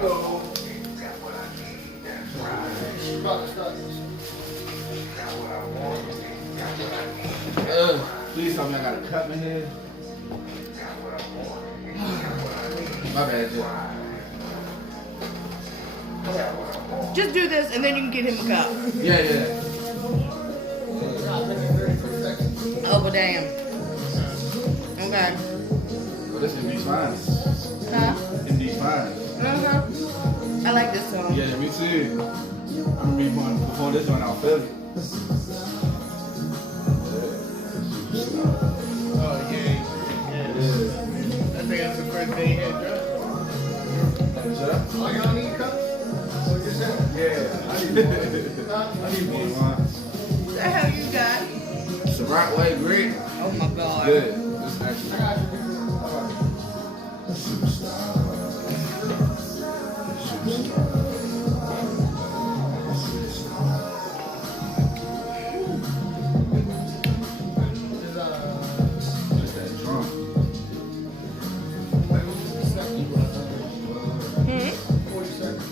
Please tell me I got a cut in here. My bad, Just do this and then you can get him a cup. Yeah. Oh, but damn. Okay. Well, this MD's fine. Huh? MD's fine. I like this song. Yeah, me too. I'm gonna be perform this one out Philly. Oh, yeah. I think that's the first day he had drugs. Oh, y'all need a cup? What you said? Yeah, I need one. What the hell you got? It's a right way, great. Oh my God. Good. This is actually just that drunk. 40 seconds.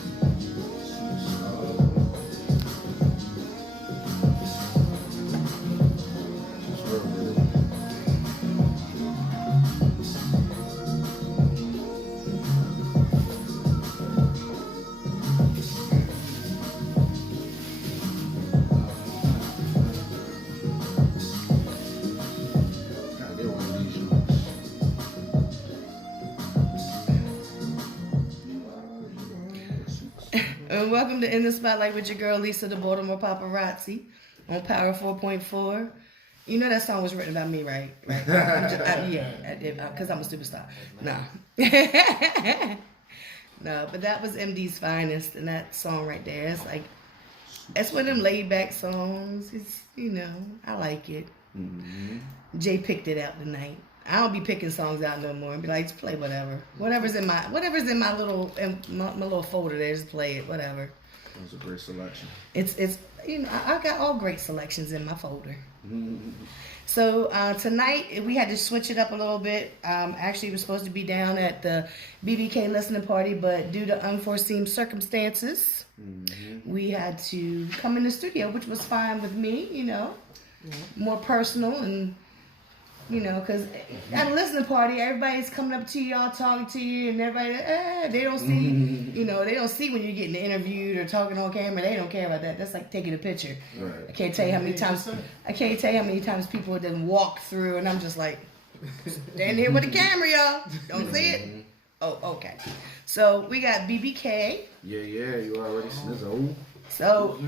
And welcome to In the Spotlight with your girl Lisa, the Baltimore Paparazzi on Power 4.4. You know that song was written about me, right? Yeah, because I'm a superstar. No. No, but that was MD's Finest, and that song right there, it's one of them laid back songs. It's, I like it. Mm-hmm. Jay picked it out tonight. I don't be picking songs out no more and be like, just play whatever. Whatever's in my little my little folder there, just play it, whatever. That was a great selection. It's I got all great selections in my folder. Mm-hmm. So tonight we had to switch it up a little bit. Actually, we're supposed to be down at the BBK listening party, but due to unforeseen circumstances, we had to come in the studio, which was fine with me, more personal and. Because at a listening party, everybody's coming up to y'all, talking to you, and everybody, they don't see, they don't see when you're getting interviewed or talking on camera. They don't care about that. That's like taking a picture. Right. I can't tell you how many times people didn't walk through, and I'm just like, stand here with the camera, y'all. Don't see it? Oh, okay. So we got BBK. Yeah, you already snizzle. So,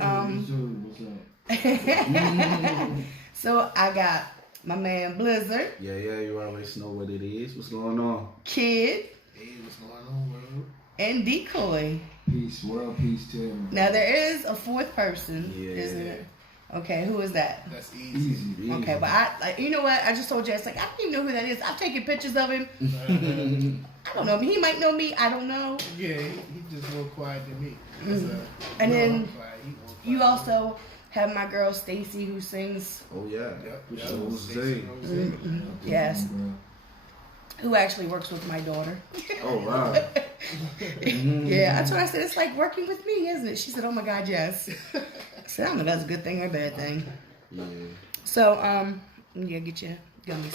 so I got my man Blizzard. Yeah, you already know what it is. What's going on? Kid. Hey, what's going on, world? And Decoy. Peace, world peace to him. Now there is a fourth person, Yeah. isn't it? Okay, who is that? That's easy. Okay, but you know what? I just told you, it's like, I don't even know who that is. I've taken pictures of him. I don't know. He might know me. I don't know. Yeah, he just more quiet than me. And then you also have my girl Stacy who sings. Oh yeah. Yep. Jose. Yes. Who actually works with my daughter. Oh wow. Yeah, that's what I said. It's like working with me, isn't it? She said, "Oh my God, yes." I said, "I don't know if that's a good thing or a bad thing." Yeah. So, get your gummies.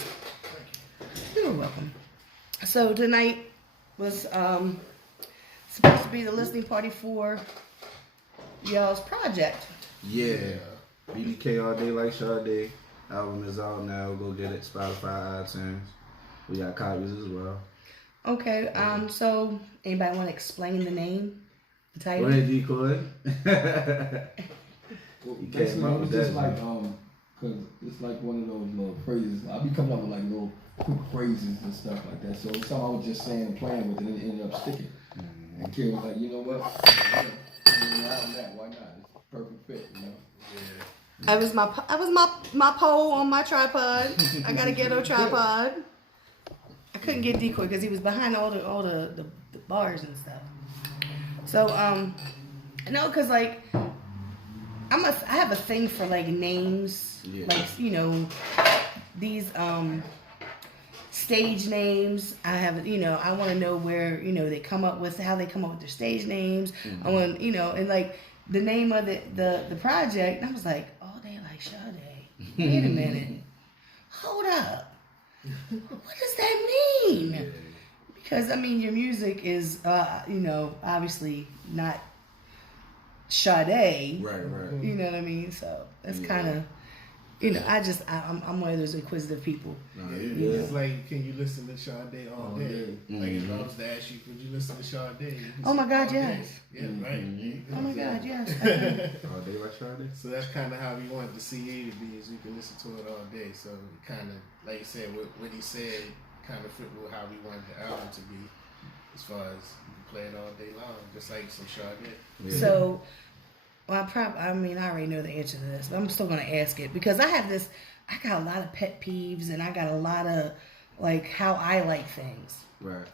You're welcome. So tonight was supposed to be the listening party for y'all's project. Yeah. BBK All Day Like Sade. Album is out now. Go get it. Spotify, iTunes. We got copies as well. Okay. So anybody want to explain the name, the title? Go ahead, Decoy. Basically, it's just like cause it's like one of those little phrases. I be coming up with like little quick phrases and stuff like that. So it's something I was just saying, playing with it, and it ended up sticking. And Kid was like, you know what? Around that, why not? It's a perfect fit, Yeah. I was my pole on my tripod. I got a ghetto tripod. I couldn't get Decoy because he was behind all the bars and stuff. So no, cause like I have a thing for like names, like these stage names. I have, I want to know where, they come up with, how they come up with their stage names. I want, and like the name of the project, I was like, All Day Like Sade. Wait a minute. Hold up. What does that mean? Because, I mean, your music is, obviously not Sade. Right. You know what I mean? So that's kind of, I'm one of those inquisitive people. It's like, can you listen to Sade all day? Like, if I was to ask you, would you listen to Sade? Oh my God, yes. Yeah, right. Oh my God, yes. All Day Like Sade. So that's kind of how we want the CD to be, is you can listen to it all day. So kind of, like you said, what he said kind of fit with how we wanted the album to be, as far as you can play it all day long, just like some Sade. Yeah. So, well, I already know the answer to this, but I'm still going to ask it because I got a lot of pet peeves and I got a lot of, like, how I like things. Right.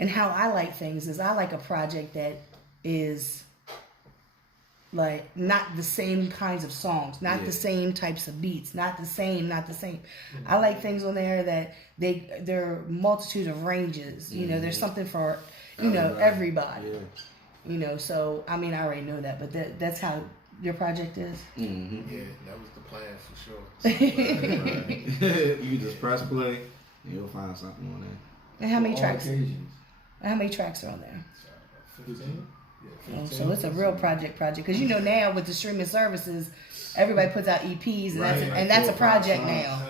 And how I like things is I like a project that is, like, not the same kinds of songs, not the same types of beats, not the same. I like things on there that there are multitude of ranges. There's something for, everybody. Yeah. So, I already know that, but that's how your project is? Mm-hmm. Yeah, that was the plan for sure. Right. You just press play and you'll find something on there. And how many tracks? How many tracks are on there? 15. Oh, so it's a real project because now with the streaming services, everybody puts out EPs and that's a project now.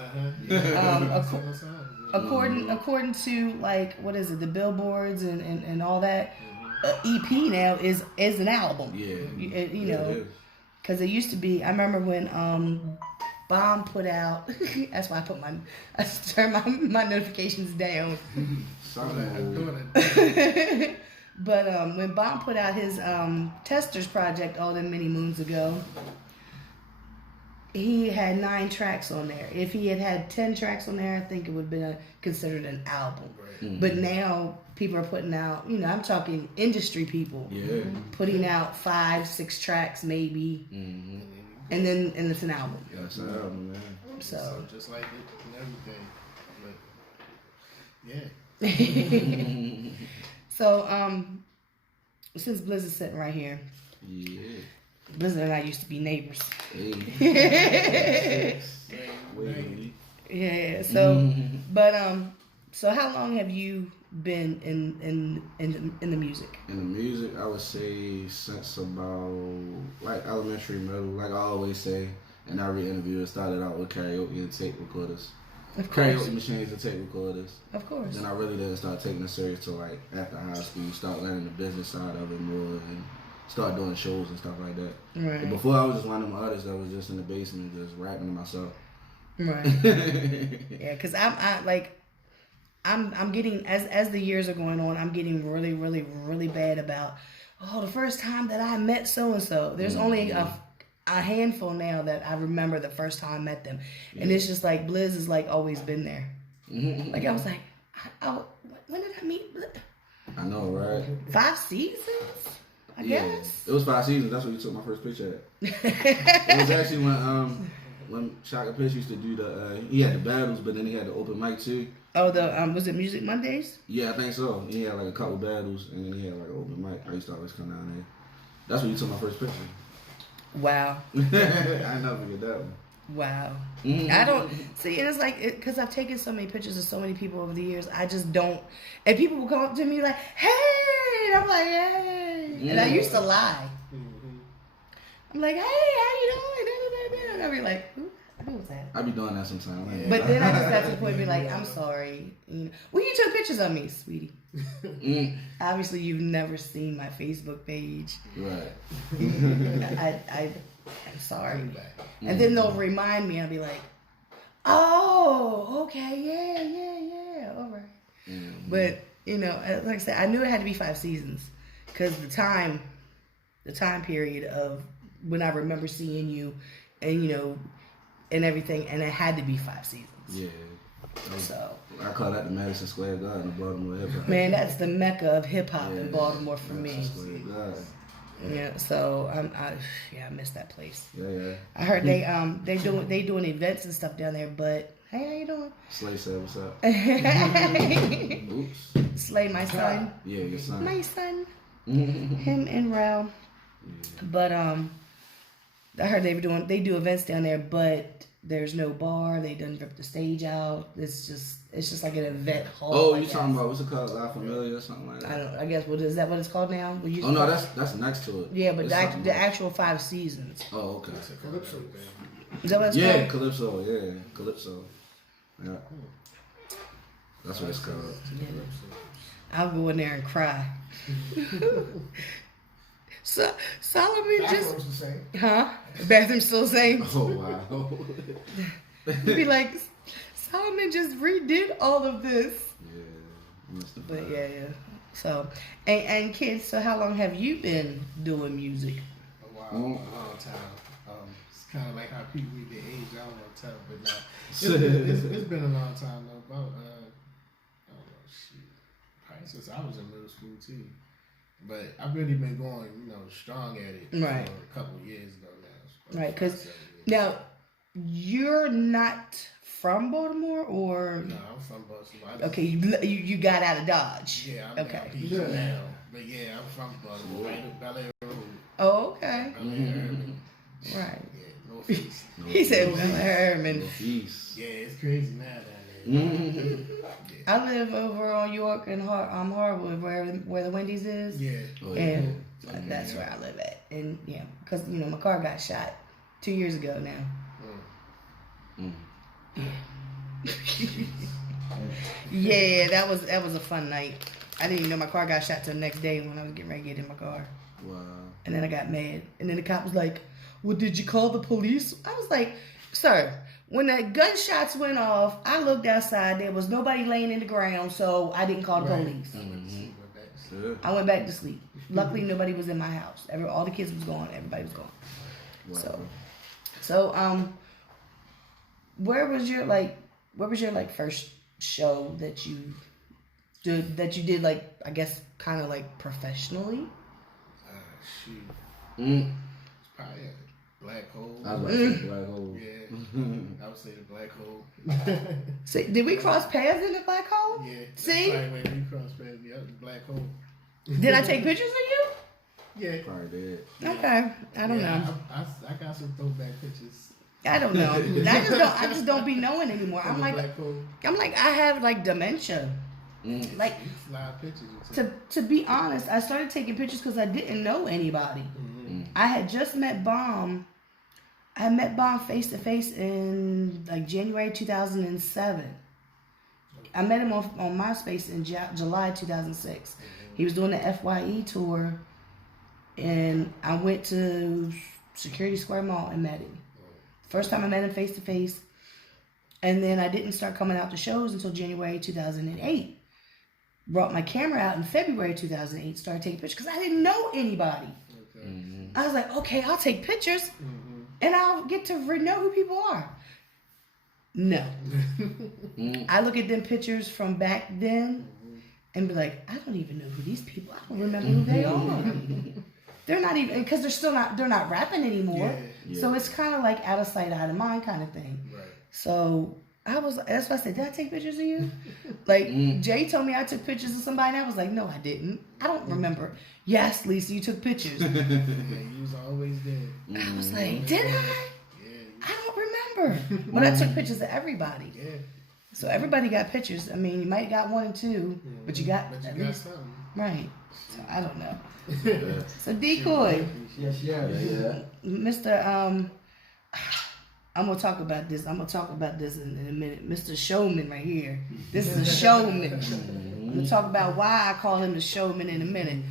According to like what is it, the billboards and all that, EP now is an album. Yeah, because it used to be. I remember when Bomb put out. That's why I turned my notifications down. But when Bomb put out his Testers project all them many moons ago, he had 9 tracks on there. If he had 10 tracks on there, I think it would have been considered an album. Right. Mm-hmm. But now people are putting out, I'm talking industry people, putting out 5, 6 tracks maybe, and it's an album. Yeah, it's an album, man. So just like it and everything, but yeah. So, since Blizz is sitting right here, Blizzard and I used to be neighbors. Yeah. So, but so how long have you been in the music? In the music, I would say since about like elementary, middle. Like I always say in every interview, it started out with karaoke and tape recorders. Karaoke machines and tape recorders. Of course. Then I really didn't start taking it serious till like after high school. You start learning the business side of it more and start doing shows and stuff like that. Right. But before I was just one of them artists that was just in the basement just rapping to myself. Right. Yeah, because I'm getting as the years are going on, I'm getting really, really, really bad about the first time that I met so and so. There's only a handful now that I remember the first time I met them. And it's just like Blizz has like always been there. Like I was like, when did I meet Blizz? I know, right? 5 seasons, I guess. It was 5 seasons. That's when you took my first picture at. It was actually when Shaka Pitch used to do he had the battles, but then he had the open mic too. Oh, was it Music Mondays? Yeah, I think so. He had like a couple battles, and then he had like an open mic. I used to always come down there. That's when you took my first picture. Wow. I never forget that one. Wow. I don't see, and it's like because I've taken so many pictures of so many people over the years. I just don't, and people will come up to me like, "Hey," and I'm like, "Hey," and I used to lie. I'm like, "Hey, how you doing?" And I'll be like, "Who was that?" I be doing that sometimes. But then I just got to the point of be like, "I'm sorry." Well, you took pictures of me, sweetie. Obviously, you've never seen my Facebook page. Right. I'm sorry. And then they'll remind me. I'll be like, "Oh, okay, yeah, all right." But like I said, I knew it had to be 5 seasons because the time period of when I remember seeing you, and and everything, and it had to be 5 seasons. Yeah. So I call that the Madison Square Garden of Baltimore hip hop. Man, that's the mecca of hip hop in Baltimore for me. Yeah, so I miss that place. Yeah. I heard they doing events and stuff down there, but Hey, how you doing? Slay said, what's up? Oops. Slay, my son. Yeah, your son. My son. Him and Rao. Yeah. But I heard they do events down there, but there's no bar. They done ripped the stage out. It's just like an event hall. Oh, you talking about what's it called? La Familia or something like that? I don't. I guess is that what it's called now? Oh no, that's next to it. Yeah, but the actual 5 seasons. Oh, okay. Calypso. Is that what it's called? Yeah, Calypso. Yeah, Calypso. Yeah. That's what it's called. Yeah. I'll go in there and cry. So Solomon Bathroom's the same. Huh? Bathroom's still the same? Oh wow. You'd be like, Solomon just redid all of this. Yeah. But yeah. So and kids, so how long have you been doing music? A while, a long time. It's kind of like how people read their age. I don't want to tell, but no, it's been a long time though. About I don't know, probably since I was in middle school too. But I've really been going, strong at it right. for a couple of years ago now. Right, because now you're not from Baltimore, or no, I'm from Baltimore. Okay, you got out of Dodge. Yeah, I'm okay. now, but yeah, I'm from Baltimore, right at Bel Air Road. Oh, okay. Bel Air, right. Yeah, Northeast. He said Bel Air. Northeast. Yeah, it's crazy now down there. I live over on York and Hardwood, where the Wendy's is. Yeah. Oh, and that's where I live at. And yeah, because my car got shot 2 years ago now. Yeah, that was a fun night. I didn't even know my car got shot till the next day when I was getting ready to get in my car. Wow. And then I got mad. And then the cop was like, well, did you call the police? I was like, sir, when the gunshots went off, I looked outside. There was nobody laying in the ground, so I didn't call the police. I went back to sleep. Luckily, nobody was in my house. All the kids was gone. Everybody was gone. Wow. So where was your first show that you did like, I guess, kind of like professionally? Shoot. It's probably a Black Hole. I was about to say Black Hole. Yeah. I would say the Black Hole. So, did we cross paths in the Black Hole? Yeah. See? When we crossed paths, the Black Hole. Did I take pictures of you? Yeah. Probably did. Okay. I don't know. I got some throwback pictures. I don't know. I just don't be knowing anymore. I'm like I have like dementia. Like a lot of pictures. To be honest, I started taking pictures because I didn't know anybody. I had just met Bomb. I met Bomb face to face in like January 2007. I met him on MySpace in July 2006. He was doing the FYE tour, and I went to Security Square Mall and met him. First time I met him face to face, and then I didn't start coming out to shows until January 2008. Brought my camera out in February 2008, started taking pictures because I didn't know anybody. Okay. I was like, okay, I'll take pictures and I'll get to know who people are. No. I look at them pictures from back then and be like, I don't even know who these people are. I don't remember who they are. They're not even, because they're not rapping anymore. Yeah. So it's kind of like out of sight, out of mind kind of thing. Right. So that's why I said, did I take pictures of you? Like, Jay told me I took pictures of somebody, and I was like, no, I didn't. I don't remember. Yes, Lisa, you took pictures. Yeah, you was always there. I was like, did I? Yeah. I don't remember. But I took pictures of everybody. Yeah. So everybody got pictures. I mean, you might have got 1 or 2, but you got at least something. Right. So I don't know. So Decoy. Yes. Mr. I'm gonna talk about this. in a minute. Mr. Showman right here. This is a showman. I'm gonna talk about why I call him the showman in a minute.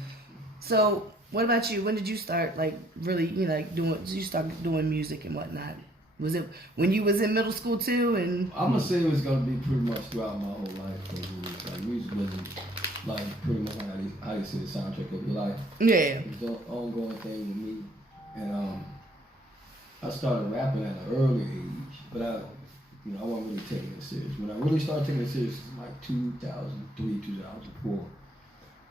So, what about you? When did you start, like, really, did you start doing music and whatnot? Was it when you was in middle school too? And I'm gonna say it was gonna be pretty much throughout my whole life. Cause it was like music wasn't like pretty much like how you say the soundtrack of your life. Yeah. It was an ongoing thing with me, and I started rapping at an early age, but I wasn't really taking it serious. When I really started taking it serious, it was like 2003, 2004,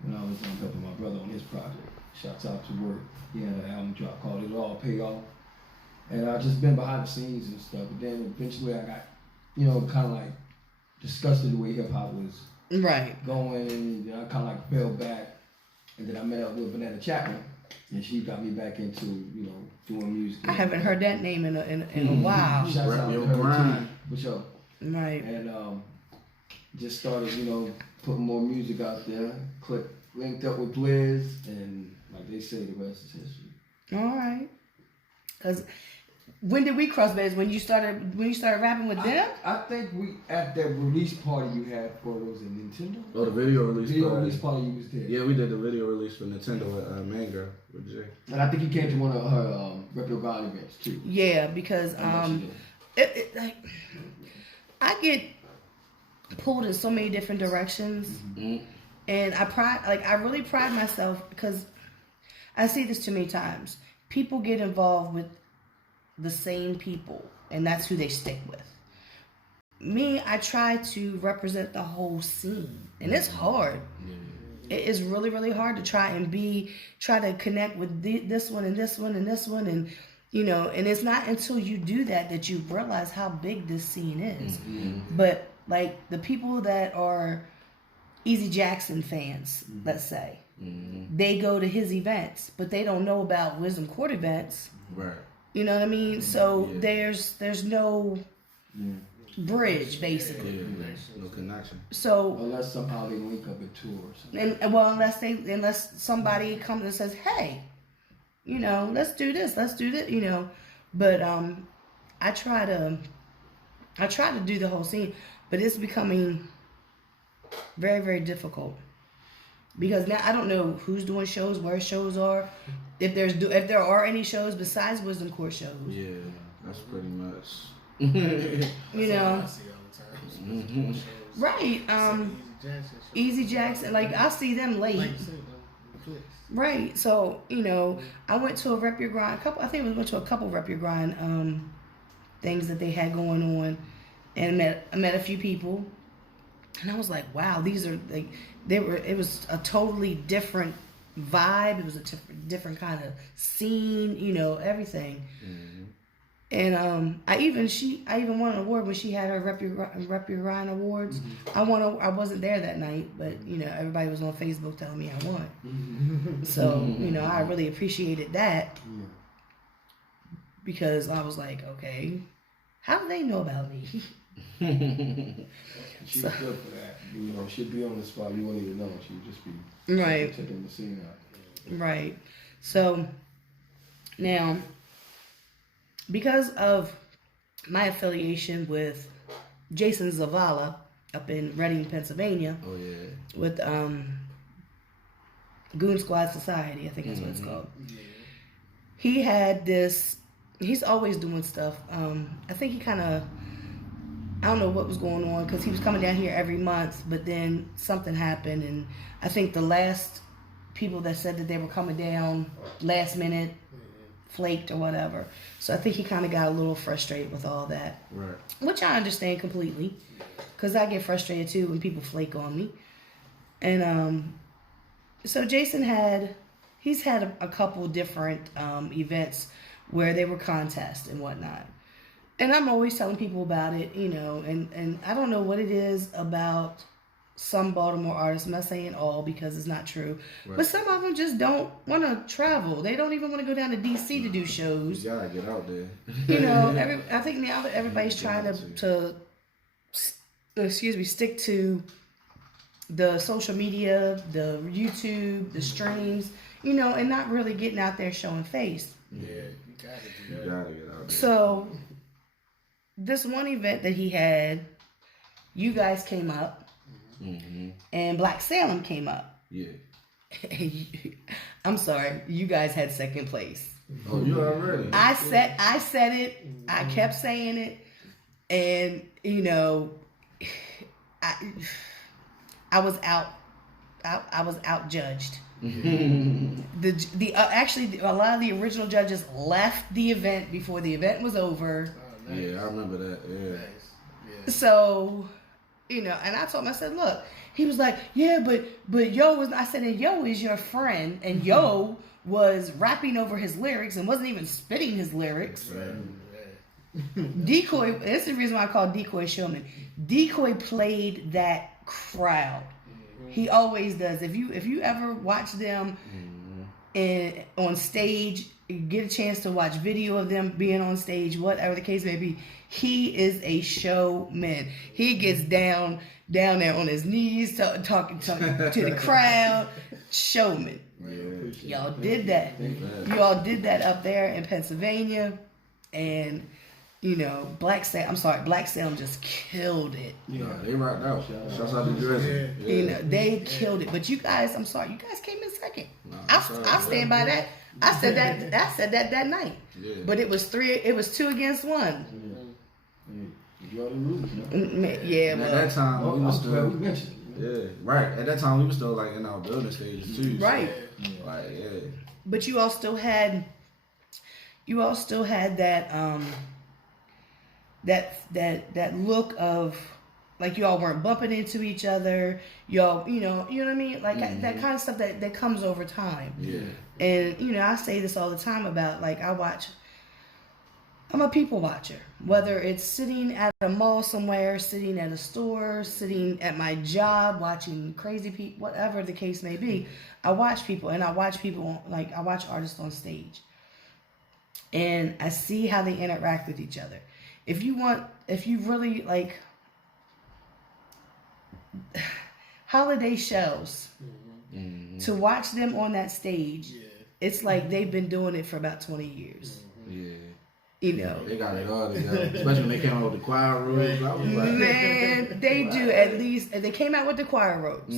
when I was helping my brother on his project. Shouts out to Work. He had an album drop called "It All Pay Off," and I just been behind the scenes and stuff. But then eventually I got kind of like disgusted the way hip hop was going, and I kind of like fell back, and then I met up with Vanessa Chapman, and she got me back into doing music. I haven't heard that name in a while. Shouts out to her too, for sure. Right. And just started putting more music out there. Linked up with Blizz, and like they say, the rest is history. All right. Because when did we cross paths? When you started rapping with them? I think we at that release party you had for those in Nintendo. Oh, the video release party you was there. Yeah, we did the video release for Nintendo with Manga with Jay. And I think you came to one of her Rep Your God events too. Yeah, because like I get pulled in so many different directions, and I really pride myself because I see this too many times. People get involved with the same people, and that's who they stick with. Me, I try to represent the whole scene, and it's hard. It is really, really hard to try to connect with this one and this one and this one, and and it's not until you do that you realize how big this scene is. But like the people that are Easy Jackson fans, let's say, they go to his events, but they don't know about Wisdom Court events. Right. You know what I mean? So there's no bridge, basically. No connection. So unless somehow they link up a tour or something. And unless somebody comes and says, hey, let's do this, But I try to do the whole scene, but it's becoming very, very difficult. Because now I don't know who's doing shows, where shows are, if there are any shows besides Wisdom Court shows. Yeah, that's pretty much. I see all the time. Right. Easy Jackson, like I see them late. Right. So I went to a Rep Your Grind. I think we went to a couple Rep Your Grind things that they had going on, and I met a few people, and I was like, wow, these are like. It was a totally different vibe. It was a different kind of scene, everything. And I even won an award when she had her Rep Your Grind awards. I wasn't there that night, but everybody was on Facebook telling me I won. So I really appreciated that because I was like, okay, how do they know about me? She's good for that. She'd be on the spot. You wouldn't even know. She'd just be taking the scene out. Right. So now, because of my affiliation with Jason Zavala up in Reading, Pennsylvania. Oh yeah. With Goon Squad Society, I think that's what it's called. Yeah. He had this. He's always doing stuff. I think he kind of. I don't know what was going on because he was coming down here every month, but then something happened, and I think the last people that said that they were coming down last minute flaked or whatever. So I think he kind of got a little frustrated with all that, right? Which I understand completely because I get frustrated too when people flake on me. And so Jason had a couple different events where they were contests and whatnot. And I'm always telling people about it, and I don't know what it is about some Baltimore artists. I'm not saying all because it's not true, right. But some of them just don't want to travel. They don't even want to go down to D.C. to do shows. You gotta get out there. I think now that everybody's trying to stick to the social media, the YouTube, the streams, and not really getting out there showing face. Yeah, you gotta do that. You gotta get out there. So this one event that he had, you guys came up, and Black Salem came up. Yeah. I'm sorry, you guys had second place. Oh, you already? I said it. I kept saying it, and I was out. I was out judged. Actually, a lot of the original judges left the event before the event was over. Nice. Yeah, I remember that. Yeah. Nice. Yeah. So, and I told him, I said, look, he was like, yeah, but Yo was, I said, and Yo is your friend, and Yo was rapping over his lyrics and wasn't even spitting his lyrics. Right. Decoy, this is the reason why I call Decoy Showman. Decoy played that crowd. He always does. If you ever watch them on stage, you get a chance to watch video of them being on stage, whatever the case may be, he is a showman. He gets down there on his knees, talking to the crowd. Showman. Yeah. Y'all did that. You all did that up there in Pennsylvania, and Black Salem just killed it. Yeah, they rocked out. Shouts out to Dresden. Yeah. They killed it. But you guys, I'm sorry, you guys came in second. I stand by that. I said that night. Yeah. But it was 2 against 1. You already lose, Yeah, and at that time we was still. Yeah, right. At that time we was still like in our building stages too. Right. So, like, yeah. But you all still had that that look of like you all weren't bumping into each other. Y'all, you know what I mean? Like that kind of stuff that comes over time. Yeah. And I say this all the time about like I'm a people watcher. Whether it's sitting at a mall somewhere, sitting at a store, sitting at my job, watching crazy people, whatever the case may be, I watch people, and I watch artists on stage. And I see how they interact with each other. If you really like holiday shows, to watch them on that stage, it's like they've been doing it for about 20 years. Yeah. They got it all together. Especially when they came out with the choir robes. I was like, man, they do at least. They came out with the choir robes.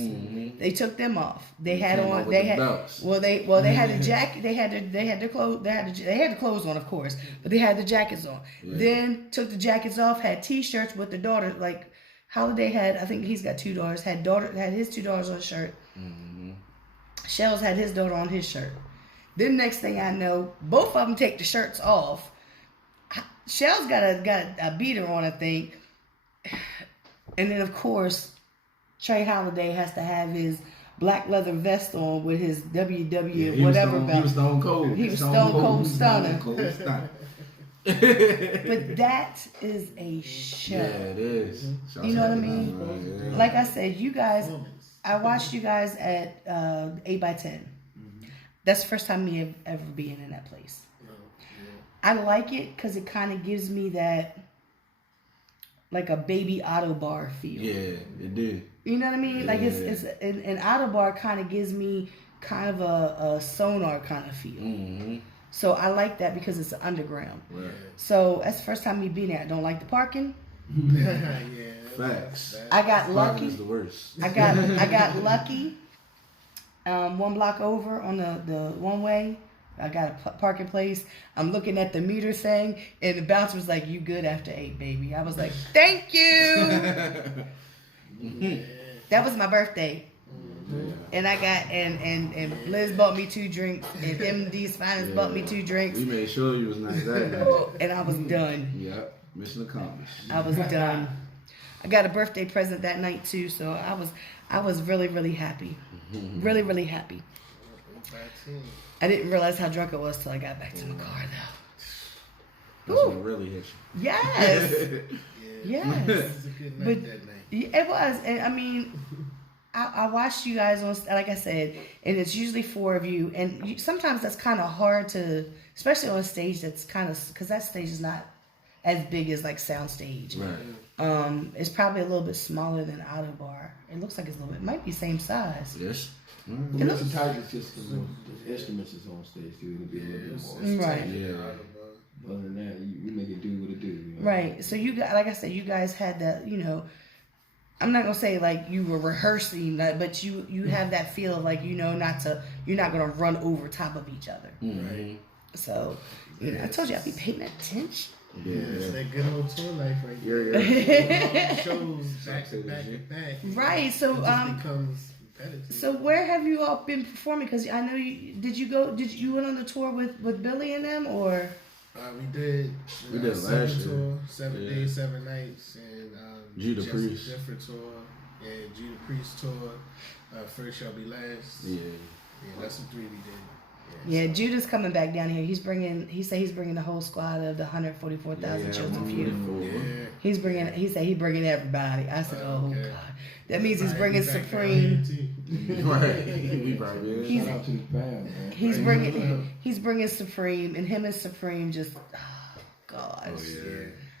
They took them off. They had on. They had. Belts. They had the jacket. They had the clothes. They had the clothes on, of course, but they had the jackets on. Yeah. Then took the jackets off. Had T-shirts with the daughter. Like Holiday had. I think he's got 2 daughters. Had his 2 daughters on his shirt. Shells had his daughter on his shirt. Then next thing I know, both of them take the shirts off. Shell's got a beater on, I think. And then, of course, Trey Holiday has to have his black leather vest on with his WW whatever belt. He was Stone Cold. He was Stone Cold Stunner. But But that is a show. Yeah, it is. You know what I mean? Like I said, you guys, I watched you guys at 8x10. That's the first time me have ever been in that place. I like it because it kind of gives me that, like a baby auto bar feel. Yeah, it did. You know what I mean? Like it's an auto bar kind of gives me kind of a sonar kind of feel. So I like that because it's underground. Right. So that's the first time me being there. I don't like the parking. Facts. I got lucky. Parking is the worst. I got lucky. 1 block over on the one way. I got a parking place. I'm looking at the meter thing, and the bouncer was like, "You good after 8, baby?" I was like, "Thank you." That was my birthday, and I got and Liz bought me 2 drinks, and MD's Finest bought me 2 drinks. We made sure you was nice that night. And I was done. Yep, mission accomplished. I was done. I got a birthday present that night too, so I was really, really happy, really, really happy. I didn't realize how drunk I was till I got back to my car, though. That's what really hit you. Yes. Yes. It was a good night that night. It was. And I mean, I watched you guys on, like I said, and it's usually 4 of you. And sometimes that's kind of hard to, especially on a stage that's kind of, because that stage is not as big as like sound stage. Right. It's probably a little bit smaller than Auto Bar. It looks like it's a little bit, it might be same size. Yes. The Mr. Tigers just the instruments is on stage too. It'll be a little bit more. Right. Yeah. Other than that, we make it do what it do. You know? Right. So you got, like I said, you guys had that. I'm not gonna say like you were rehearsing, but you have that feel of like you're not gonna run over top of each other. Right. So I told you I'd be paying attention. Yeah, it's that good old tour life right here. Yeah. Shows back to back. Right. So it just becomes repetitive. So where have you all been performing? Because I know you went on the tour with Billy and them, or? We did last year. Tour, 7 days, 7 nights, and Judah Priest. Different tour. Yeah, Judah Priest tour. First shall be last. Yeah. Yeah, that's the 3 we did. Yeah, Judah's coming back down here. He said he's bringing the whole squad of the 144,000 chosen few. Yeah. He said he's bringing everybody. I said, oh God. That means he's bringing Back Supreme. Right. He probably is. Shout out to the fam, man. He's bringing Supreme, and him and Supreme just, oh gosh. Oh,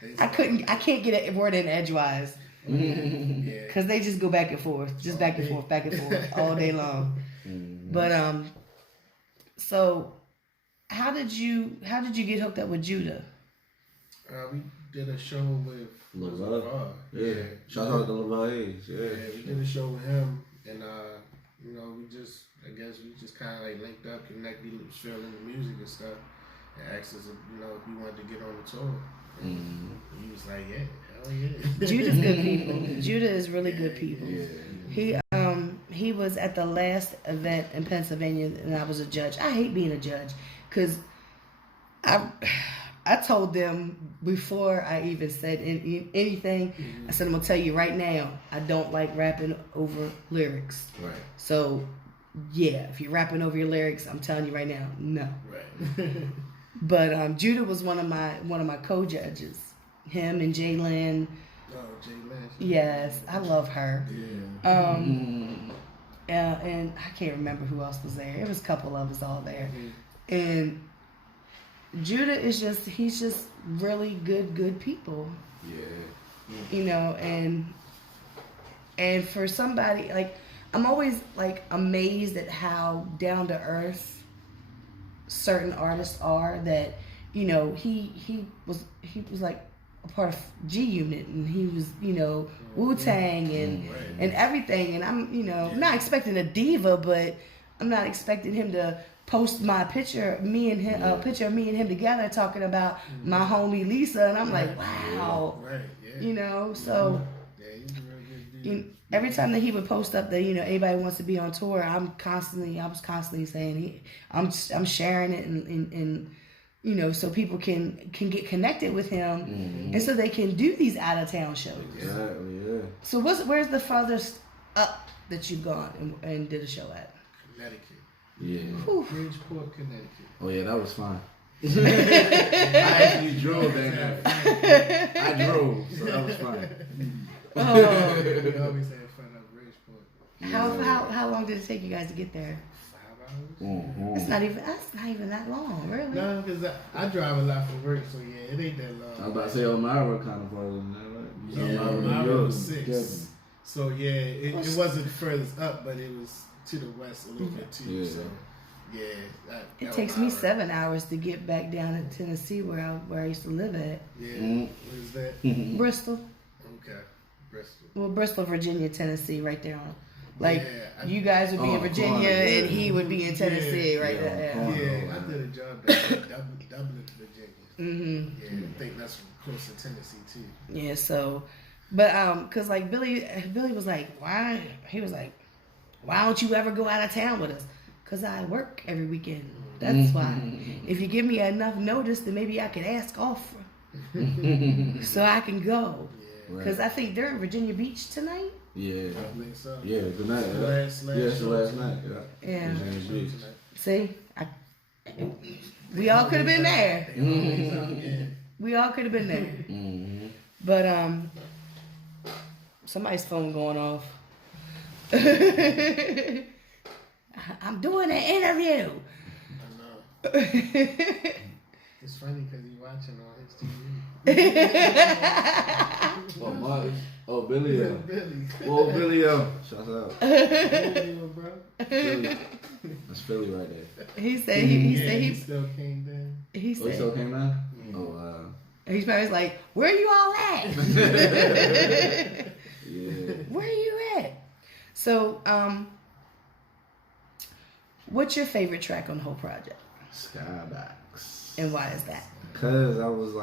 yeah. I can't get a word in edgewise. Because they just go back and forth, back and forth all day long. But so how did you get hooked up with Judah? We did a show with LaVar. Yeah. Shout out to LaVar Hayes. Yeah, we did a show with him, and we just kind of like linked up, connected, we was feeling the music and stuff, and asked us if we wanted to get on the tour. And he was like, yeah, hell yeah. Judah's good people. Judah is really good people. Yeah. He was at the last event in Pennsylvania, and I was a judge. I hate being a judge because I told them before I even said anything. I said, I'm gonna tell you right now, I don't like rapping over lyrics. Right. So yeah, if you're rapping over your lyrics, I'm telling you right now, no. Right. But Judah was one of my co-judges. Him and Jalen. Oh, Jalen. Yes, I love her. Yeah. And I can't remember who else was there. It was a couple of us all there. And Judah is he's just really good people. Yeah. And for somebody like, I'm always like amazed at how down to earth certain artists are. That he was like a part of G Unit, and he was Wu-Tang and everything, and I'm not expecting a diva, but I'm not expecting him to post my picture of me and him together talking about my homie Lisa, and I'm like, wow. Right. Yeah. So Yeah, he's a really good dude. every time that he would post up that anybody wants to be on tour, I was constantly saying I'm sharing it and so people can get connected with him, and so they can do these out of town shows. Exactly. Yeah. So where's the farthest up that you've gone and did a show at? Connecticut. Yeah. Bridgeport, Connecticut. Oh yeah, that was fun. I actually drove that night. I drove, so that was fun. Oh. We always had fun at Bridgeport. How long did it take you guys to get there? 5 hours. That's not even that long, really. No, because I drive a lot for work, so yeah, it ain't that long. I was about to say Elmira kind of farther than that, right? Yeah, Elmira was 6. Together. So yeah, it wasn't furthest up, but it was to the west a little bit too. Yeah. So yeah, It takes me 7 hours to get back down in Tennessee where I used to live at. Yeah, what is that? Bristol. Okay, Bristol. Well, Bristol, Virginia, Tennessee, right there on. Like, Yeah, you guys would be in Virginia and he would be in Tennessee, right there. Yeah, I did a job at Dublin, Virginia. Yeah, I think that's close to Tennessee too. Yeah, so, but cause like Billy was like, why? He was like, why don't you ever go out of town with us? Cause I work every weekend. That's why. If you give me enough notice, then maybe I can ask off, so I can go. Yeah, Cause I think they're in Virginia Beach tonight. Yeah. I think so. Yeah, the night. Last It's the last night. Yeah. Yeah. See, we all could have been there. We all could have been there. But somebody's phone going off. I'm doing an interview. I know. It's funny because he's watching on his TV. Oh, Billy. Billy. Oh, Billy. Shout out. Billy, bro. Philly. That's Philly right there. He said he still came down. He said he still came down? Oh, wow. And he's probably like, where you all at? Yeah. Where you at? So, what's your favorite track on the whole project? Skybox. And why is that? Cause I was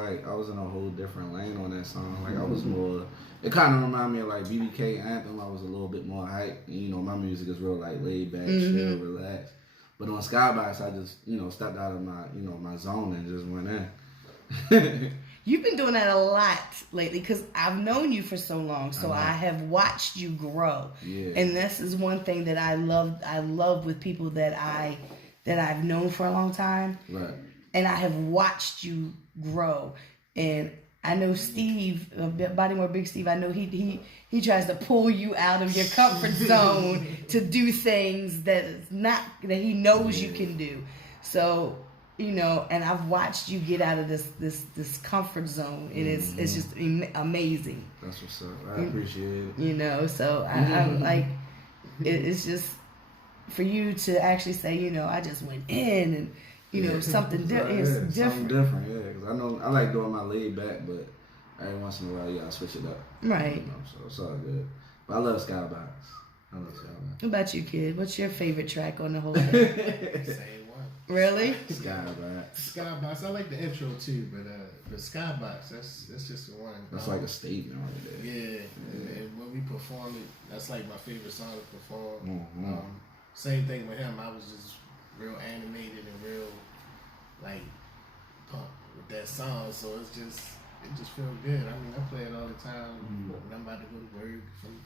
in a whole different lane on that song. Like I was more. It kind of reminded me of like BBK Anthem. I was a little bit more hype. And, my music is real like laid back, chill, relaxed. But on Skybox, I just stepped out of my my zone and just went in. You've been doing that a lot lately because I've known you for so long, so I have watched you grow. Yeah. And this is one thing that I love with people that that I've known for a long time. Right. And I have watched you grow. And I know Steve, Bodymore Big Steve, I know he tries to pull you out of your comfort zone to do things that he knows you can do. So, you know, and I've watched you get out of this comfort zone, and it's just amazing. That's what's up. I appreciate it. You know, so I'm like, it's just for you to actually say, you know, I just went in and, you know, something different. Something different, yeah. Because I know I like doing my laid back, but every once in a while, you gotta switch it up. Right. You know, so it's all good. But I love Skybox. I love Skybox. What about you, kid? What's your favorite track on the whole thing? Same one. Really? Skybox. Skybox. I like the intro too, but the Skybox, that's just the one. That's like a statement right there. Yeah. And when we perform it, that's like my favorite song to perform. Mm-hmm. Same thing with him. I was just real animated and real like pumped with that song. So it just feels good. I mean, I play it all the time. When I'm about to go to work, if I'm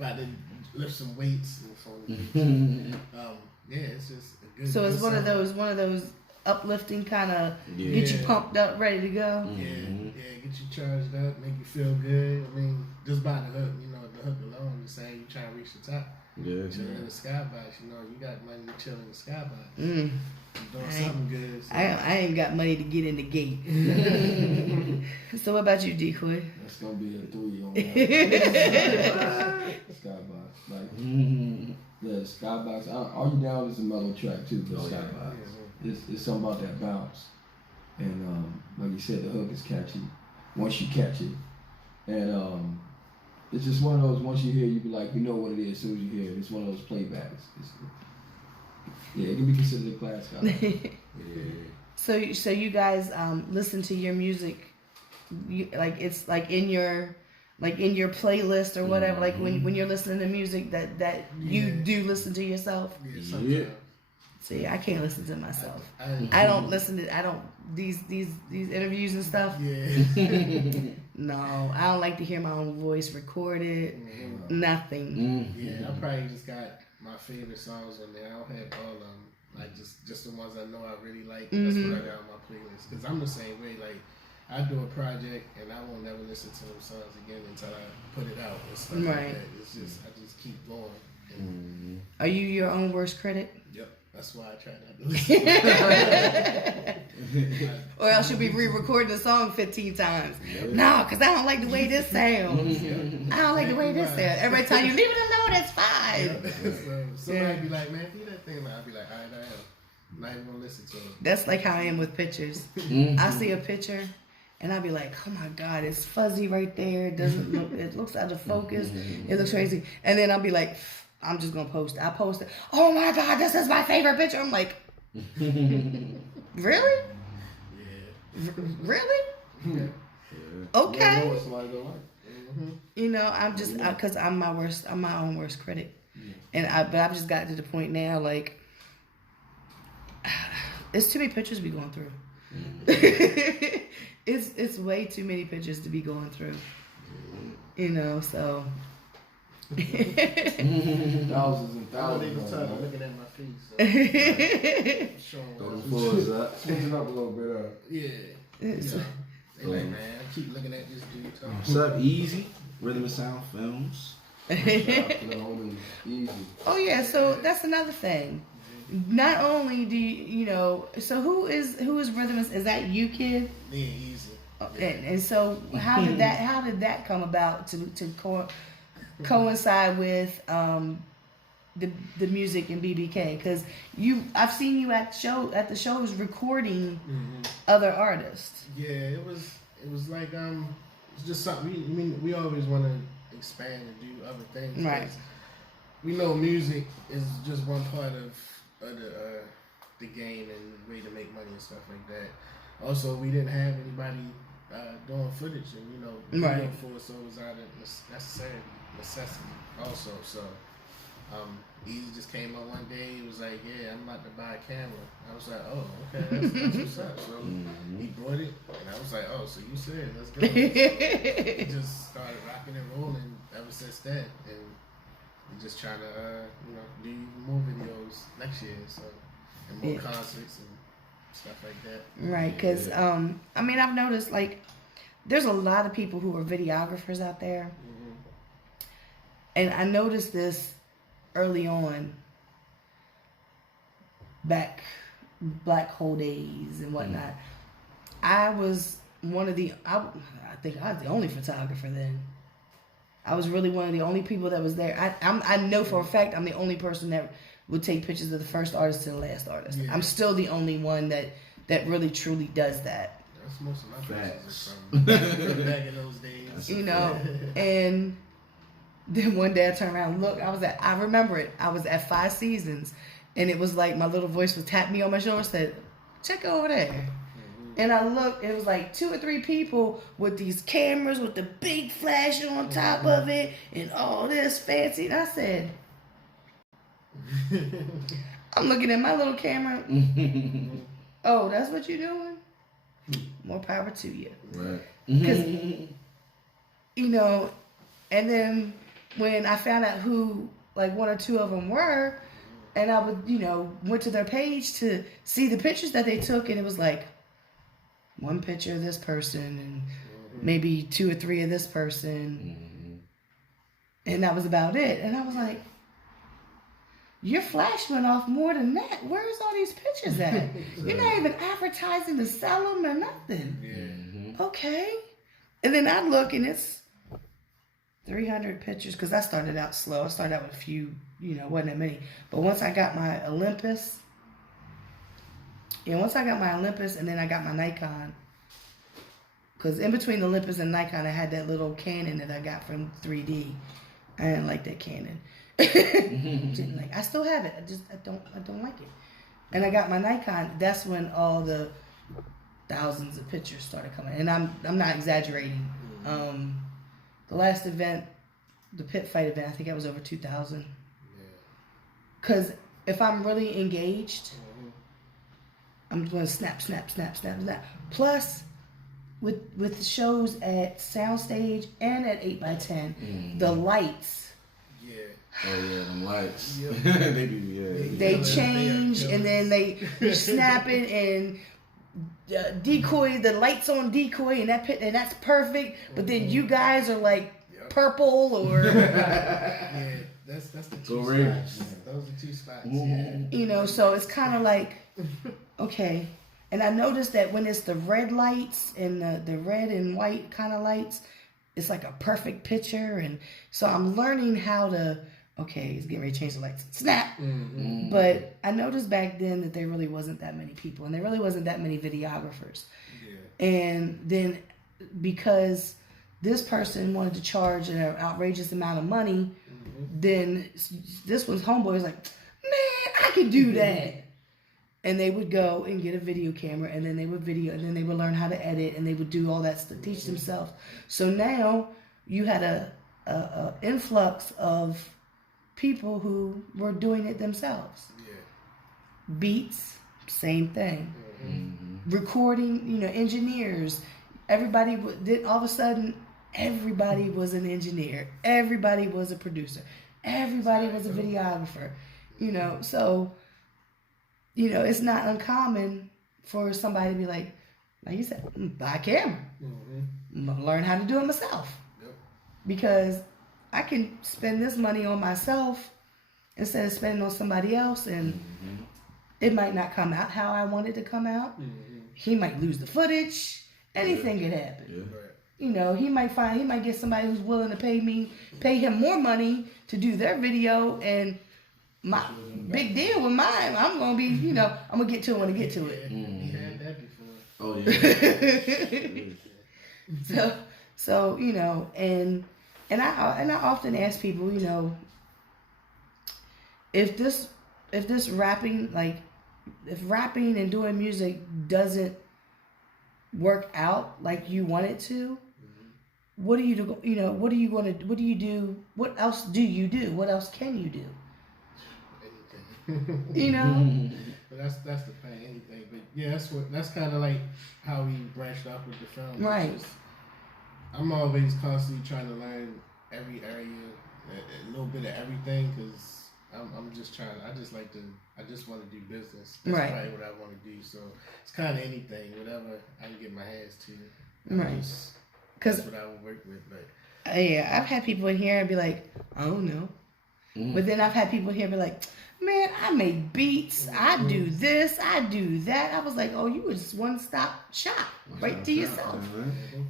about to lift some weights and so yeah, it's just a good. So it's good one of those uplifting kind of Yeah. get you pumped up, ready to go. Yeah, get you charged up, make you feel good. I mean, just by the hook, you know, the hook alone, just saying you trying to reach the top. Yeah. Chilling in the skybox, you know, you got money to chill in the skybox. Mm. You're doing something good. So. I ain't got money to get in the gate. So what about you, Decoy? That's gonna be a 3 on that. Skybox, like yeah, Skybox. Are You Down is a mellow track too, but Skybox. It's something about that bounce, and like you said, the hook is catchy once you catch it, and it's just one of those. Once you hear, it, you be like, you know what it is as soon as you hear it. It's one of those playbacks. Yeah, it can be considered a classic. Yeah. So you guys listen to your music, it's like in your playlist or whatever. Like when you're listening to music that you do listen to yourself. Yeah. See, I can't listen to myself. I don't listen to these interviews and stuff. Yeah. No, I don't like to hear my own voice recorded. Nothing. Yeah, I probably just got my favorite songs on there. I don't have all of them. Like just the ones I know I really like. That's what I got on my playlist. Cause I'm the same way. Like I do a project and I won't never listen to them songs again until I put it out and stuff like that. It's just I just keep going. And, Are you your own worst critic? Yep. That's why I try not to listen. Or else you'll be re-recording the song 15 times. No, because I don't like the way this sounds. I don't like the way this sounds. Every time you leave it alone, it's fine. So somebody be like, man, do that thing. I'll be like, all right, I am. I'm not even going to listen to it. That's like how I am with pictures. I see a picture and I'll be like, oh my God, it's fuzzy right there. It looks out of focus. It looks crazy. And then I'll be like, I'm just going to post it. I post it. Oh my God, this is my favorite picture. I'm like, really? Yeah. Really? Yeah. Okay. You know what somebody don't like. You know, I'm just, because I'm my own worst critic. And but I've just gotten to the point now, like, it's too many pictures to be going through. It's way too many pictures to be going through. You know, so. Thousands and I don't even thousands. start looking at my feet. So Throw the floors up. Switch it up a little bit. yeah. You know, they like, man, I keep looking at this dude talking. What's up, Easy? Rhythm and Sound Films. Easy. Oh yeah, so that's another thing. Not only do you know, so who is Rhythm? Is that you, kid? Yeah, easy. And so how did that come about to coincide with the music in BBK? Because I've seen you at the shows recording other artists. Yeah, it was like it's just something. We always want to expand and do other things. Right. We know music is just one part of the game and way to make money and stuff like that. Also, we didn't have anybody doing footage, and Right. for it, so it was out of necessity also. So Easy just came up one day. He was like, "Yeah, I'm about to buy a camera." I was like, "Oh, okay, that's what's up." So he brought it, and I was like, "Oh, so you said let's go." So we just started rocking and rolling ever since then, and we just trying to do more videos next year. So and more concerts and stuff like that. Right, because I mean, I've noticed like there's a lot of people who are videographers out there, and I noticed this early on, back Black Hole days and whatnot. I was one of the I think I was the only photographer then. I was really one of the only people that was there. I know for a fact I'm the only person that would take pictures of the first artist to the last artist. Yeah. I'm still the only one that really truly does that. That's most of my pictures from back in those days. You know, and then one day I turned around and looked. I remember it. I was at Five Seasons, and it was like my little voice was tapping me on my shoulder and said, check over there. And I looked, it was like 2 or 3 people with these cameras with the big flash on top of it and all this fancy. And I said, I'm looking at my little camera. Oh, that's what you're doing? More power to you. Right. Because, you know, and then when I found out who, like, 1 or 2 of them were, and I would, you know, went to their page to see the pictures that they took, and it was like, 1 picture of this person and maybe 2 or 3 of this person. And that was about it. And I was like, your flash went off more than that. Where's all these pictures at? You're not even advertising to sell them or nothing. Yeah. Okay. And then I look and it's 300 pictures because I started out slow. I started out with a few, you know, wasn't that many. But once I got my Olympus, and then I got my Nikon, because in between the Olympus and Nikon, I had that little Canon that I got from 3D. I didn't like that Canon. Like, I still have it. I don't like it. And I got my Nikon. That's when all the thousands of pictures started coming. And I'm not exaggerating. The last event, the pit fight event, I think I was over 2,000. Because if I'm really engaged, I'm going to snap. Plus, with the shows at Soundstage and at 8x10, the lights. Yeah. Oh yeah, them lights. Yep. They change and then they snap it and decoy, the lights on decoy, and that's perfect. But then you guys are like purple or yeah, that's the 2 spots. Those are 2 spots. Yeah. You know, so it's kind of like, okay. And I noticed that when it's the red lights and the red and white kind of lights, it's like a perfect picture. And so I'm learning how to, okay, it's getting ready to change the lights. Snap! But I noticed back then that there really wasn't that many people. And there really wasn't that many videographers. Yeah. And then because this person wanted to charge an outrageous amount of money, then this one's homeboy was like, man, I can do that. And they would go and get a video camera, and then they would video, and then they would learn how to edit, and they would do all that stuff, teach themselves. So now you had a influx of people who were doing it themselves. Yeah. Beats, same thing. Recording, you know, engineers. Everybody did. All of a sudden, everybody was an engineer. Everybody was a producer. Everybody was a videographer. You know, so. You know, it's not uncommon for somebody to be like you said, buy a camera. I'm going to learn how to do it myself. Yep. Because I can spend this money on myself instead of spending on somebody else, and it might not come out how I want it to come out. He might lose the footage. Anything could happen. Yeah. You know, he might get somebody who's willing to pay him more money to do their video, and my big deal with mine, I'm gonna be, you know, I'm gonna get to it when I get to it. We had that before. Oh yeah. so you know, and I often ask people, you know, if this rapping, like, if rapping and doing music doesn't work out like you want it to, what do you do? You know, what do you do? What else do you do? What else can you do? You know, but that's the thing. Anything, but yeah, that's kind of like how we branched off with the film. Right. I'm always constantly trying to learn every area, a little bit of everything, because I'm just trying. I just want to do business. That's Right. probably what I want to do. So it's kind of anything, whatever I can get my hands to. Right. That's what I would work with. But yeah, I've had people in here and be like, I don't know. But then I've had people here be like, man, I make beats. I do this. I do that. I was like, oh, you was one stop shop right to yourself.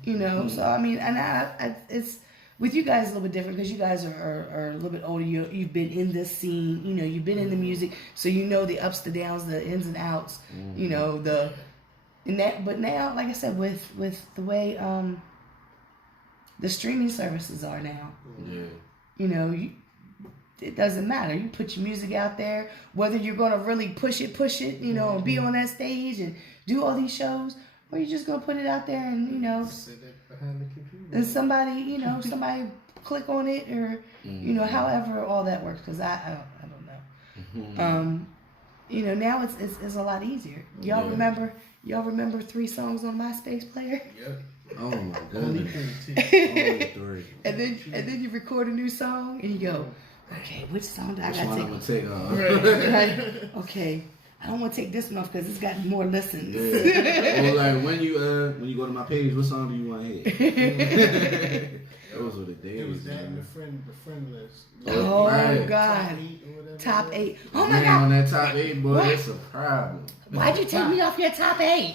You know. So I mean, and I it's. With you guys, a little bit different because you guys are a little bit older. You've been in this scene, you know. You've been in the music, so you know the ups, the downs, the ins and outs. You know but now, like I said, with the way the streaming services are now, you know, it doesn't matter. You put your music out there, whether you're gonna really push it, you know, and be on that stage and do all these shows, or you're just gonna put it out there and, you know, sit it behind the computer. And somebody click on it, or you know, however all that works. Because I don't know. You know, now it's a lot easier. Y'all remember 3 songs on MySpace player? Yep. Oh my goodness. and then you record a new song and you go, okay, which song do I gotta take? I'm gonna take off. Right. Okay. I don't want to take this one off because it's got more listens. Yeah. Or like when you go to my page, what song do you want to hit? Those were the days. It was that and the friend list. Oh right. God. Top 8. Oh my Man, God. on that top 8, boy, it's a problem. Why'd you take me off your top 8?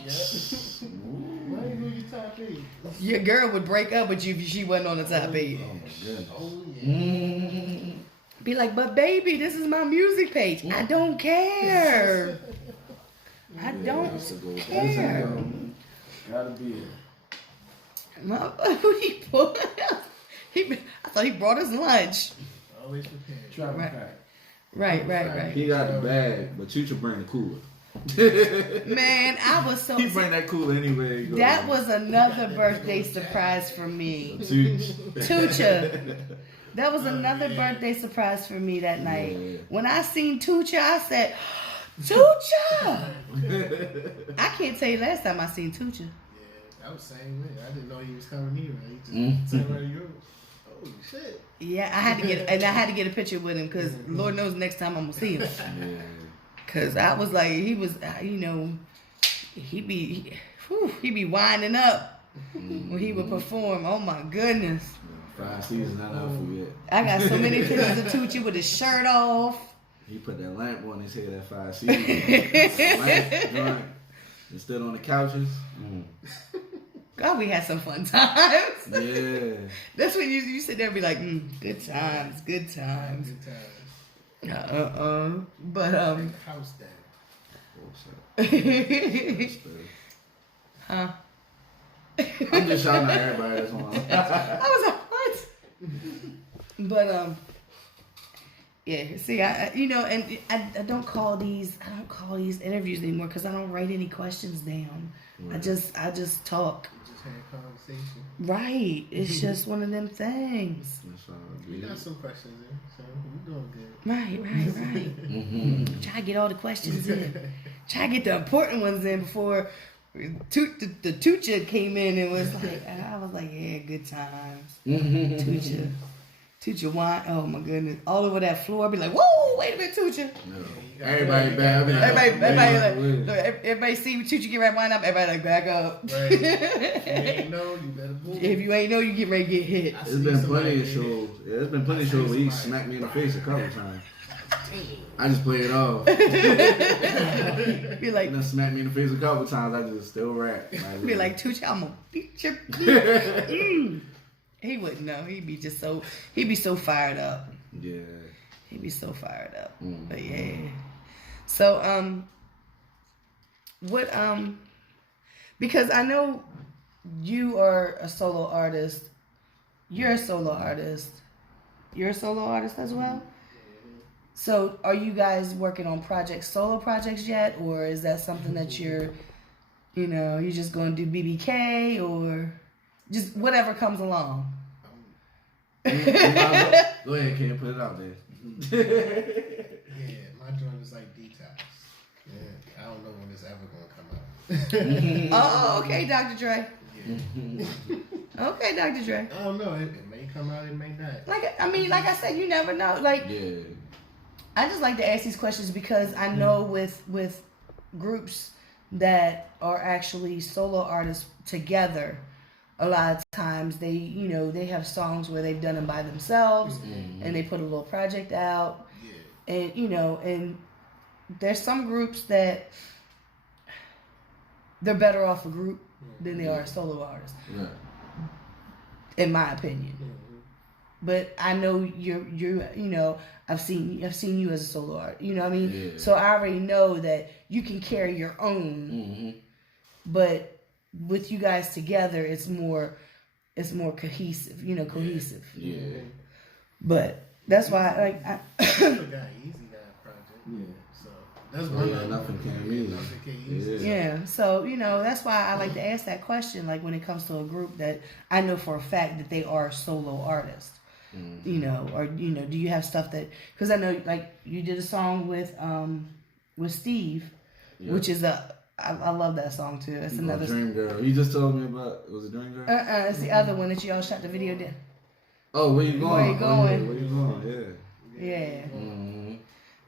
Why you do your top 8? Your girl would break up with you if she wasn't on the top 8. Oh my goodness. Oh yeah. Be like, but baby, this is my music page. I don't care. I don't care. Gotta be it. What he put? I thought he brought us lunch. Always prepared. Travel Right. pack. Right. He got the bag, but Chucha bring the cooler. Man, I was so. He bring that cooler anyway. That was another birthday surprise for me. Chucha. Tucha. That was another birthday surprise for me that night. Yeah. When I seen Tucha, I said, Tucha! I can't tell you last time I seen Tucha. Yeah, I was the same way. I didn't know he was coming here. He just said, "Where you?" Oh shit! Yeah, I had to get a picture with him because Lord knows next time I'm gonna see him. Yeah. Cause I was like, he was, you know, he be winding up when he would perform. Oh my goodness! 5 seasons not out for yet. I got so many pictures of Tucci with his shirt off. He put that lamp on his head at 5 seasons. Lamp, joint, and stood on the couches. God, we had some fun times. Yeah. That's when you sit there and be like, good times. Good times. But House down. huh? I'm just shouting at everybody that's on. I was like, what? But yeah. See, I don't call these interviews anymore because I don't write any questions down. Right. I just talk. You just had a conversation. Right. It's just one of them things. We got some questions in, so we're doing good. Right. Try to get all the questions in. Try to get the important ones in before the Tucha came in and was like, I was like, yeah, good times. Tucha wine, oh my goodness, all over that floor. I'd be like, whoa, wait a minute, Tucha. No. Everybody back. Everybody see Tucha get right wind up. Everybody like back up. Right. If you ain't know, you better move. If you ain't know, you get ready to get hit. There's been plenty of shows. Yeah, there's been plenty of shows where he smacked me in the face a couple times. I just play it off. Be like, he done smacked me in the face a couple times. I just still rap. Be like, Tucha, I'm gonna beat your. He wouldn't know. He'd be so fired up. Yeah. He'd be so fired up. But yeah. So what because I know you are a solo artist. You're a solo artist. You're a solo artist as well? So are you guys working on solo projects yet, or is that something that you're just going to do BBK or just whatever comes along? Go ahead, Ken, put it out there. Yeah, my joint is like detox. Yeah, I don't know when it's ever gonna come out. Oh, okay, Dr. Dre. Yeah. Okay, Dr. Dre. I don't know. It may come out. It may not. Like I said, you never know. Like, yeah. I just like to ask these questions because I know with groups that are actually solo artists together, a lot of times they, you know, they have songs where they've done them by themselves and they put a little project out. Yeah. And, you know, and there's some groups that they're better off a group than they are a solo artist. Yeah. In my opinion. But I know you're you know, I've seen you as a solo artist. You know what I mean? Yeah. So I already know that you can carry your own. But with you guys together, it's more cohesive. You know, cohesive. Yeah. But that's why I Easy Guy project. Yeah. So that's one nothing came easy. Yeah. So, you know, that's why I like to ask that question. Like when it comes to a group that I know for a fact that they are solo artists. You know, or you know, do you have stuff that? Because I know, like you did a song with Steve, which is I love that song too. It's another Dream Girl. You just told me about. Was it Dream Girl? It's the other one that you all shot the video to. Oh, where you going? Where you going? Where you going?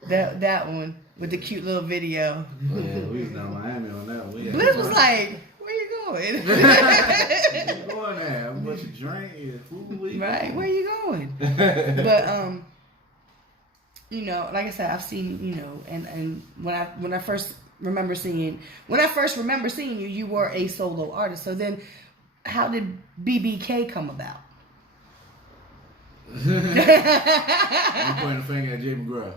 Yeah. That one with the cute little video. Oh, yeah, we was down Miami on that one. Bliss was like, "Where you going? Where you going at? I'm about to drink and food. Right, where you going?" But you know, like I said, I've seen, you know, and when I first remember seeing you, you were a solo artist. So then, how did BBK come about? I'm pointing a finger at Jay McGraw.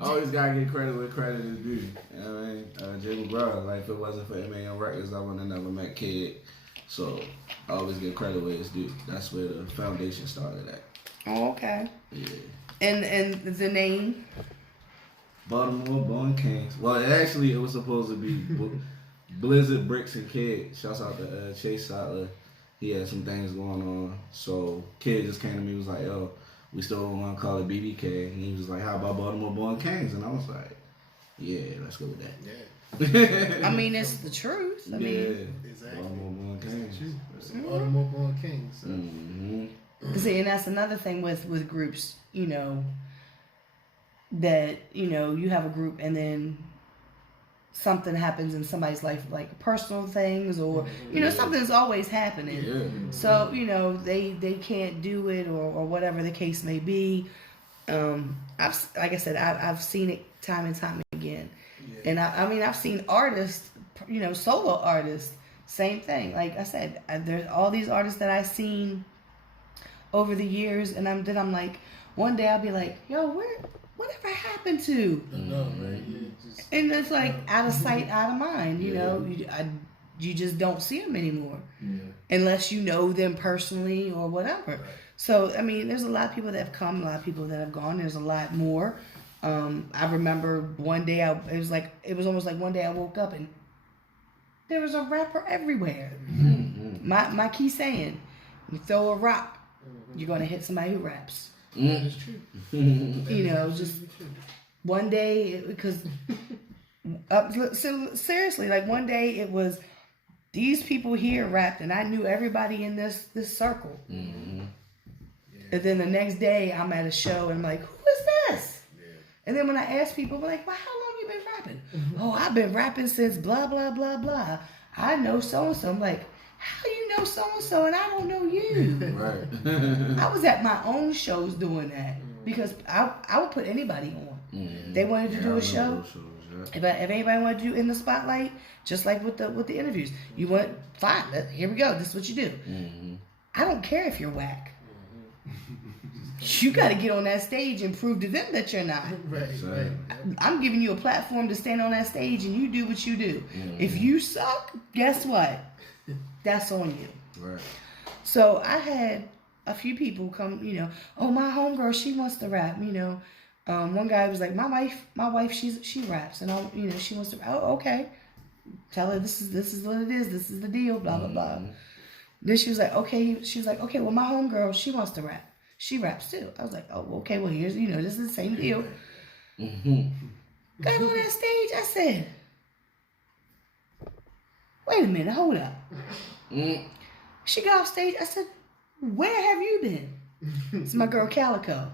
Always gotta get credit where credit is due. You know what I mean? Jay McGraw, like if it wasn't for MAM Records, I would have never met Kid. So I always give credit where it's due. That's where the foundation started at. Oh, okay. Yeah. And the name? Baltimore Born Kings. Well, it was supposed to be Blizzard, Bricks, and Kid. Shouts out to Chase Sattler. He had some things going on. So Kid just came to me and was like, yo, we still want to call it BBK. And he was like, how about Baltimore Born Kings? And I was like, yeah, let's go with that. Yeah. I mean, it's the truth. I mean, exactly. Baltimore Born Kings. It's Baltimore Born Kings. So. See, and that's another thing with groups, you know, that, you know, you have a group and then something happens in somebody's life, like personal things or, you know, something's always happening. Yeah. So, you know, they can't do it or whatever the case may be. Like I said, I've seen it time and time again. Yeah. And I mean, I've seen artists, you know, solo artists, same thing. Like I said, there's all these artists that I've seen over the years, and I'm like, one day I'll be like, yo, whatever happened to? No, right? Yeah, and it's like out of sight, out of mind. You know, you just don't see them anymore, unless you know them personally or whatever. Right. So I mean, there's a lot of people that have come, a lot of people that have gone. There's a lot more. I remember one day it was almost like one day I woke up and there was a rapper everywhere. My key saying, you throw a rock, you're gonna hit somebody who raps. That's true. You know, just one day, because seriously, like one day it was these people here rapped, and I knew everybody in this circle. And then the next day, I'm at a show, and I'm like, who is this? Yeah. And then when I ask people, I'm like, well, how long you been rapping? Oh, I've been rapping since blah blah blah blah. I know so and so. I'm like, how you know so and so and I don't know you? Right. I was at my own shows doing that because I would put anybody on. They wanted to do a show. If anybody wanted to do in the spotlight, just like with the interviews, you want fine. Here we go. This is what you do. I don't care if you're whack. You got to get on that stage and prove to them that you're not. Right. I'm giving you a platform to stand on that stage and you do what you do. If you suck, guess what? That's on you. Right. So I had a few people come, you know, oh, my homegirl, she wants to rap, you know. One guy was like, my wife, she raps, and you know, she wants to. Oh, okay. Tell her this is what it is. This is the deal. Blah blah blah. Then she was like, okay. She was like, okay. Well, my homegirl, she wants to rap. She raps too. I was like, oh, okay. Well, here's, you know, this is the same deal. Got on that stage. I said, wait a minute, hold up. She got off stage. I said, where have you been? It's my girl Calico.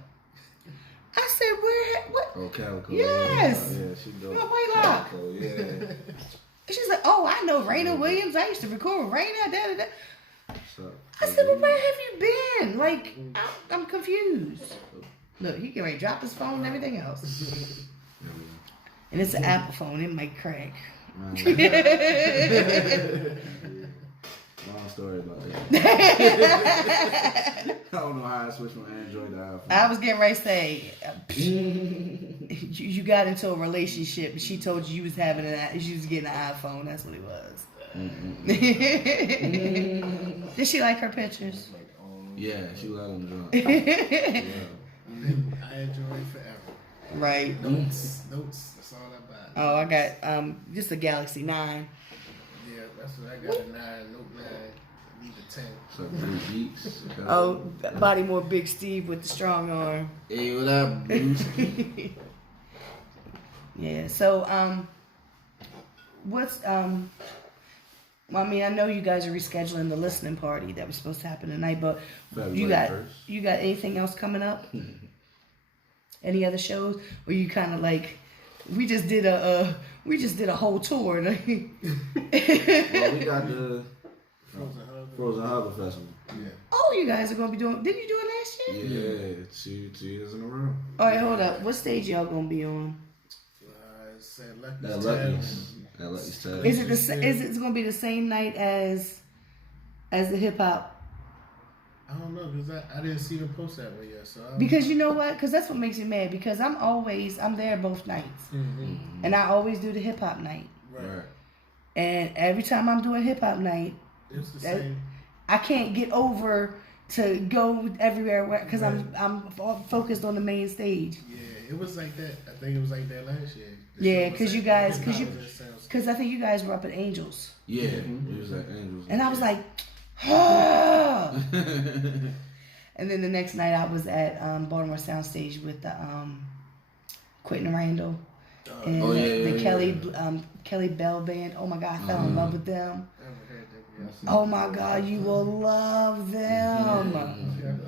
I said, where? What? Oh, Calico. Yes. Yeah, she dope. No, White Lock. Calico, yeah. She's like, oh, I know Raina Williams. I used to record with Raina. Da, da, da. What's up? I said, well, where have you been? Like, I'm confused. Look, he can ready to drop his phone and everything else. And it's an Apple phone. It might crack. Long story about that. I don't know how I switched from Android to iPhone. I was getting ready to say, you got into a relationship and she told you was having she was getting an iPhone. That's what it was. Did she like her pictures? Yeah, she let them drunk. I enjoy it forever. Right. Notes. That's all I buy. Oh, I got just a Galaxy 9. Yeah, that's what I got. A 9, Note 9, need a 10. So 3 beats. Oh, Body More Big Steve with the strong arm. Hey, what up, Bruce? Yeah. So what's well, I mean, I know you guys are rescheduling the listening party that was supposed to happen tonight, but you got anything else coming up? Any other shows? Or you kind of like, we just did a whole tour. Well, we got the Frozen Harbor Festival. Yeah. Oh, you guys are gonna be doing? Didn't you do it last year? Yeah, 2 years in a row. All right, hold up. What stage y'all gonna be on? It's at At Lucky's Tab. Is it gonna be the same night as the hip hop? I don't know because I didn't see them post that way yet. So Because you know what? Because that's what makes me mad. Because I'm there both nights, and I always do the hip hop night. Right. And every time I'm doing hip hop night, It's the same. I can't get over to go everywhere because I'm focused on the main stage. Yeah, it was like that. I think it was like that last year. Yeah, because I think you guys were up at Angels. Yeah, it was at Angels. And I was like, ah! And then the next night I was at Baltimore Soundstage with the Quentin Randall and the Kelly Bell Band. Oh my God, I fell in love with them. Oh my God, you will love them.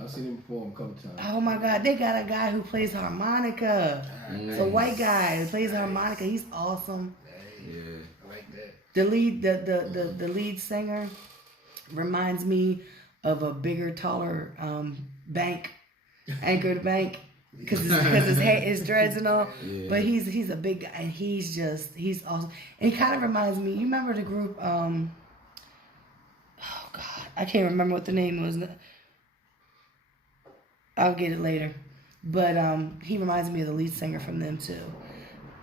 I've seen him perform a couple times. Oh my God, they got a guy who plays harmonica. It's a white guy who plays harmonica. He's awesome. Yeah, I like that. The lead singer reminds me of a bigger, taller bank, Anchor the Bank, because his hair, his dreads and all. Yeah. But he's a big guy and he's awesome. And he kind of reminds me. You remember the group? Oh God, I can't remember what the name was. I'll get it later. But he reminds me of the lead singer from them too.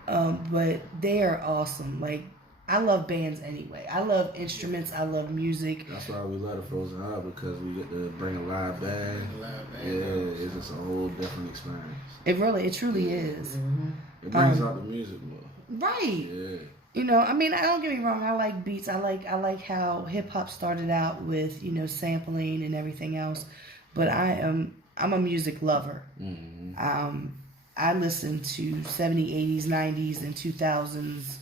But they are awesome. Like, I love bands anyway. I love instruments. I love music. That's why we love the Frozen Harbor, because we get to bring a live band. Yeah, it's just a whole different experience. It truly is. Mm-hmm. It brings out the music more. Right. Yeah. You know, I mean, I don't get me wrong. I like beats. I like how hip hop started out with, you know, sampling and everything else. But I'm a music lover. Mm-hmm. I listen to 70s, 80s, 90s, and 2000s.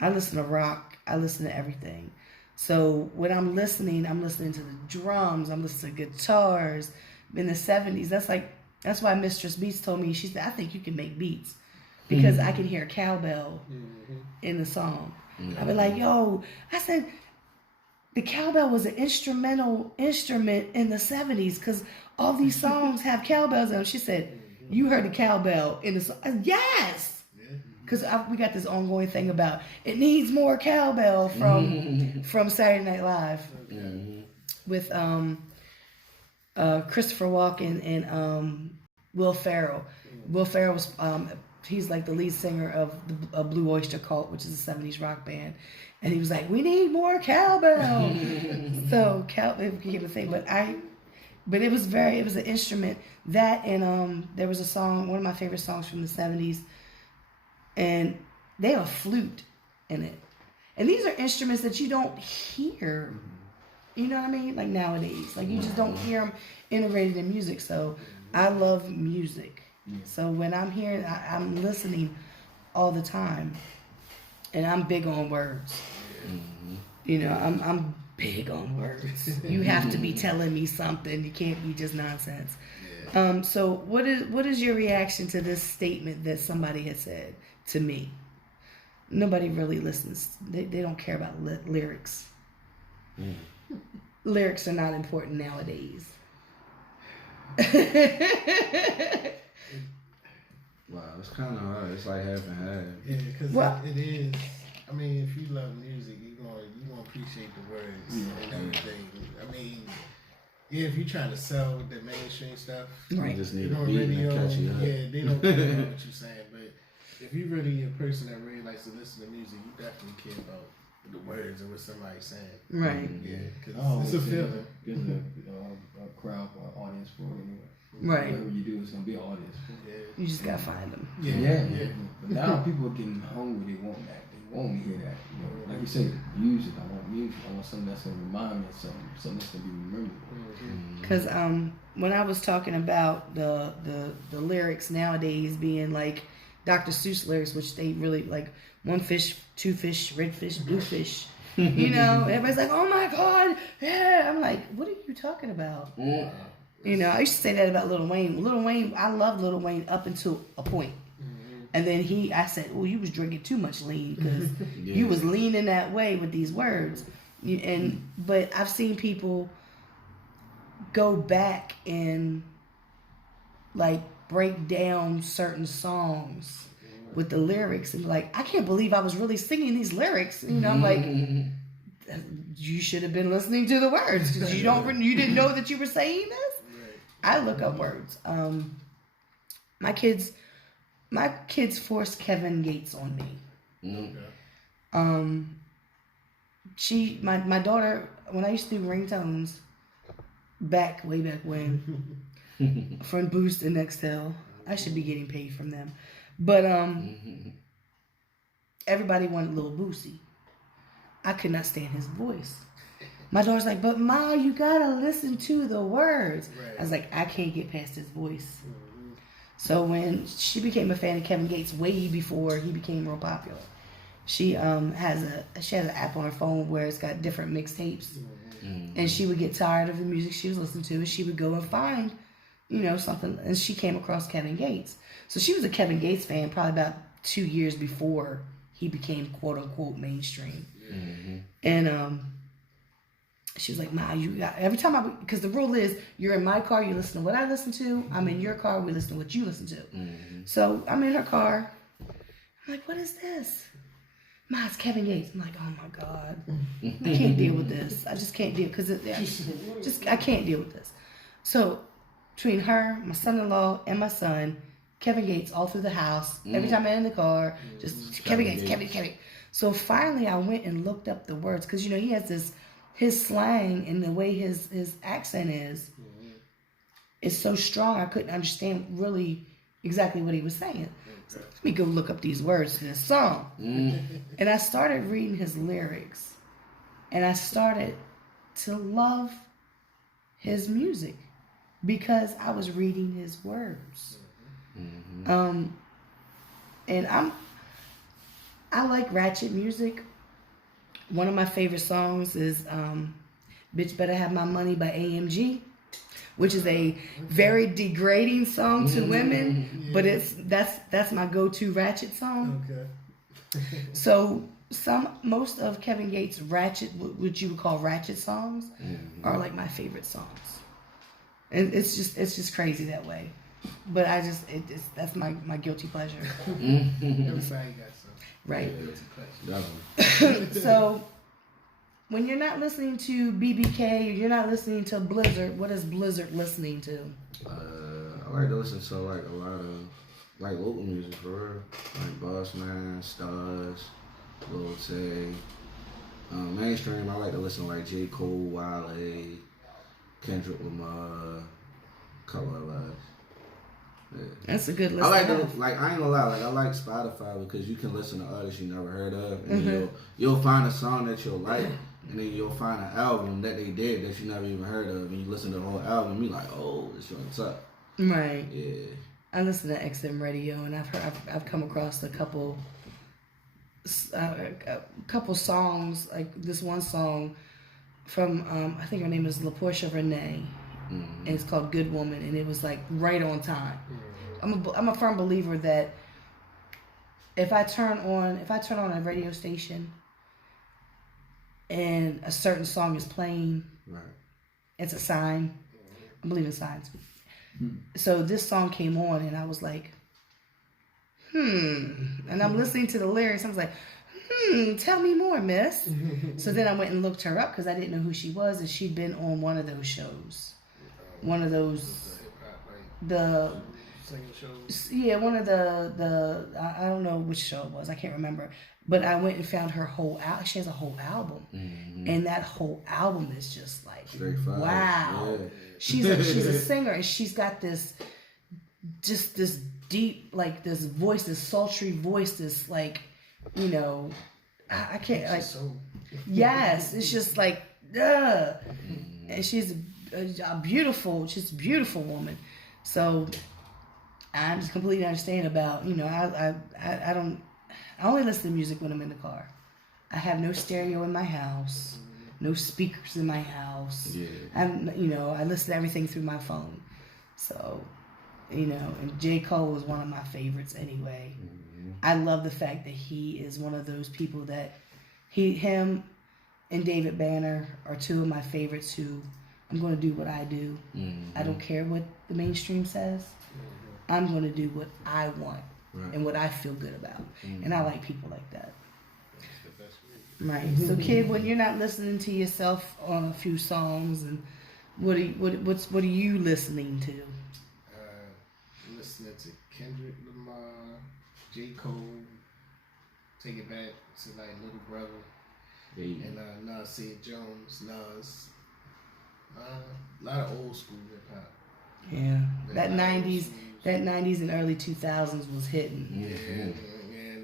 I listen to rock. I listen to everything. So when I'm listening to the drums. I'm listening to guitars. In the 70s, that's why Mistress Beats told me, she said, I think you can make beats. Because I can hear cowbell in the song. I'd be like, yo, I said, the cowbell was an instrumental instrument in the 70s because all these songs have cowbells in them. She said, you heard the cowbell in the song. I said, yes. Because we got this ongoing thing about it needs more cowbell from Saturday Night Live with Christopher Walken and Will Ferrell. Will Ferrell was he's like the lead singer of the Blue Oyster Cult, which is a 70s rock band, and he was like, we need more cowbell. So cowbell became a thing, but it was an instrument that, and there was a song, one of my favorite songs from the 70s. And they have a flute in it. And these are instruments that you don't hear, you know what I mean? Like nowadays. Like you just don't hear them integrated in music. So I love music. So when I'm hearing, I'm listening all the time. And I'm big on words. You know, I'm big on words. You have to be telling me something. You can't be just nonsense. So what is your reaction to this statement that somebody had said to me? Nobody really listens. They don't care about lyrics. Lyrics are not important nowadays. Wow, it's kind of hard. It's like half and half. Yeah, because it is. I mean, if you love music, you gonna appreciate the words and everything. I mean, yeah, if you're trying to sell the mainstream stuff, right? You just need a beat and catch you up. Yeah, they don't care about what you're saying. But if you're really a person that really likes to listen to music, you definitely care about the words and what somebody's saying. Right. Yeah, because it's a feeling. There's a crowd or audience for it anyway. Right. Whatever you do, it's gonna be an audience for it. Yeah. You just gotta find them. Yeah. But now people are getting hungry. They want that. They want to hear that. You know, like you say, music. I want music. I want something that's gonna remind me of something that's gonna be remembered. Because when I was talking about the lyrics nowadays being like Dr. Seuss lyrics, which they really like, one fish, two fish, red fish, blue fish. You know, everybody's like, oh my God, yeah. I'm like, what are you talking about? You know, I used to say that about Lil Wayne. Lil Wayne, I loved Lil Wayne up until a point. And then I said, well, you was drinking too much lean because you was leaning that way with these words. But I've seen people go back and like break down certain songs with the lyrics and like, I can't believe I was really singing these lyrics. You know, I'm like, you should have been listening to the words because you didn't know that you were saying this. I look up words. My kids forced Kevin Gates on me. My daughter, when I used to do ringtones way back when, from Boost and Nextel, I should be getting paid from them. But everybody wanted Lil Boosie. I could not stand his voice. My daughter's like, but Ma, you gotta listen to the words. Right. I was like, I can't get past his voice. So when she became a fan of Kevin Gates way before he became real popular, she has an app on her phone where it's got different mixtapes, and she would get tired of the music she was listening to, and she would go and find, something, and she came across Kevin Gates. So she was a Kevin Gates fan probably about 2 years before he became quote unquote mainstream, and she was like, Ma, you got every time because the rule is you're in my car, you listen to what I listen to. I'm in your car, we listen to what you listen to. So I'm in her car. I'm like, what is this? Ma, it's Kevin Gates. I'm like, oh my God, I can't deal with this. I just can't deal because I can't deal with this. So between her, my son-in-law, and my son, Kevin Gates all through the house. Every time I'm in the car, just Kevin Gates. So finally, I went and looked up the words because he has his slang and the way his accent is so strong. I couldn't understand really exactly what he was saying. So let me go look up these words to this song. And I started reading his lyrics, and I started to love his music because I was reading his words. And I like ratchet music. One of my favorite songs is Bitch Better Have My Money by AMG, which is a very degrading song to women, but that's my go-to ratchet song. Okay. So most of Kevin Gates' ratchet, what you would call ratchet songs, are like my favorite songs. And it's just crazy that way. But that's my guilty pleasure. Everybody got some. Right. So, when you're not listening to BBK, you're not listening to Blizzard, what is Blizzard listening to? I like to listen to like a lot of like local music for real. Like Boss Man, Stars, Lil Tay. Mainstream, I like to listen to like J. Cole, Wale, Kendrick Lamar, a couple of others. Yeah. That's a good list. I like I ain't gonna lie, I like Spotify because you can listen to artists you never heard of, and you'll find a song that you'll like, and then you'll find an album that they did that you never even heard of, and you listen to the whole album, and you like, oh, this joint's up. Right. Yeah. I listen to XM Radio, and I've come across a couple songs, like this one song from I think her name is LaPortia Renee, and it's called Good Woman, and it was like right on time. I'm a firm believer that if I turn on a radio station and a certain song is playing, Right. it's a sign. I believe in signs. So this song came on, and I was like, and I'm listening to the lyrics. I was like, tell me more, miss. So then I went and looked her up because I didn't know who she was, and she'd been on one of those shows. One of those, the singing shows. Yeah, one of the I don't know which show it was. I can't remember. But I went and found her whole album. She has a whole album, and that whole album is just like, wow. Yeah. She's a singer, and she's got this deep, like this voice, this sultry voice, this like, you know, I can't like. Yes, it's just like, and she's a beautiful woman. So I just completely understand about, you know, I only listen to music when I'm in the car. I have no stereo in my house, no speakers in my house. Yeah. I listen to everything through my phone. So, you know, and J. Cole is one of my favorites anyway. I love the fact that he is one of those people that him and David Banner are two of my favorites who I'm going to do what I do. I don't care what the mainstream says. I'm going to do what I want and what I feel good about. And I like people like that. Right. So, kid, when you're not listening to yourself on a few songs, and what are you listening to? Listening to Kendrick Lamar, J. Cole, Take It Back to like Little Brother, and Nasir Jones, Nas. A lot of old school hip hop. Yeah, that 90s and early 2000s was hitting. Yeah,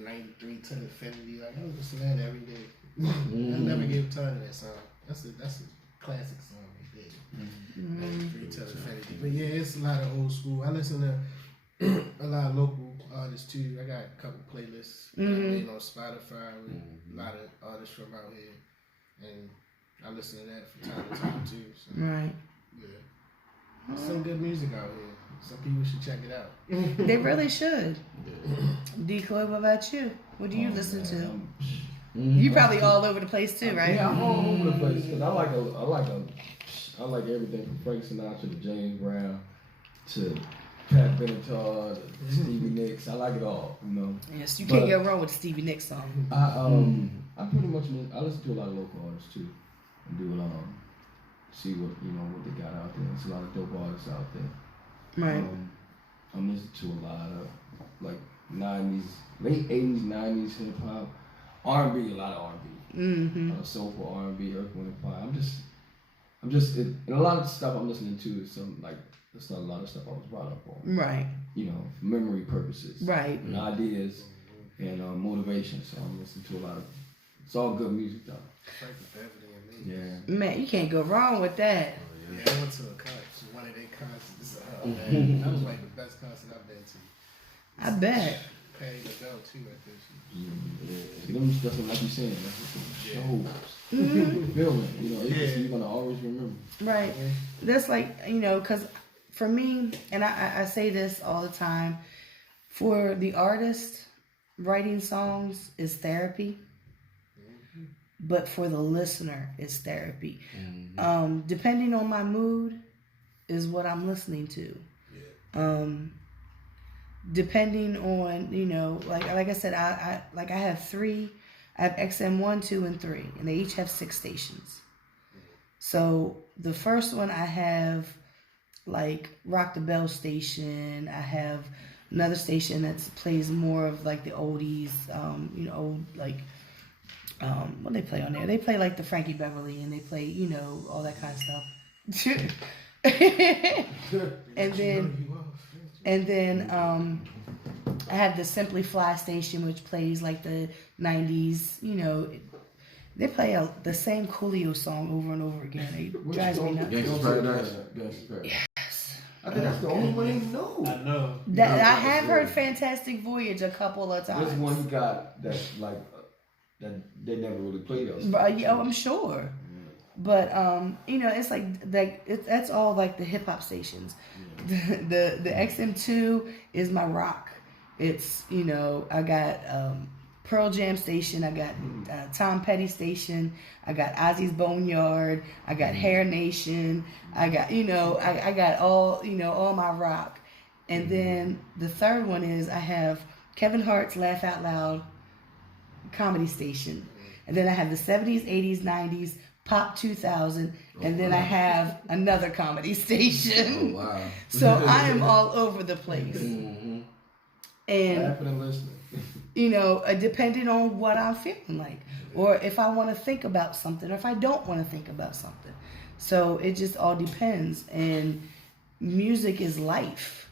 93 to Infinity. Like I was listening to that every day. I never gave tired of that song. That's a classic song right there. 93 to Infinity. But yeah, it's a lot of old school. I listen to a lot of local artists too. I got a couple playlists on Spotify with a lot of artists from out here, and I listen to that from time to time too. So, right. Yeah. There's some good music out here. Some people should check it out. They really should. Decoy, what about you? What do you listen to? You probably all over the place too, right? Yeah, I'm all over the place because I like everything from Frank Sinatra to James Brown to Pat Benatar to Stevie Nicks. I like it all, you know. Yes, you can't go wrong with the Stevie Nicks song. I pretty much listen to a lot of local artists too, and do see what they got out there. There's a lot of dope artists out there. Right. I'm listening to a lot of like 90s, late 80s, 90s hip hop, R&B, a lot of R&B, soulful R&B, Earth, Wind and Fire. I'm just, and a lot of the stuff I'm listening to is that's not a lot of stuff I was brought up on. Right. You know, for memory purposes. Right. And ideas and motivation. So I'm listening to a lot of. It's all good music though. Yeah. Man, you can't go wrong with that. Yeah, I went to one of their concerts. Man, that was like the best concert I've been to. I bet. Patty LaBelle too, I think. See, that's what, like you saying, that's what shows. Feeling, you're gonna always remember. Right. That's like, because for me, and I say this all the time, for the artist, writing songs is therapy. But for the listener, it's therapy. Depending on my mood, is what I'm listening to. Yeah. Depending on like I said, I have three. I have XM 1, 2, and 3, and they each have 6 stations. So the first one I have like Rock the Bell station. I have another station that plays more of like the oldies, old like. What they play on there? They play like the Frankie Beverly, and they play, all that kind of stuff. and then I have the Simply Fly station, which plays like the 90s. They play the same Coolio song over and over again. It drives me nuts. Yes. I think that's the only one you know. I know. That I have heard Fantastic Voyage a couple of times. There's one you got that's like that they never really played us. Yeah, I'm sure. But you know, it's like that's all like the hip hop stations. The XM2 is my rock. It's, you know, I got Pearl Jam station, I got Tom Petty station, I got Ozzy's Boneyard, I got Hair Nation, I got, you know, I got all, you know, all my rock. And then the third one is I have Kevin Hart's Laugh Out Loud comedy station. And then I have the 70s, 80s, 90s, Pop 2000, and then I have another comedy station. Oh, wow. So I am all over the place. Laughing And, and listening. you know, depending on what I'm feeling like, or if I want to think about something, or if I don't want to think about something. So it just all depends. And music is life.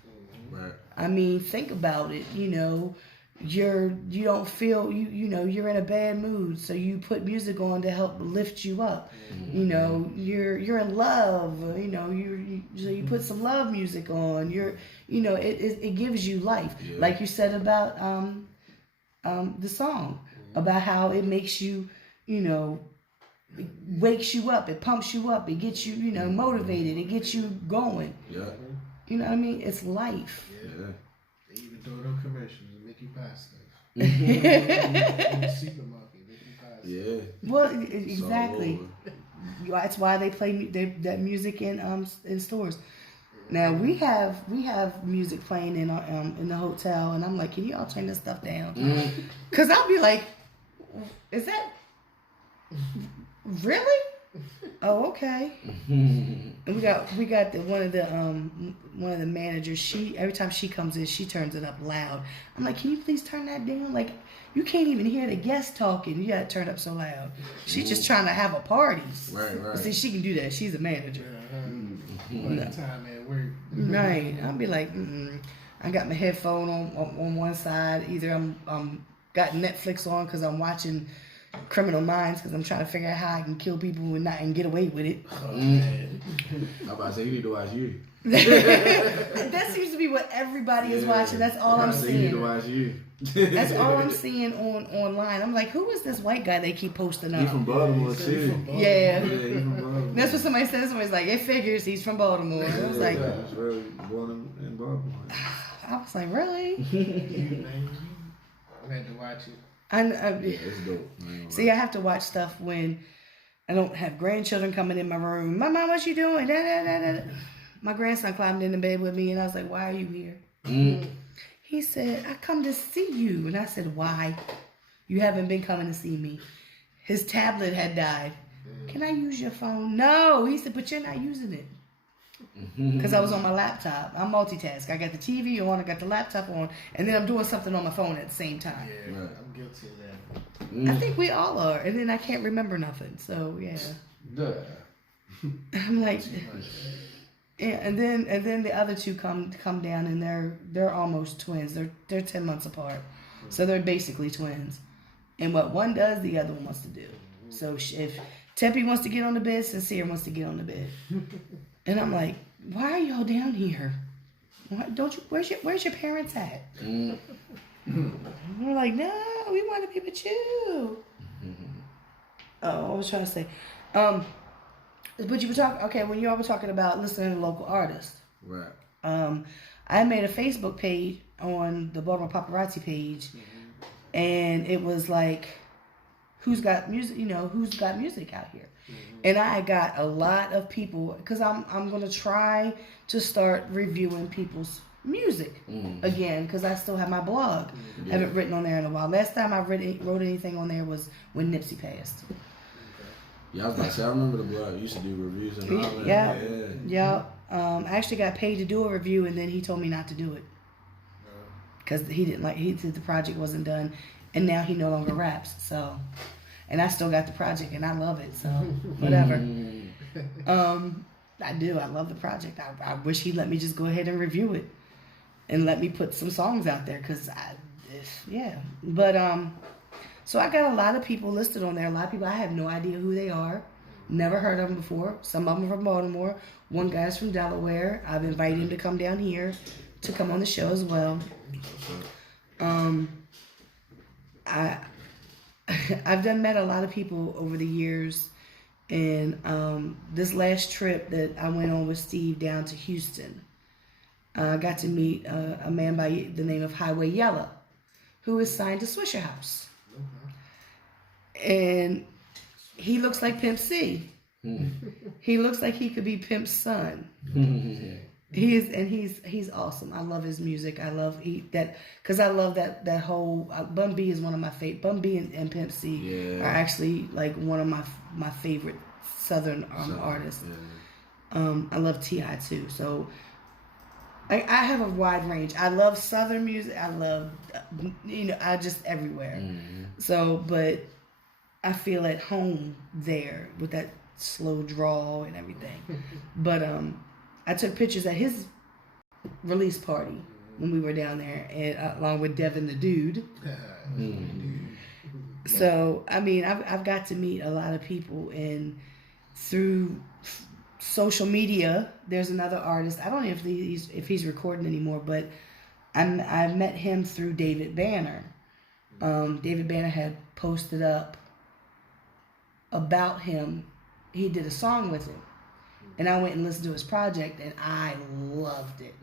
Right. I mean, think about it. You know, you don't feel you know you're in a bad mood, so you put music on to help lift you up. You know, you're in love. You know, so you put some love music on. You know, it gives you life. Yeah. Like you said about the song, about how it makes you, you know, it wakes you up, it pumps you up, it gets you, you know, motivated, it gets you going. Yeah. You know what I mean? It's life. Yeah. They even throw them commercials and make you buy stuff. In the supermarket, make you buy stuff. Yeah. Well, It's all exactly. over. That's why they play that music in stores. Now we have music playing in the hotel, and I'm like, can you all turn this stuff down? Cause I'll be like, is that really? Oh, okay. And we got one of the managers. She, every time she comes in, she turns it up loud. I'm like, can you please turn that down? Like, you can't even hear the guests talking. You gotta turn it up so loud. She's just trying to have a party. Right. See, she can do that. She's a manager. All the time at work. Right. I'll be like, I got my headphone on one side. Either I'm got Netflix on because I'm watching Criminal Minds because I'm trying to figure out how I can kill people and get away with it. Oh, man. I'm about to say, you need to watch you. That seems to be what everybody is watching. That's all I'm You need to seeing. watch you. That's all I'm seeing online. I'm like, who is this white guy they keep posting He's from up? Baltimore, too. Yeah. Yeah, he's from Baltimore. That's what somebody said. Somebody's like, it figures he's from Baltimore. I was like, That's really born in Baltimore. I was like, really? I had to watch it. Yeah, it's dope. See, I have to watch stuff when I don't have grandchildren coming in my room. My mom, what you doing? Da, da, da, da. My grandson climbed in the bed with me, and I was like, why are you here? He said, I come to see you. And I said, why? You haven't been coming to see me. His tablet had died. Can I use your phone? No. He said, but you're not using it. Because I was on my laptop. I'm multitask. I got the TV on, I got the laptop on, and then I'm doing something on my phone at the same time. Yeah, Right. I'm guilty of that. I think we all are. And then I can't remember nothing. So, yeah. I'm like... Too much. Yeah, and then the other two come down, and they're almost twins. They're 10 months apart, so they're basically twins. And what one does, the other one wants to do. So if Tempe wants to get on the bed, Sincere wants to get on the bed. And I'm like, why are y'all down here? Why don't you? Where's your parents at? And we're like, no, we want to be with you. Oh, what was I trying to say? But you were talking, okay, when you all were talking about listening to local artists. Right. I made a Facebook page on the Baltimore Paparazzi page, and it was like, who's got music, who's got music out here? And I got a lot of people, because I'm going to try to start reviewing people's music again, because I still have my blog. I haven't written on there in a while. Last time I wrote anything on there was when Nipsey passed. Yeah, I was about to say, I remember the blog. You used to do reviews and all that. Yeah. I actually got paid to do a review, and then he told me not to do it. Because he said the project wasn't done, and now he no longer raps, so. And I still got the project, and I love it, so whatever. I do. I love the project. I wish he'd let me just go ahead and review it, and let me put some songs out there, because But so I got a lot of people listed on there. A lot of people I have no idea who they are, never heard of them before. Some of them are from Baltimore. One guy's from Delaware. I've invited him to come down here to come on the show as well. I've met a lot of people over the years, And this last trip that I went on with Steve down to Houston, I got to meet a man by the name of Highway Yella, who is signed to Swisher House. And he looks like Pimp C. He looks like he could be Pimp's son. He's awesome. I love his music. I love that because I love that whole Bun B is one of my favorite. Bun B and Pimp C are actually like one of my favorite Southern artists. I love T.I. too. So I have a wide range. I love Southern music. I love I just everywhere. So but I feel at home there with that slow drawl and everything. But I took pictures at his release party when we were down there, and along with Devin the Dude. So I mean, I've got to meet a lot of people, and through social media, there's another artist. I don't know if he's recording anymore, but I met him through David Banner. David Banner had posted up about him. He did a song with him. And I went and listened to his project, and I loved it.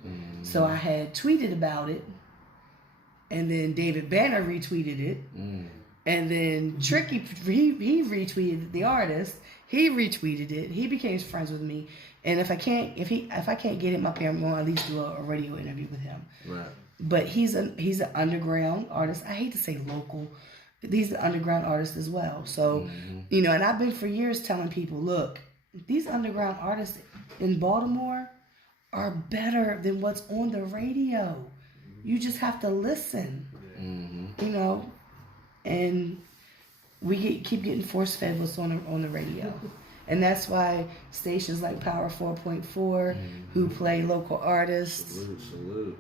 So I had tweeted about it, and then David Banner retweeted it, and then Tricky he retweeted the artist. He retweeted it. He became friends with me, and if I can't get him up here, I'm going to at least do a radio interview with him. Right. But he's an underground artist. I hate to say local. He's an underground artist as well. So and I've been for years telling people, look. These underground artists in Baltimore are better than what's on the radio. You just have to listen, and we keep getting force-fed what's on the radio. And that's why stations like Power 4.4, who play local artists, salute.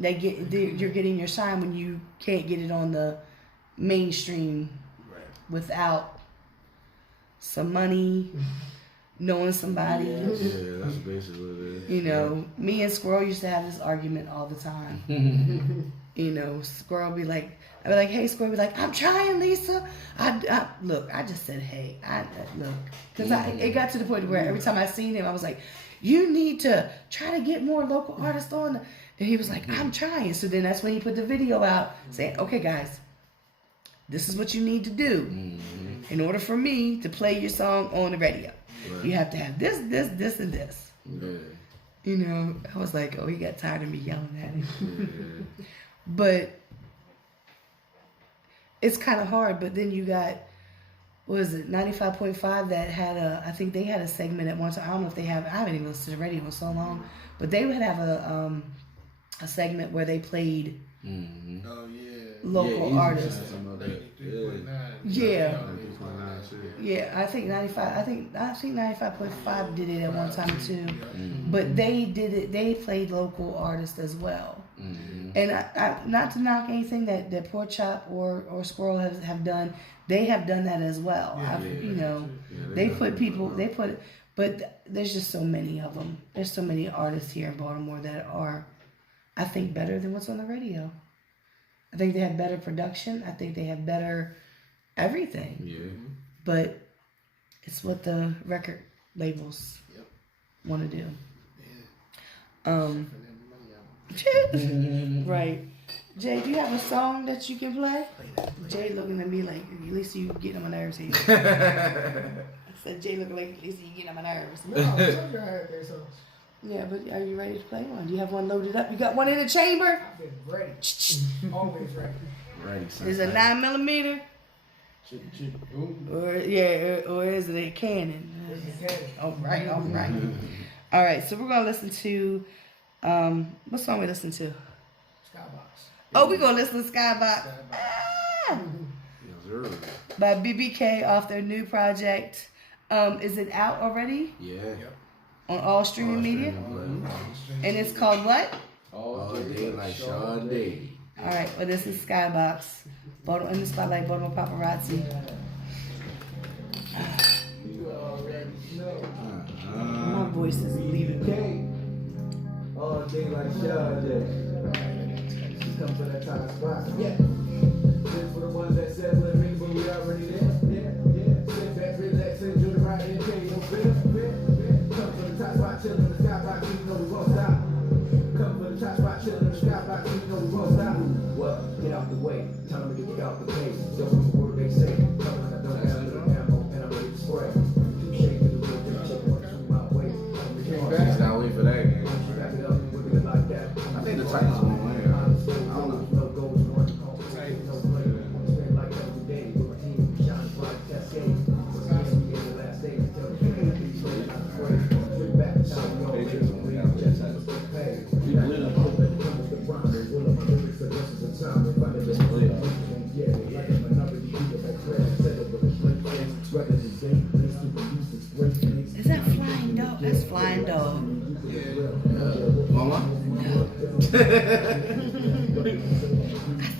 You're getting your shine when you can't get it on the mainstream without some money, knowing somebody. Yeah, that's basically what it is. Me and Squirrel used to have this argument all the time. Squirrel be like, I'd be like, hey, Squirrel be like, I'm trying, Lisa. I just said, hey, because it got to the point where every time I seen him, I was like, you need to try to get more local artists on. And he was like, I'm trying. So then that's when he put the video out saying, okay, guys, this is what you need to do. In order for me to play your song on the radio, you have to have this, and this. I was like, oh, he got tired of me yelling at him. But it's kind of hard. But then you got, what is it, 95.5 that had I think they had a segment at one time. I don't know if they have, I haven't even listened to the radio in so long. But they would have a segment where they played local artists. Yeah, I think 95.5 did it at one time too. But they did it. They played local artists as well. And I not to knock anything that Pork Chop or Squirrel have done. They have done that as well. They put people. They put. But there's just so many of them. There's so many artists here in Baltimore that are, I think, better than what's on the radio. I think they have better production. I think they have better everything. Yeah. But it's what the record labels want to do. Right. Jay, do you have a song that you can play? Jay looking at me like, at least you getting on my nerves here. I said, Jay looking like, at least you getting on my nerves. Yeah, but are you ready to play one? Do you have one loaded up? You got one in the chamber? I've been ready. Always ready. Ready. Is it 9mm? Or is it a cannon? All right. All right, so we're gonna listen to what song we listen to? Skybox. Oh, we're gonna listen to Skybox. By BBK off their new project. Is it out already? Yeah. Yep. On all streaming media? And it's called what? All Day Like Sade. All right, well, this is Skybox. In the Spotlight, Baltimore Paparazzi. My voice is leaving. All day like Sade. She comes for that time spot. Yeah. This for the ones that said we're but we already there. Yeah.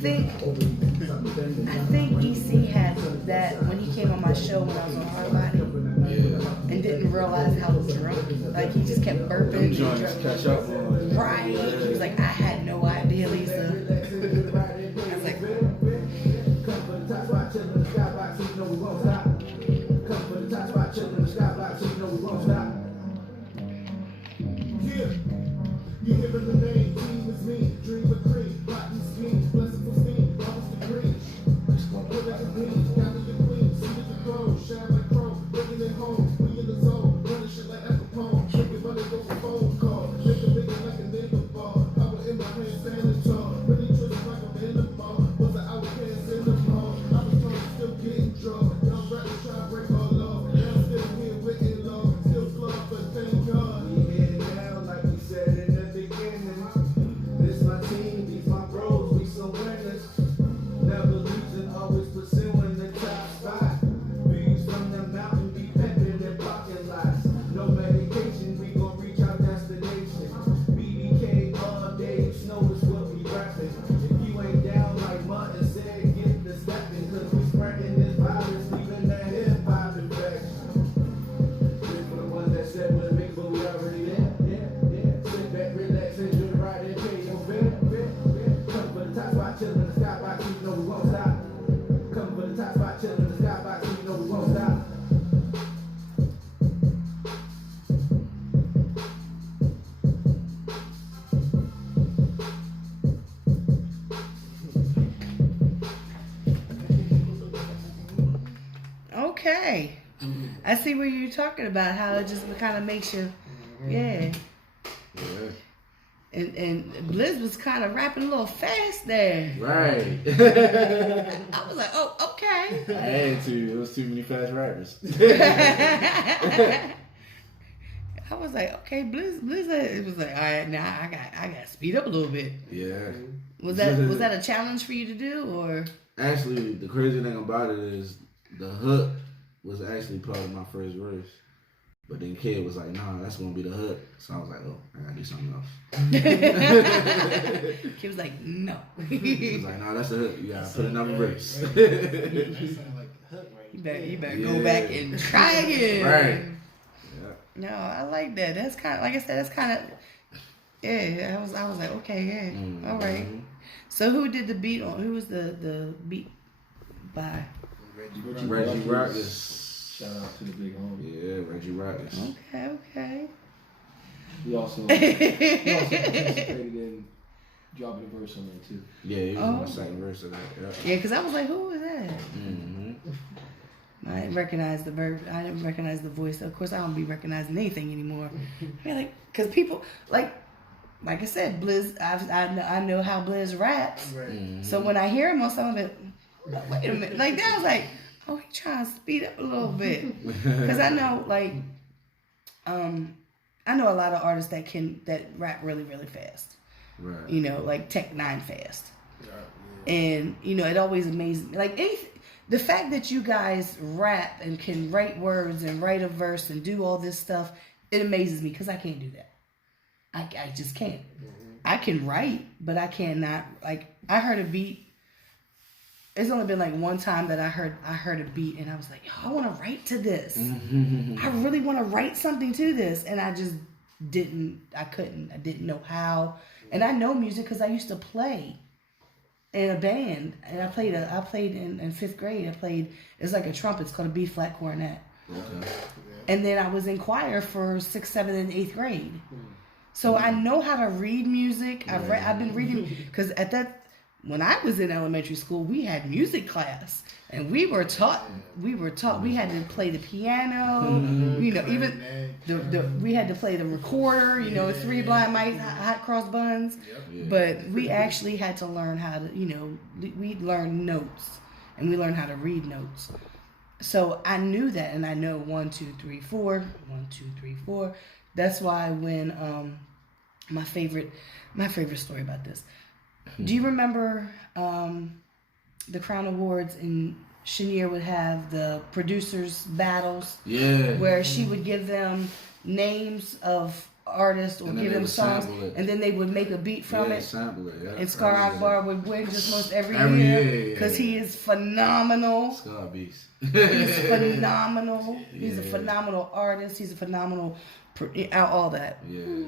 think EC had that when he came on my show when I was on Hardbody. Yeah. And didn't realize how drunk. Like he just kept burping. Them joints catch up on. Right. He was like, I had no idea, Lisa. I was like, Come for the top spot, chillin' in the skybox, so you know we won't stop. Come for the top spot, chillin' in the skybox, so you know we won't stop. Yeah, you hearing the name, team is me, dream of cream, rotten scheme, blessed for steam, promise the green. Put like a bean, gather your queen, see the throne, shine like chrome, bringing it home, we in the zone, running shit like Apple Pone, tripping running go for phone call, make a bigger like a nigga ball, power in my hand, standing tall, really tripping like I'm in the mall, was an hour pants in the mall, I was told still getting drawn, young rappers try to break all law, now I'm still here with it law, still flawed, but thank God. We here now, like we said in the beginning, this my team, these my bros, we some winners, never losing, always pursuing the top spot, views from the mountain, be pepping in parking lots, no medication, we gon' reach our destination, BBK all day, snow is what we rapping, if you ain't down like Martin said, get the stepping, cause we spreading this virus, leaving that hip hop infection. This for the ones that said we'll make, but we already there, yeah, sit back, relax, enjoy the ride and pay your fare, come for the top spot, chillin' in the skybox, so you know we won't stop, come for the top spot, chillin' in the skybox, so you know we won't stop. okay. I see what you're talking about, how it just kind of makes you, yeah. Yeah. And Blizz was kind of rapping a little fast there. Right. I was like, oh, okay. I had to. It was too many fast rappers. I was like, okay, Blizz. It was like, all right, now I got to speed up a little bit. Yeah. Was that a challenge for you to do, or? Actually, the crazy thing about it is the hook was actually part of my first verse. But then Kid was like, nah, that's going to be the hook. So I was like, oh, I got to do something else. Kid was like, no. He was like, nah, that's the hook. You got to put another verse. That sound like the hook, right? You better go back and try again. Right. Yeah. No, I like that. That's kind of, like I said, that's kind of, yeah, I was like, okay, yeah, Mm-hmm. all right. So who did the beat on, who was the beat by? Reggie Rockets. Shout out to the big homie. Yeah, Reggie Rockets. Okay. He also participated in dropping a verse on there too. Yeah, he was on the second verse of that. Yeah, because I was like, who was that? Mm-hmm. I didn't recognize the verb. I didn't recognize the voice. Of course, I don't be recognizing anything anymore. Yeah, like, because people, like I said, Blizz, I know how Blizz raps. Right. Mm-hmm. So when I hear him on some of it, wait a minute. Like, that was like, oh, he trying to speed up a little bit. Because I know, like, I know a lot of artists that rap really, really fast. Right. You know, like Tech 9 fast. Yeah. And, you know, it always amazes me. Like, the fact that you guys rap and can write words and write a verse and do all this stuff, it amazes me because I can't do that. I just can't. Mm-hmm. I can write, but I cannot. Like, I heard a beat. It's only been like one time that I heard a beat and I was like, yo, I want to write to this. I really want to write something to this. And I just couldn't. I didn't know how. And I know music because I used to play in a band. And I played in fifth grade. It's like a trumpet. It's called a B flat cornet. Okay. And then I was in choir for 6th, 7th, and 8th grade. So I know how to read music. I've been reading, because when I was in elementary school, we had music class, and we were taught. We had to play the piano. You know, even we had to play the recorder. You know, 3 blind mice, hot cross buns. Yeah. But we actually had to learn how to. You know, we learned notes, and we learned how to read notes. So I knew that, and I know 1, 2, 3, 4, 1, 2, 3, 4. That's why when my favorite story about this. Do you remember the Crown Awards, and Chenier would have the producers battles? Yeah. Where she would give them names of artist or And then give they them would songs, sample it. and then they would make a beat from Yeah, it. sample it. Yeah. And Scar Akbar would win just most every Every year year, because yeah. he is phenomenal. Scar Beast. He's phenomenal. He's a Yeah. phenomenal artist. He's a phenomenal, all that. Yeah.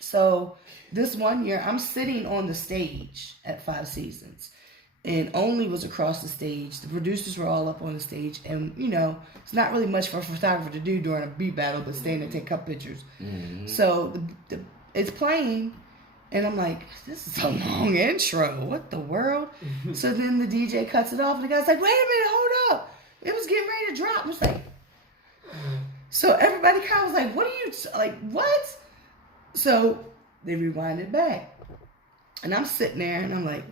So this one year, I'm sitting on the stage at Five Seasons, and Only was across the stage. The producers were all up on the stage, and you know, it's not really much for a photographer to do during a beat battle, but stand and take a couple pictures. Mm-hmm. So it's playing, and I'm like, this is a long intro. What the world? So then the DJ cuts it off, and the guy's like, wait a minute, hold up. It was getting ready to drop. I was like, so everybody kind of was like, what are you, like, what? So they rewind it back. And I'm sitting there, and I'm like,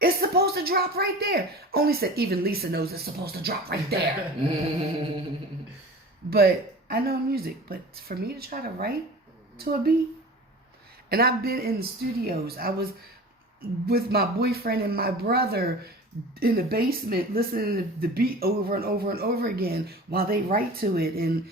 it's supposed to drop right there. Only said even Lisa knows it's supposed to drop right there. But I know music, but for me to try to write to a beat, and I've been in the studios. I was with my boyfriend and my brother in the basement listening to the beat over and over and over again while they write to it, and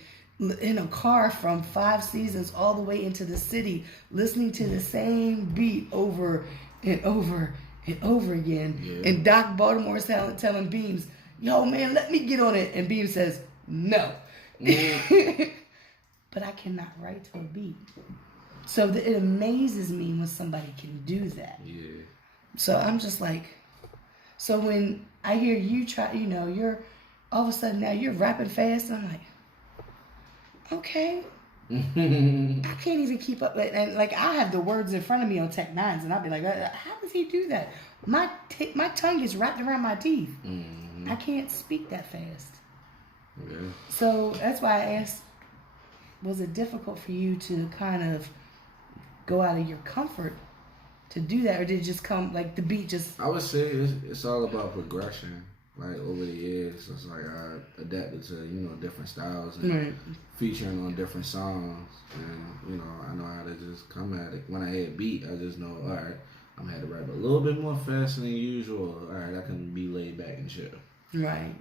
in a car from Five Seasons all the way into the city listening to the same beat over and over and over again. Yeah. And Doc Baltimore is telling Beams, yo man, let me get on it, and Beams says no. But I cannot write to a beat. So it amazes me when somebody can do that. Yeah. So I'm just like, so when I hear you try, you know, you're all of a sudden now you're rapping fast, and I'm like, okay. I can't even keep up. And like, I have the words in front of me on Tech Nines, and I'll be like, how does he do that? My tongue is wrapped around my teeth. Mm-hmm. I can't speak that fast. Yeah. So that's why I asked, was it difficult for you to kind of go out of your comfort to do that, or did it just come like the beat just? I would say it's all about progression. Like over the years, it's like I adapted to different styles and featuring on different songs, and I know how to just come at it. When I hit beat, I just know, all right, I'm gonna have to rap a little bit more faster than usual. All right, I can be laid back and chill. Right.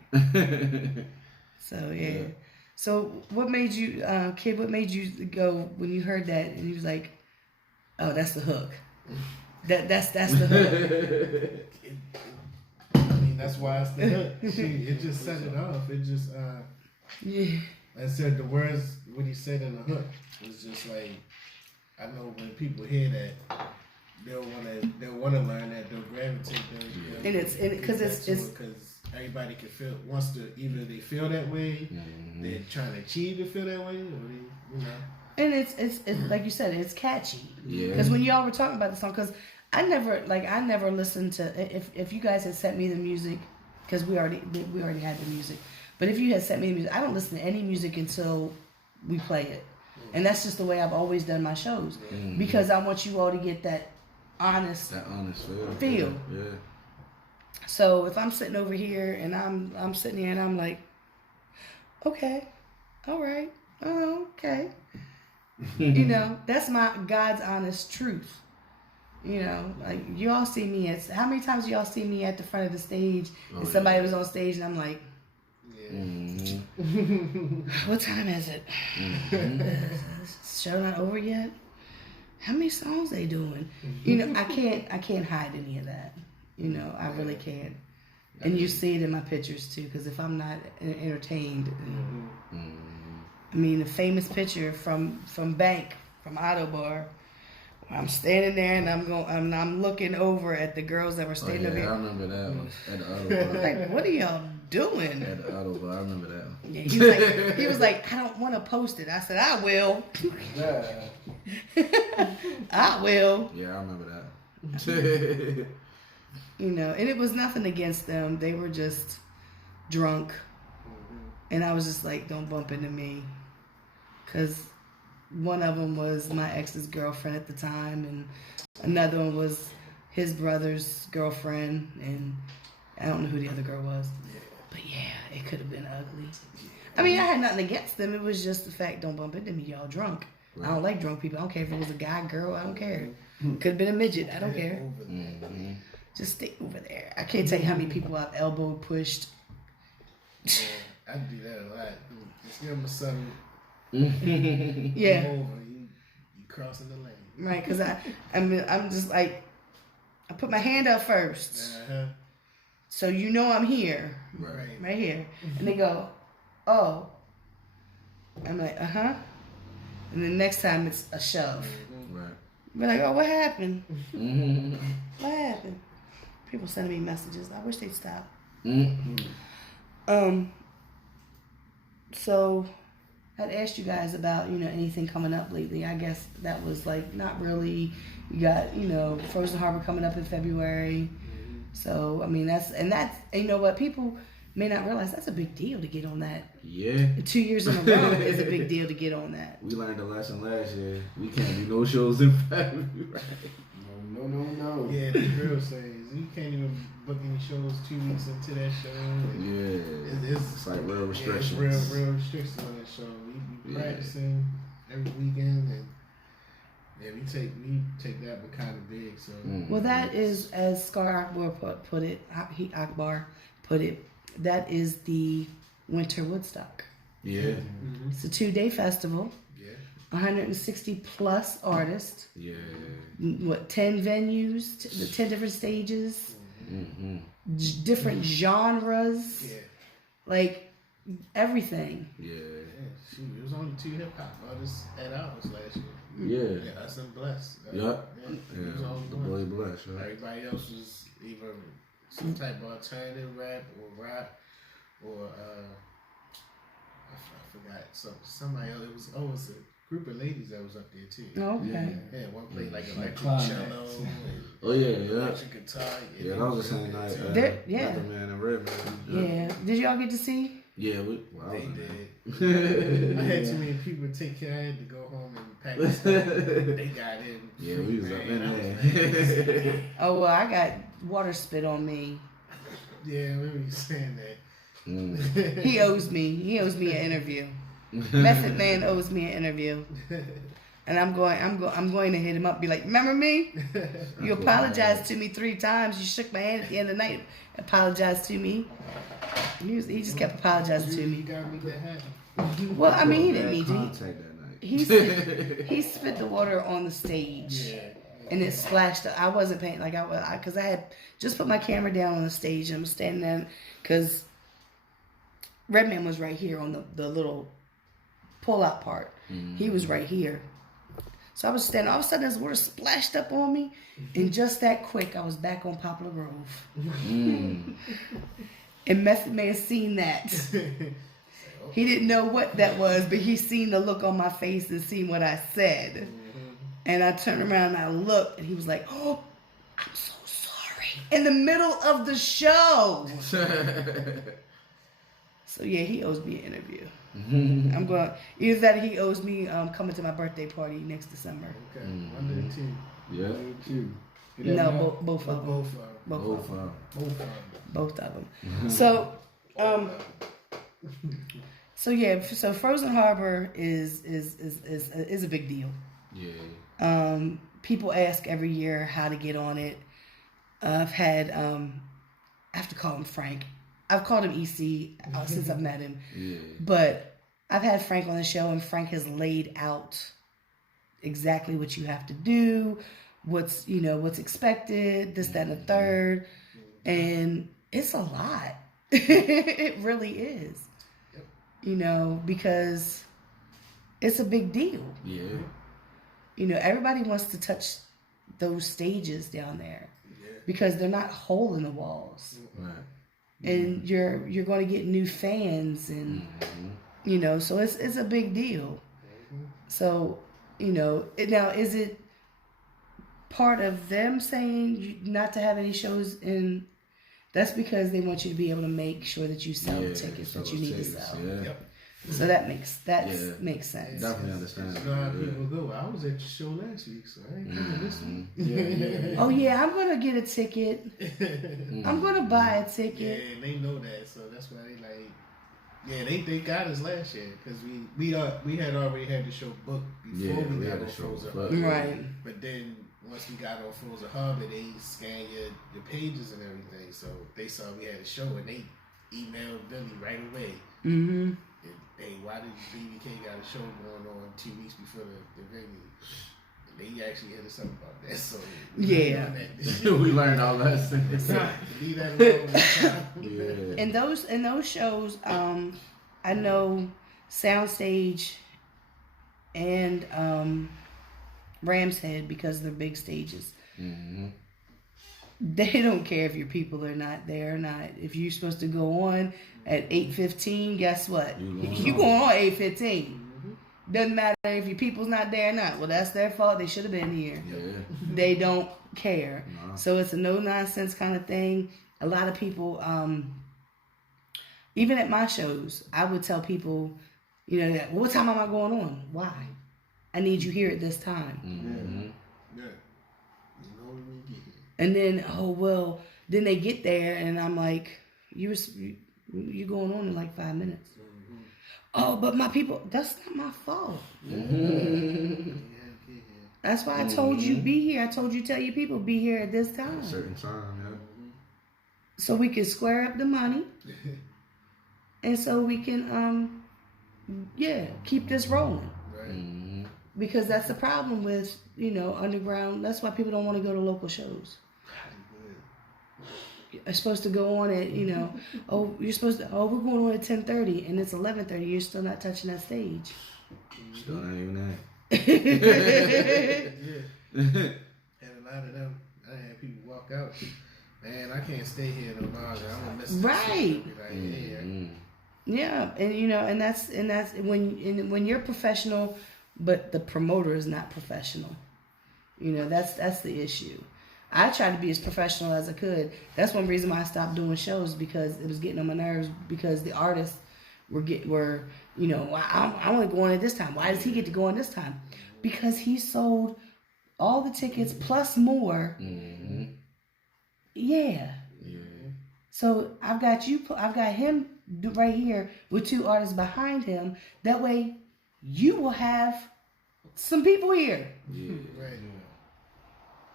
So yeah. So what made you, kid? What made you go when you heard that and you was like, "Oh, that's the hook. That's the hook." I mean, that's why it's the hook. It just set it off. It just, Yeah. I said the words, what he said in the hook was just like, I know when people hear that, they'll want to learn that, they'll gravitate. And it's because because everybody can feel wants to either they feel that way, they're trying to achieve to feel that way, or they. And it's like you said, it's catchy. Yeah. Because when y'all were talking about the song, because I never listened to, if you guys had sent me the music, because we already had the music, but if you had sent me the music, I don't listen to any music until we play it, and that's just the way I've always done my shows, because I want you all to get that honest feel. Yeah. So if I'm sitting over here and I'm sitting here and I'm like, okay, all right, oh, okay. That's my God's honest truth. Like you all see me how many times do y'all see me at the front of the stage and somebody was on stage and I'm like, what time is it? Show not over yet? How many songs they doing? I can't hide any of that. I really can't. And you see it in my pictures too, because if I'm not entertained, I mean, the famous picture from Bank, from Auto Bar, where I'm standing there and I'm looking over at the girls that were standing over I here. remember that one at the Auto Bar. Like, what are y'all doing? At the Auto Bar, I remember that one. Yeah, he was like, I don't want to post it. I said, I will. I will. Yeah, I remember that. And it was nothing against them. They were just drunk. And I was just like, don't bump into me. Because one of them was my ex's girlfriend at the time, and another one was his brother's girlfriend, and I don't know who the other girl was. But yeah, it could have been ugly. I mean, I had nothing against them. It was just the fact, don't bump into me, y'all drunk. Right. I don't like drunk people. I don't care if it was a guy, girl, I don't care. Could have been a midget, I don't care. Just stay over there. I can't tell you how many people I've elbowed, pushed. Yeah, I do that a lot. Just give them a something. Yeah. Over, crossing the lane. Right, because I'm just like, I put my hand up first. So you know I'm here. Right here. And they go, oh. I'm like, uh-huh. And then next time it's a shove. Right. Be like, oh, what happened? What happened? People sending me messages. I wish they'd stop. So I'd asked you guys about, anything coming up lately. I guess that was like not really. You got, Frozen Harbor coming up in February. So I mean that's and you know what, people may not realize that's a big deal to get on that. Yeah. 2 years in a row is a big deal to get on that. We learned a lesson last year. We can't do no shows in February. No. Yeah, the real says you can't even book any shows 2 weeks into that show. It's like real restrictions. Yeah, it's real restrictions on that show. We practicing every weekend, and we take that one kind of big. So well, that is, as Scar Akbar put it, that is the Winter Woodstock. Yeah. It's a 2-day festival. 160 plus artists. Yeah. What, 10 venues, 10 different stages, different genres, like everything. Shoot, it was only 2 hip hop artists at ours last year. Yeah. Us and Bless. The boy Bless. Right? Everybody else was either some type of alternative rap or rock or I forgot somebody else. It was a group of ladies that was up there too. Okay. Yeah, one played like electric cello. Electric guitar. Yeah, that was the same night. Man and Red Man. Yeah. Did y'all get to see? Yeah, they did. I had too many people to take care. I had to go home and pack my stuff. They got in. Yeah, we was up in there. Oh well, I got water spit on me. Yeah, I remember you saying that. He owes me an interview. Method Man owes me an interview. And I'm going to hit him up, be like, remember me? You apologized to me 3 times. You shook my hand at the end of the night, apologized to me. He just kept apologizing to me. You got me that happen. Well, I mean, he didn't need to. He spit the water on the stage. And it splashed. I wasn't paying because I had just put my camera down on the stage and I'm standing there because Redman was right here on the little pull-out part. He was right here. So I was standing. All of a sudden, this water splashed up on me, and just that quick, I was back on Poplar Grove. And Method Man seen that. He didn't know what that was, but he seen the look on my face and seen what I said. And I turned around and I looked, and he was like, "Oh, I'm so sorry." In the middle of the show. So yeah, he owes me an interview. I'm going. Either that, or he owes me coming to my birthday party next December. Okay, 1 and 2. Yeah, 2. No, both of them. Both of them. So, so Frozen Harbor is a big deal. Yeah. People ask every year how to get on it. I've had I have to call him Frank. I've called him EC since I've met him. Yeah. But I've had Frank on the show, and Frank has laid out exactly what you have to do, what's expected, this, that, and the third. And it's a lot. It really is. Because it's a big deal. Yeah. Everybody wants to touch those stages down there because they're not hole in the walls. Right. And you're going to get new fans, and so it's a big deal. So now is it part of them saying not to have any shows in? That's because they want you to be able to make sure that you sell the tickets that you need to sell. Yeah. So that makes sense. Definitely understand. You know how people go. I was at your show last week, so I ain't coming this week. Oh yeah, I'm gonna get a ticket. I'm gonna buy a ticket. Yeah, and they know that, so that's why they like. Yeah, they got us last year because we had already had the show booked before we got on Frozen Harbor. Right. But then once we got on Frozen Harbor, they scan your pages and everything, so they saw we had a show and they emailed Billy right away. Mm-hmm. Hey, why did BBK got a show going on 2 weeks before the venue? They actually hit us up about that. So Yeah. We learned all that. Leave that alone. Yeah. In those shows, I know Soundstage and Ram's Head, because they're big stages. Mm-hmm. They don't care if your people are not there or not. If you're supposed to go on at 8:15, guess what? You going on 8:15. Doesn't matter if your people's not there or not. Well, that's their fault. They should have been here. Yeah. They don't care. No. So it's a no nonsense kind of thing. A lot of people, even at my shows, I would tell people, you know, well, what time am I going on? Why? I need you here at this time. Mm-hmm. Yeah. You know when we get here. And then, then they get there, and I'm like, you going on in like 5 minutes. Mm-hmm. Oh, but my people, that's not my fault. Mm-hmm. That's why I told you be here. I told you tell your people be here at this time. At a certain time, yeah. So we can square up the money. And so we can, keep this rolling. Right. Mm-hmm. Because that's the problem with, underground. That's why people don't want to go to local shows. You're supposed to go on at, we're going on at 10:30 and it's 11:30. You're still not touching that stage. Still not even that. And a lot of them, I had people walk out. Man, I can't stay here no longer. I'm gonna miss this Right. shit. Like, yeah. Mm-hmm. Yeah, and that's when you're professional, but the promoter is not professional. That's the issue. I tried to be as professional as I could. That's one reason why I stopped doing shows, because it was getting on my nerves, because the artists I want to go on at this time. Why does he get to go on this time? Because he sold all the tickets plus more. Mm-hmm. Yeah. So I've got him right here with 2 artists behind him. That way, you will have some people here. Yeah. Right.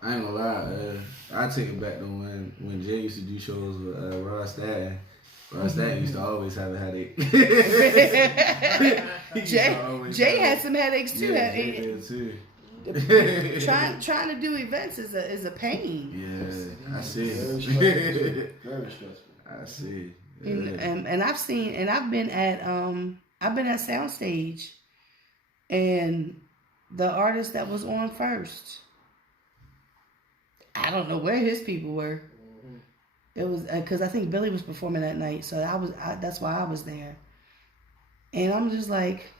I ain't gonna lie, I take it back to when Jay used to do shows with Rod Statton. Rod Statton used to always have a headache. Jay had some headaches too. Yeah, Jay did too. Trying to do events is a pain. Yeah, I see. Very stressful. Very stressful. I see. And I've been at Soundstage, and the artist that was on first, I don't know where his people were. It was because I think Billy was performing that night, so that's why I was there. And I'm just like,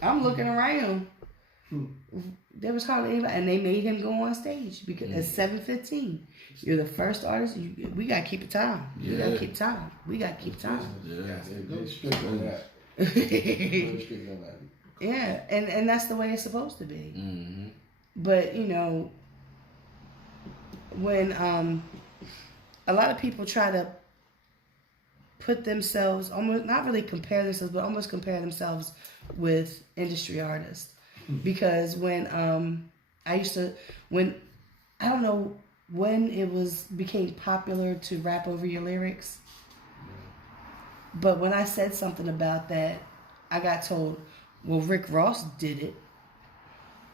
I'm looking around. There was hardly anybody, and they made him go on stage because at 7:15, you're the first artist. We gotta keep the time. We gotta keep time. We gotta keep time. Yeah. They're strict on that. Very strict on that. Yeah, and that's the way it's supposed to be. Mm-hmm. But when a lot of people try to put themselves, almost not really compare themselves, but almost compare themselves with industry artists. Because when I don't know when it became popular to rap over your lyrics, but when I said something about that, I got told, well, Rick Ross did it.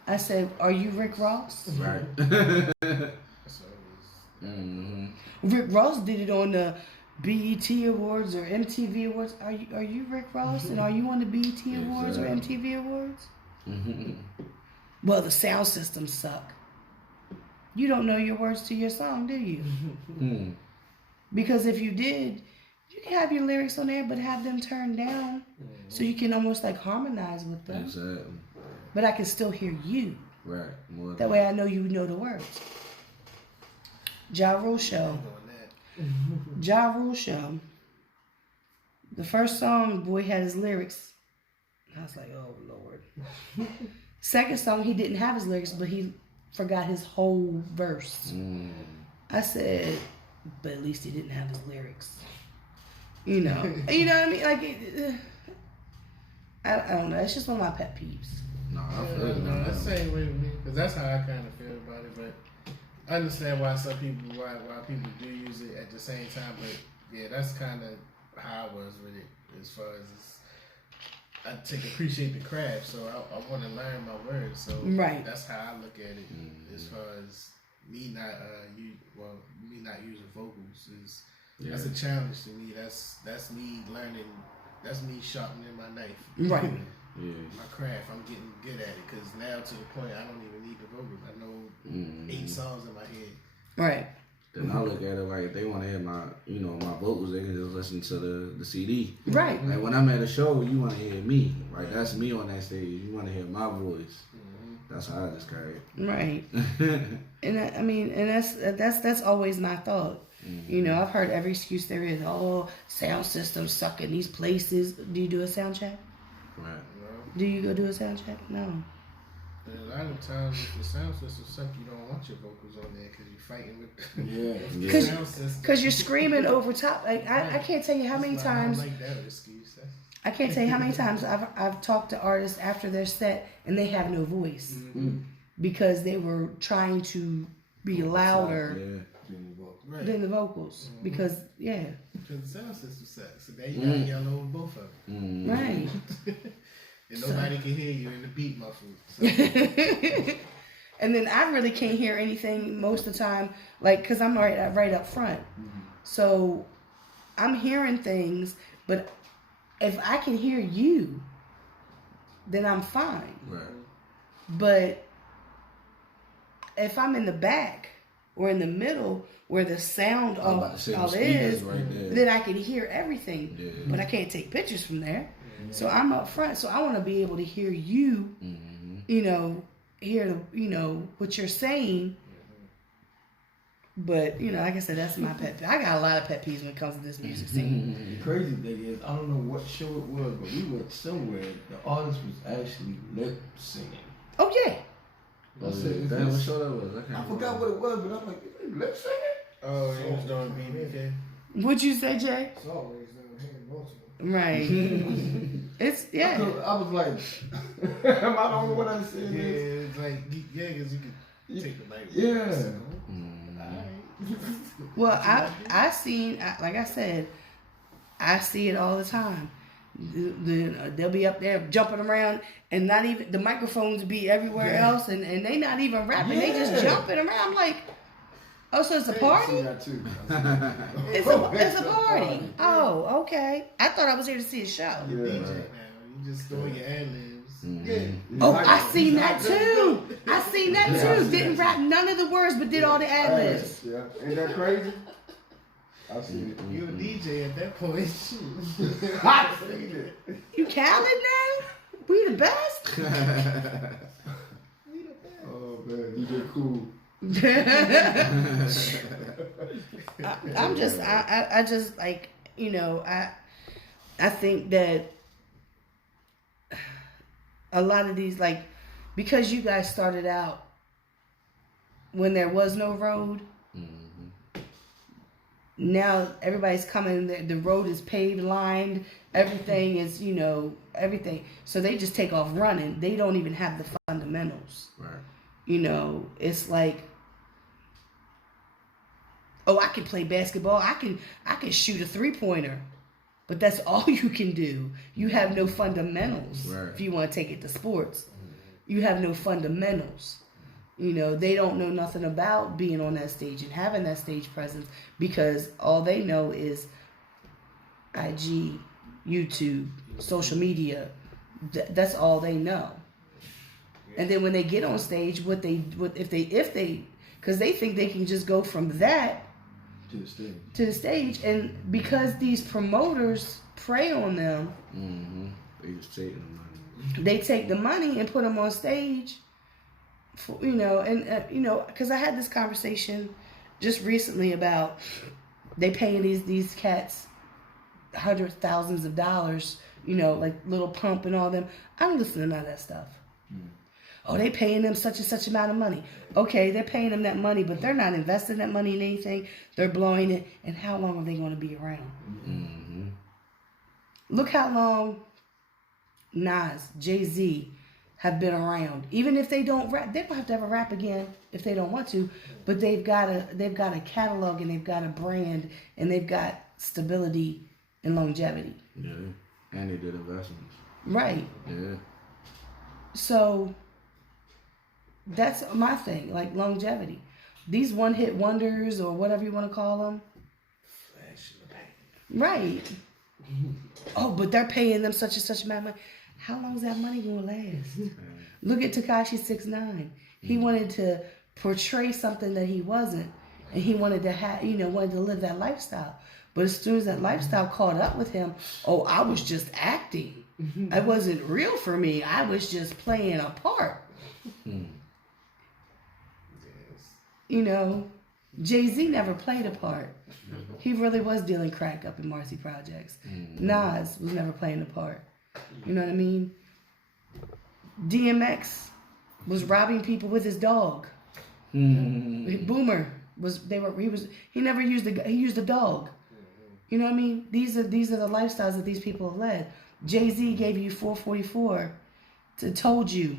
I said, are you Rick Ross? Right. So Mm-hmm. Rick Ross did it on the BET Awards or MTV Awards. Are you Rick Ross, and are you on the BET Awards or MTV Awards? Mm-hmm. Well, the sound systems suck. You don't know your words to your song, do you? Mm. Because if you did, you can have your lyrics on there, but have them turned down so you can almost like harmonize with them. Exactly. But I can still hear you. Right. More That way I know you know the words. Ja Rule Show. Ja Rule Show. The first song, boy had his lyrics. I was like, oh Lord. Second song, he didn't have his lyrics, but he forgot his whole verse. Mm. I said, but at least he didn't have his lyrics. You know what I mean? Like, I don't know. It's just one of my pet peeves. No, I feel it. No, that's the same way with me, because that's how I kind of feel about it. But I understand why why people do use it at the same time. But yeah, that's kind of how I was with it, as far as appreciate the craft, so I want to learn my words. So Right. that's how I look at it. As far as me not me not using vocals is that's a challenge to me. That's me learning. That's me sharpening my knife. Right. My craft. I'm getting good at it because now to the point I don't even need the vocals. I know 8 songs in my head. Right. Then I look at it like if they want to hear my vocals, they can just listen to the CD. Right. Like when I'm at a show, you want to hear me. Like that's me on that stage. You want to hear my voice. That's how I just carry it. Right. And that's always my thought. You know, I've heard every excuse there is. Oh, sound systems suck in these places. Do you do a sound check? Right. Do you go do a sound check? No. And a lot of times, if the sound system suck, you don't want your vocals on there because you're fighting with the sound system. Because you're screaming over top. Like I can't tell you how many times. I don't like that excuse. I can't tell you how many times I've talked to artists after their set and they have no voice because they were trying to be louder than the vocals. Because Because the sound system sucks. So now you gotta yell over both of them. right. And nobody can hear you in the beat muffled. So. And then I really can't hear anything most of the time, like, because I'm right up front. So I'm hearing things, but if I can hear you, then I'm fine. Right. But if I'm in the back or in the middle where the sound all is, right then I can hear everything. Yeah. But I can't take pictures from there. So I'm up front. So I want to be able to hear you, hear what you're saying. But, like I said, that's my pet peeve. I got a lot of pet peeves when it comes to this music scene. The crazy thing is, I don't know what show it was, but we went somewhere. The artist was actually lip singing. Oh, yeah. I said, Damn, what show that was? I forgot what it was, but I'm like, lip singing? Oh, he was doing BBK. What'd you say, Jay? It's always down here in Baltimore. Right. It's, I was like, am I the only one that said Yeah, this? it's like, because you could take the mic. Yeah. Well, I seen, like I said, I see it all the time. They'll be up there jumping around, and not even the microphones be everywhere else, and they not even rapping. They just jumping around. I'm like, oh, so it's a party? That too. It's a party. Oh, okay. I thought I was here to see a show. You're DJ now. You just throwing your ad libs. Oh, I seen that too. Didn't rap none of the words, but did all the ad libs. Yeah, ain't that crazy? I seen it. You're a DJ at that point. I seen it. You Khaled now? We the best? Oh man, you did cool. I just like, I think that a lot of these, like, because you guys started out when there was no road, now everybody's coming, the road is paved, lined, everything is, everything. So they just take off running. They don't even have the fundamentals. Right. It's like, oh, I can play basketball. I can shoot a 3-pointer. But that's all you can do. You have no fundamentals. Right. If you want to take it to sports, you have no fundamentals. They don't know nothing about being on that stage and having that stage presence because all they know is IG, YouTube, social media. That's all they know. And then when they get on stage, if they because they think they can just go from that to the stage, and because these promoters prey on them, they just take the money. they take the money and put them on stage. Because I had this conversation just recently about they paying these cats hundreds, thousands of dollars, like Little Pump and all them. I don't listen to none of that stuff. Oh, they paying them such and such amount of money. Okay, they're paying them that money, but they're not investing that money in anything. They're blowing it. And how long are they going to be around? Look how long Nas, Jay-Z have been around. Even if they don't rap, they don't have to ever rap again if they don't want to. But they've got a catalog and they've got a brand and they've got stability and longevity. Yeah, and they did investments. Right. Yeah. So that's my thing, like longevity. These one-hit wonders or whatever you want to call them. Flash in the paint. Right. Oh, but they're paying them such and such amount of money. How long is that money going to last? Look at Tekashi 6ix9ine. He wanted to portray something that he wasn't, and he wanted to have, wanted to live that lifestyle. But as soon as that lifestyle caught up with him, oh, I was just acting. It wasn't real for me. I was just playing a part. Yes. Jay-Z never played a part. He really was dealing crack up in Marcy Projects. Nas was never playing a part. You know what I mean? DMX was robbing people with his dog. Boomer he never used he used a dog. You know what I mean? These are the lifestyles that these people have led. Jay-Z gave you 444 told you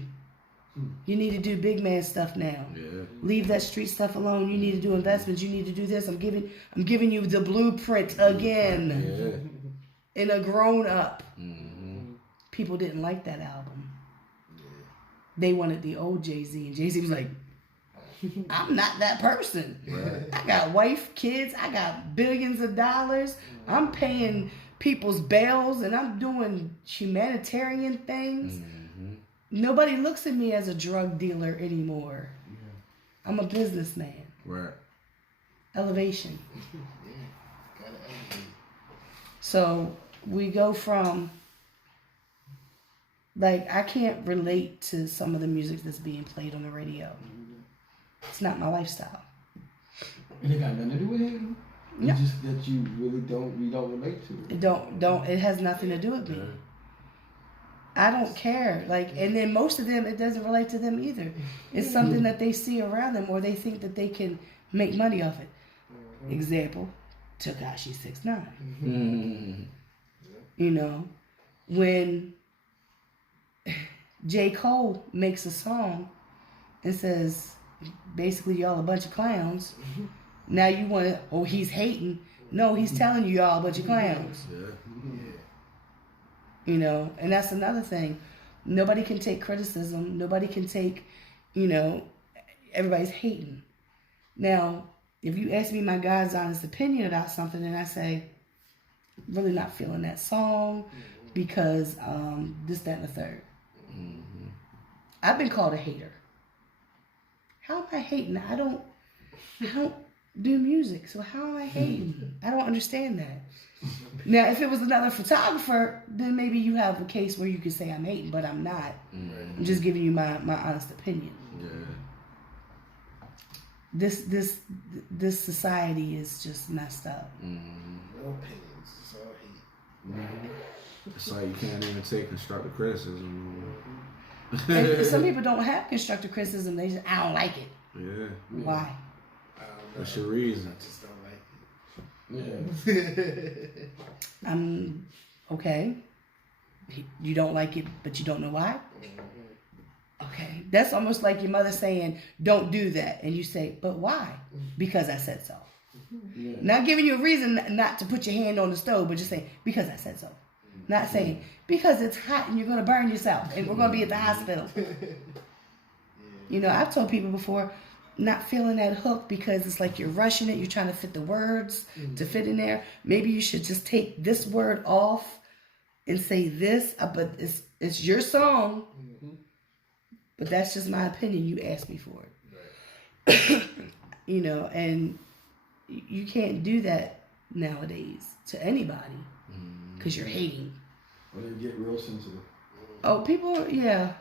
you need to do big man stuff now. Yeah. Leave that street stuff alone. You need to do investments. You need to do this. I'm giving you the blueprint again. Yeah. In a grown up. Mm-hmm. People didn't like that album. They wanted the old Jay-Z, and Jay-Z was like, I'm not that person. Right. I got wife, kids, I got billions of dollars. I'm paying people's bills, and I'm doing humanitarian things. Mm-hmm. Nobody looks at me as a drug dealer anymore. I'm a businessman. Right. Elevation. Gotta elevate. So we go from, like, I can't relate to some of the music that's being played on the radio. It's not my lifestyle. And it got nothing to do with him. Yeah. It's just that you really don't relate to it. It has nothing to do with me. I don't care. Like, and then most of them, it doesn't relate to them either. It's something that they see around them, or they think that they can make money off it. Example, Tekashi 6ix9ine. Mm-hmm. When J. Cole makes a song and says, basically, y'all a bunch of clowns. Now you want to, he's hating. No, he's telling you y'all a bunch of clowns. And that's another thing. Nobody can take criticism. Nobody can take, everybody's hating. Now, if you ask me my God's honest opinion about something and I say, really not feeling that song because this, that, and the third. Mm-hmm. I've been called a hater. How am I hating? I don't do music, so how am I hating? I don't understand that. Now, if it was another photographer, then maybe you have a case where you could say I'm hating, but I'm not. Mm-hmm. I'm just giving you my honest opinion. Yeah. This society is just messed up. Mm-hmm. No opinions. It's all hate. Mm-hmm. It's like you can't even take constructive criticism. And some people don't have constructive criticism. They just, I don't like it. Yeah. Why? I don't know. What's your reason? I just don't like it. Okay. You don't like it, but you don't know why? Okay. That's almost like your mother saying, don't do that. And you say, but why? Because I said so. Yeah. Not giving you a reason not to put your hand on the stove, but just saying, because I said so. Not saying, because it's hot and you're going to burn yourself and we're going to be at the hospital. I've told people before, not feeling that hook because it's like you're rushing it. You're trying to fit the words to fit in there. Maybe you should just take this word off and say this, but it's your song. But that's just my opinion. You asked me for it. And you can't do that nowadays to anybody because you're hating. Or they get real sensitive. Oh, people, yeah.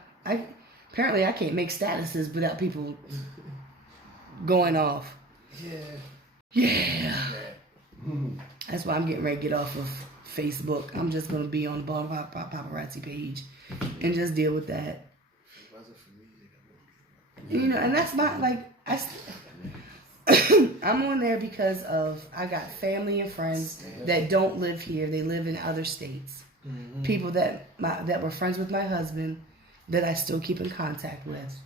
Apparently I can't make statuses without people going off. Yeah. That's why I'm getting ready to get off of Facebook. I'm just going to be on the Ball Paparazzi page and just deal with that. If it wasn't for music, And that's my, I'm on there because I got family and friends that don't live here. They live in other states. People that were friends with my husband that I still keep in contact with.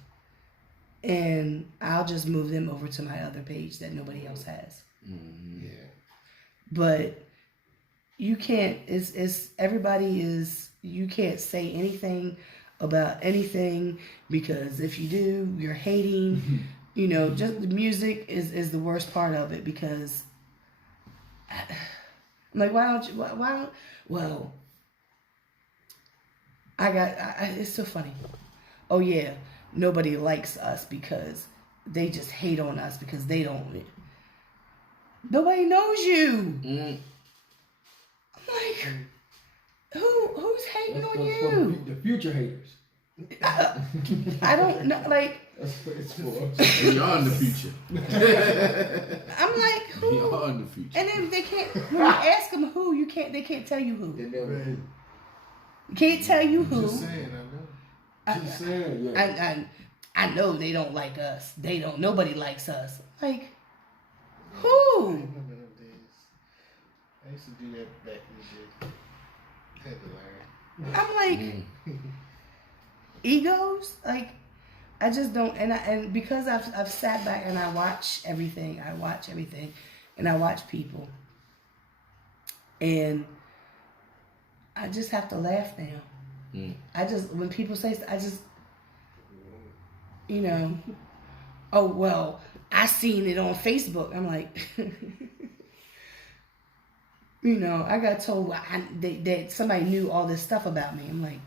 And I'll just move them over to my other page that nobody else has. Yeah. But you can't, it's everybody is you can't say anything about anything, because if you do, you're hating. You know, just the music is the worst part of it, because I'm like, why don't, well, it's so funny. Oh yeah, nobody likes us because they just hate on us because they don't. Nobody knows you. I'm like, who's hating on you? The future haters. I don't know, like. That's what it's for. Beyond the future. I'm like, who? Beyond the future. And then they can't. When you ask them who, they can't tell you who. They never do. Can't tell you who. Just saying, I know. Just saying, yeah. I know they don't like us. They don't. Nobody likes us. Like, I who? remember them days. I used to do that back in the day. I had to learn. I'm like, egos. Like, I just don't. And because I've sat back and I watch everything. And I watch people. And I just have to laugh now. When people say stuff, you know, oh, well, I seen it on Facebook. I'm like, you know, I got told that somebody knew all this stuff about me. I'm like,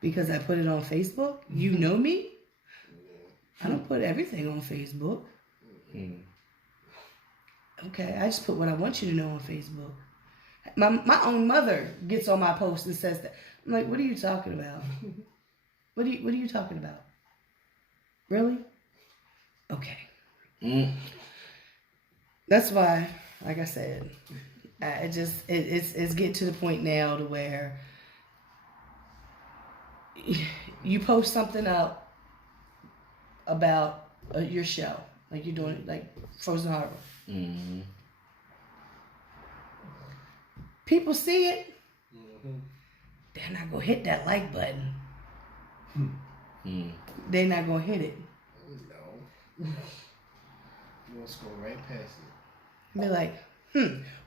because I put it on Facebook? You know me? I don't put everything on Facebook. Okay, I just put what I want you to know on Facebook. My own mother gets on my post and says that. I'm like, what are you talking about? What are you talking about? Really? Okay. That's why, like I said, it's getting to the point now to where you post something up about your show, like you're doing like Frozen Harbor. People see it, they're not gonna hit that like button. They're not gonna hit it. No. You want to scroll right past it. Be like,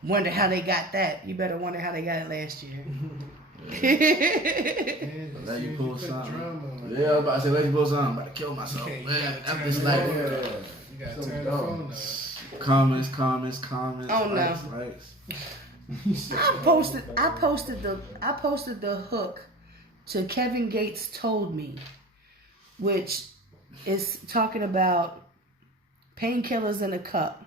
wonder how they got that. You better wonder how they got it last year. Let you pull something. Yeah, I was about to say, let you pull something. I'm about to kill myself. Man, I'm just like, You gotta turn the phone on. comments. Oh, no. Likes. I posted the hook to Kevin Gates Told Me, which is talking about painkillers in a cup.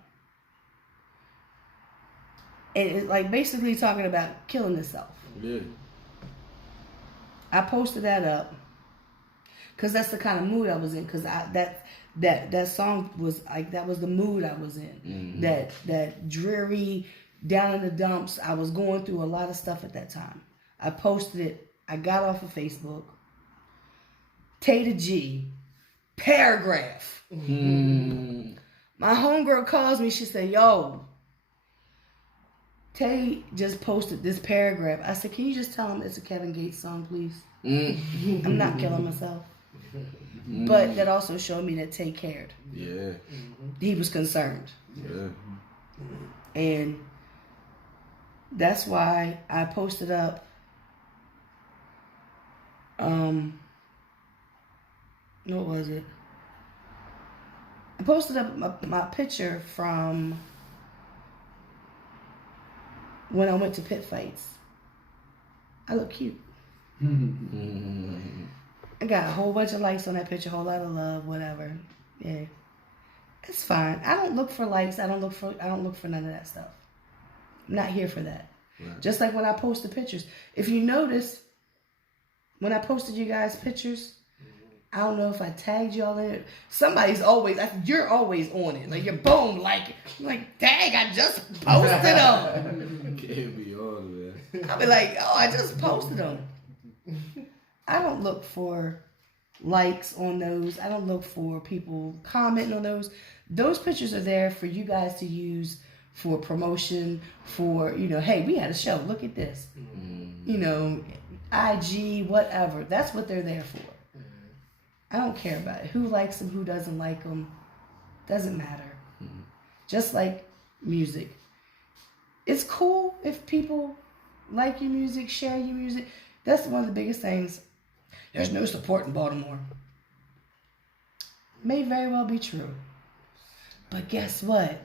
And it's like basically talking about killing yourself. Yeah. I posted that up because that's the kind of mood I was in. Because that song was like, that was the mood I was in. That dreary, down in the dumps. I was going through a lot of stuff at that time. I posted it. I got off of Facebook. Tata G, paragraph. My homegirl calls me. She said, "Yo, Tay just posted this paragraph." I said, "Can you just tell him it's a Kevin Gates song, please?" I'm not killing myself. But that also showed me that Tay cared. Yeah. He was concerned. Yeah. And that's why I posted up what was it? I posted up my picture from when I went to pit fights. I look cute. I got a whole bunch of likes on that picture, a whole lot of love, whatever. Yeah. It's fine. I don't look for likes. I don't look for none of that stuff. I'm not here for that. Right. Just like when I post the pictures. If you notice, when I posted you guys pictures, I don't know if I tagged y'all in it. You're always on it. Like, you're boom, like it. I'm like, dang, I just posted them. Can't be on that. I'll be like, oh, I just posted them. I don't look for likes on those. I don't look for people commenting on those. Those pictures are there for you guys to use for promotion, for, hey, we had a show. Look at this. IG, whatever. That's what they're there for. I don't care about it. Who likes them, who doesn't like them, doesn't matter. Just like music. It's cool if people like your music, share your music. That's one of the biggest things. There's no support in Baltimore. May very well be true. But guess what?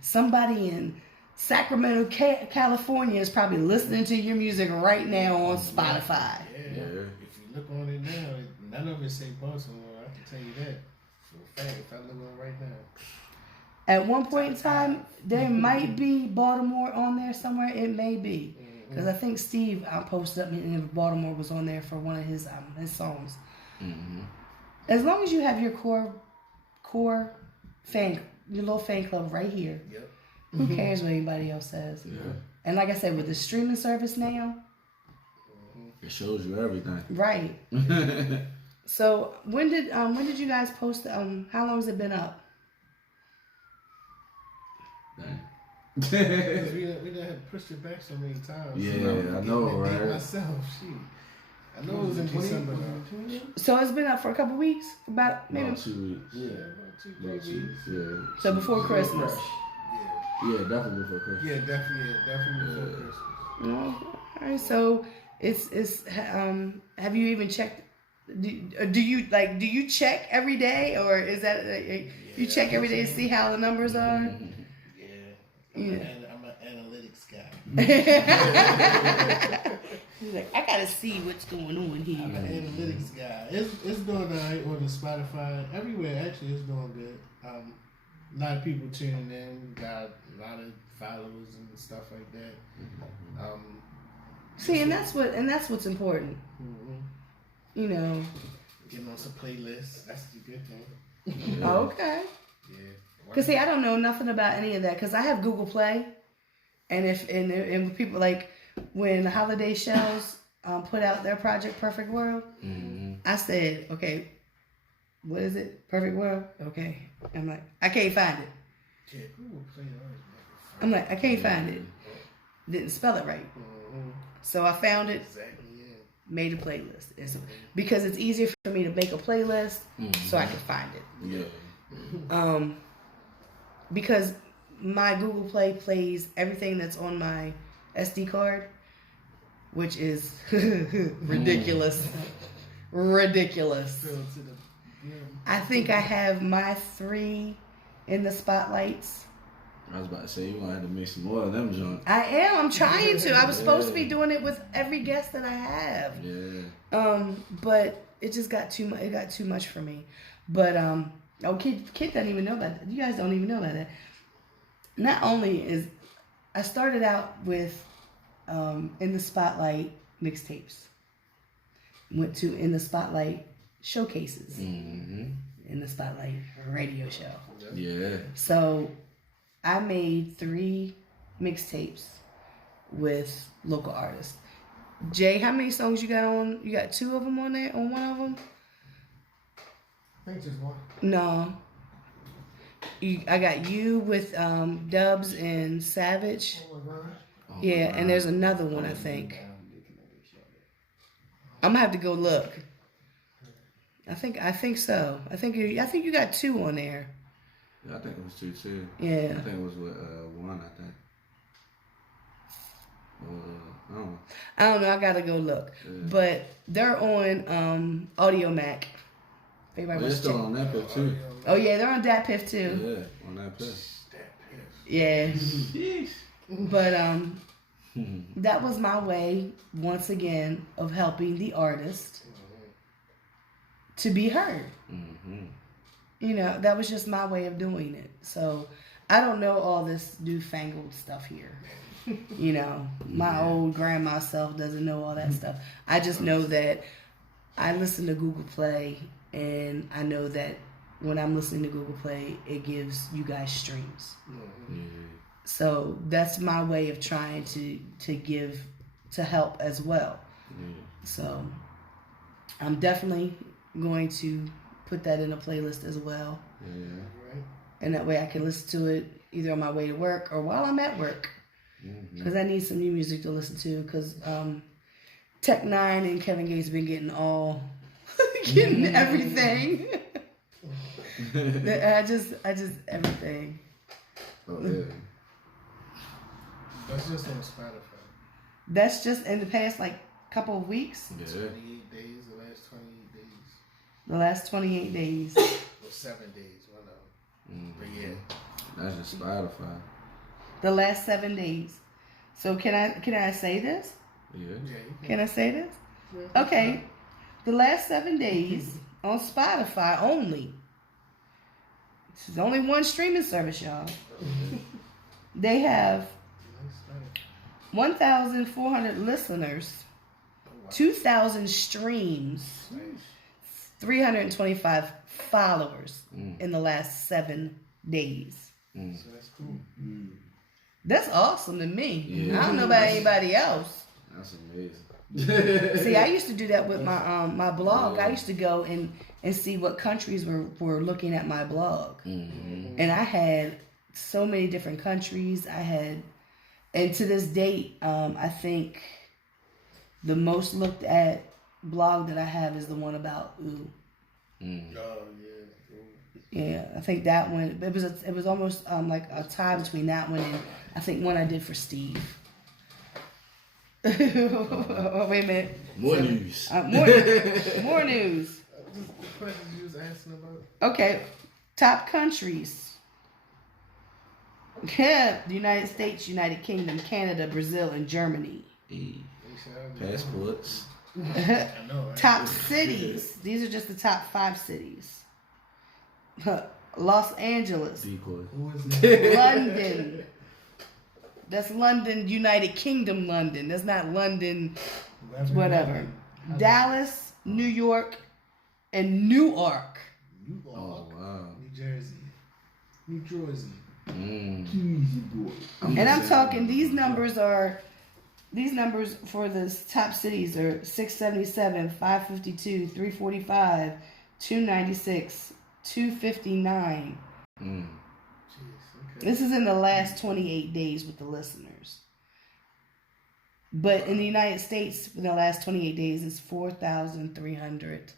Somebody in Sacramento, California is probably listening to your music right now on Spotify. Yeah. If you look on it now, none of it say Baltimore. I can tell you that for a fact. If I look on it right now. At one point in time, there might be Baltimore on there somewhere. It may be. Because I think Steve posted up and Baltimore was on there for one of his songs. Mm-hmm. As long as you have your core fan, your little fan club right here, yep. Who cares what anybody else says? Yeah. And like I said, with the streaming service now, it shows you everything. Right. So when did you guys post? How long has it been up? Dang. Because we done had pushed it back so many times. Yeah, I know, right? Myself, shoot. I know it was in December. So it's been up for a couple weeks, about maybe about 2 weeks. Yeah, about 2 weeks. Yeah. So before Christmas. Yeah, definitely before Christmas. Yeah, definitely before Christmas. Oh, all right. So it's have you even checked? Do you check every day, or is that you check every day to see how the numbers are? I'm an analytics guy. He's like, I gotta see what's going on here. I'm an analytics guy. It's doing alright on the Spotify. Everywhere actually it's doing good. A lot of people tuning in. Got a lot of followers and stuff like that. See, and that's what's important. Mm-hmm. You know, getting on some playlists. That's the good thing. Okay. Yeah. Cause see, I don't know nothing about any of that. Cause I have Google Play, and if people like when the Holiday Shells put out their project Perfect World, I said, okay, what is it? Perfect World? Okay. I'm like, I can't find it. Yeah, Google Play. I'm like, I can't find it. Didn't spell it right. So I found it. Exactly. Yeah. Made a playlist. Because it's easier for me to make a playlist, so I can find it. Yeah. Because my Google Play plays everything that's on my SD card, which is ridiculous. Ridiculous. I think I have my 3 in the spotlights. I was about to say, you're going to have to make some more of them joints. I am. I'm trying to. I was supposed to be doing it with every guest that I have. Yeah. But it just got too much. It got too much for me. But, Kid doesn't even know about that. You guys don't even know about that. Not only is, I started out with In the Spotlight mixtapes. Went to In the Spotlight showcases. In the Spotlight radio show. Yeah. So I made 3 mixtapes with local artists. Jay, how many songs you got on? You got 2 of them on there? On one of them? I think just one. No. I got you with Dubs and Savage. Oh my God. Yeah, and there's another one, I think. I'm gonna have to go look. I think so. I think you got 2 on there. Yeah, I think it was 2 too. Yeah. I think it was with 1. I think. I don't know. I don't know. I gotta go look. Yeah. But they're on Audio Mac. Everybody They're wants to still check. on that bit too. Oh yeah, they're on Dat Piff too. Yeah, on that bit. Yeah. But that was my way, once again, of helping the artist to be heard. You know, that was just my way of doing it. So I don't know all this newfangled stuff here. You know, my old grandma self doesn't know all that stuff. I just know that I listen to Google Play, and I know that when I'm listening to Google Play, it gives you guys streams. So that's my way of trying to help as well. So I'm definitely going to put that in a playlist as well. And that way I can listen to it either on my way to work or while I'm at work. Because I need some new music to listen to. Because Tech Nine and Kevin Gates been getting everything. I just everything. Oh yeah. That's just on Spotify. That's just in the past like couple of weeks. Yeah. 28 days, the last 28 days. The last 28 days. Or 7 days, one of them. But yeah. That's just Spotify. The last 7 days. So can I say this? Yeah. Yeah, you Can I say this? Okay. The last 7 days on Spotify only. This is only one streaming service, y'all. They have 1,400 listeners, 2,000 streams, 325 followers in the last 7 days. So that's cool. That's awesome to me. Yeah. I don't know about anybody else. That's amazing. See, I used to do that with my my blog. I used to go and see what countries were looking at my blog. Mm-hmm. And I had so many different countries. And to this date, I think the most looked at blog that I have is the one about ooh. Mm. Oh, yeah. Yeah, I think that one. It was almost like a tie between that one and I think one I did for Steve. Oh, wait a minute. More news. More news. Just the questions you was asking about. Okay, top countries. Yeah, the United States, United Kingdom, Canada, Brazil, and Germany. Hey, They said, passports. I know, right? Top cities. These are just the top 5 cities. Los Angeles, Decoy. Who is that? London. That's London, United Kingdom, London. That's not London, whatever. Dallas, New York, and Newark. New Oh, York, wow. New Jersey, New Jersey. Mm. Easy boy. And I'm talking, these numbers for the top cities are 677, 552, 345, 296, 259. Mm. Jeez, okay. This is in the last 28 days with the listeners. But in the United States, in the last 28 days, it's 4,300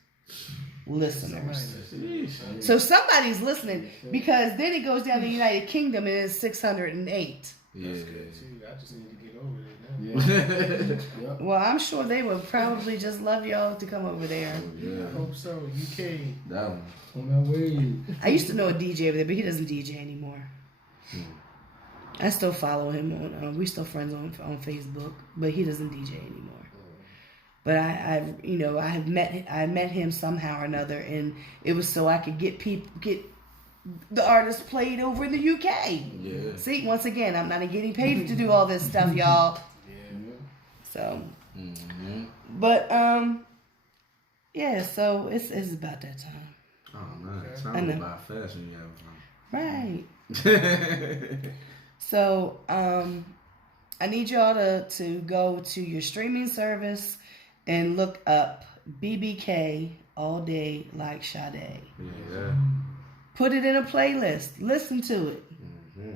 listeners. Sheesh. So somebody's listening because then it goes down to the United Kingdom and it's 608. Yeah. That's good too. I just need to get over it now. Yeah. Yep. Well, I'm sure they would probably just love y'all to come over there. Yeah. I hope so. UK. That one. On that way. I used to know a DJ over there, but he doesn't DJ anymore. I still follow him on. We still friends on Facebook, but he doesn't DJ anymore. But I met him somehow or another, and it was so I could get the artists played over in the UK. Yeah. See, once again, I'm not getting paid to do all this stuff, y'all. Yeah. So, Mm-hmm. but yeah. So it's about that time, Oh, man. Okay. Time I goes know. by fast when you have right? fun. So, I need y'all to go to your streaming service and look up BBK All Day Like Sade. Yeah. Put it in a playlist. Listen to it. Mm-hmm.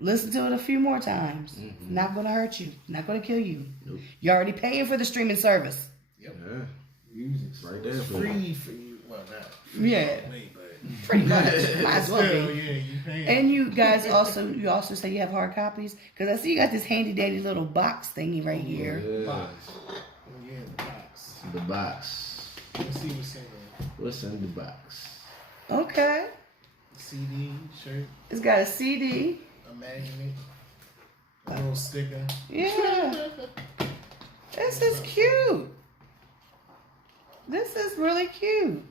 Listen to it a few more times. Mhm. Not gonna hurt you. Not gonna kill you. Nope. You're already paying for the streaming service. Yep. Yeah. Music's Right there. It's for you. free for you. Well, not free Yeah. all the way, but Pretty much. Might as well still, be. yeah, you paying. And you guys also say you have hard copies because I see you got this handy dandy little box thingy right here. Yeah. Oh, yeah, the box. The box. Let's see what's in there. What's in the box? Okay. CD, shirt, It's got a CD. a magnet, a little sticker. Yeah. This is cute. This is really cute.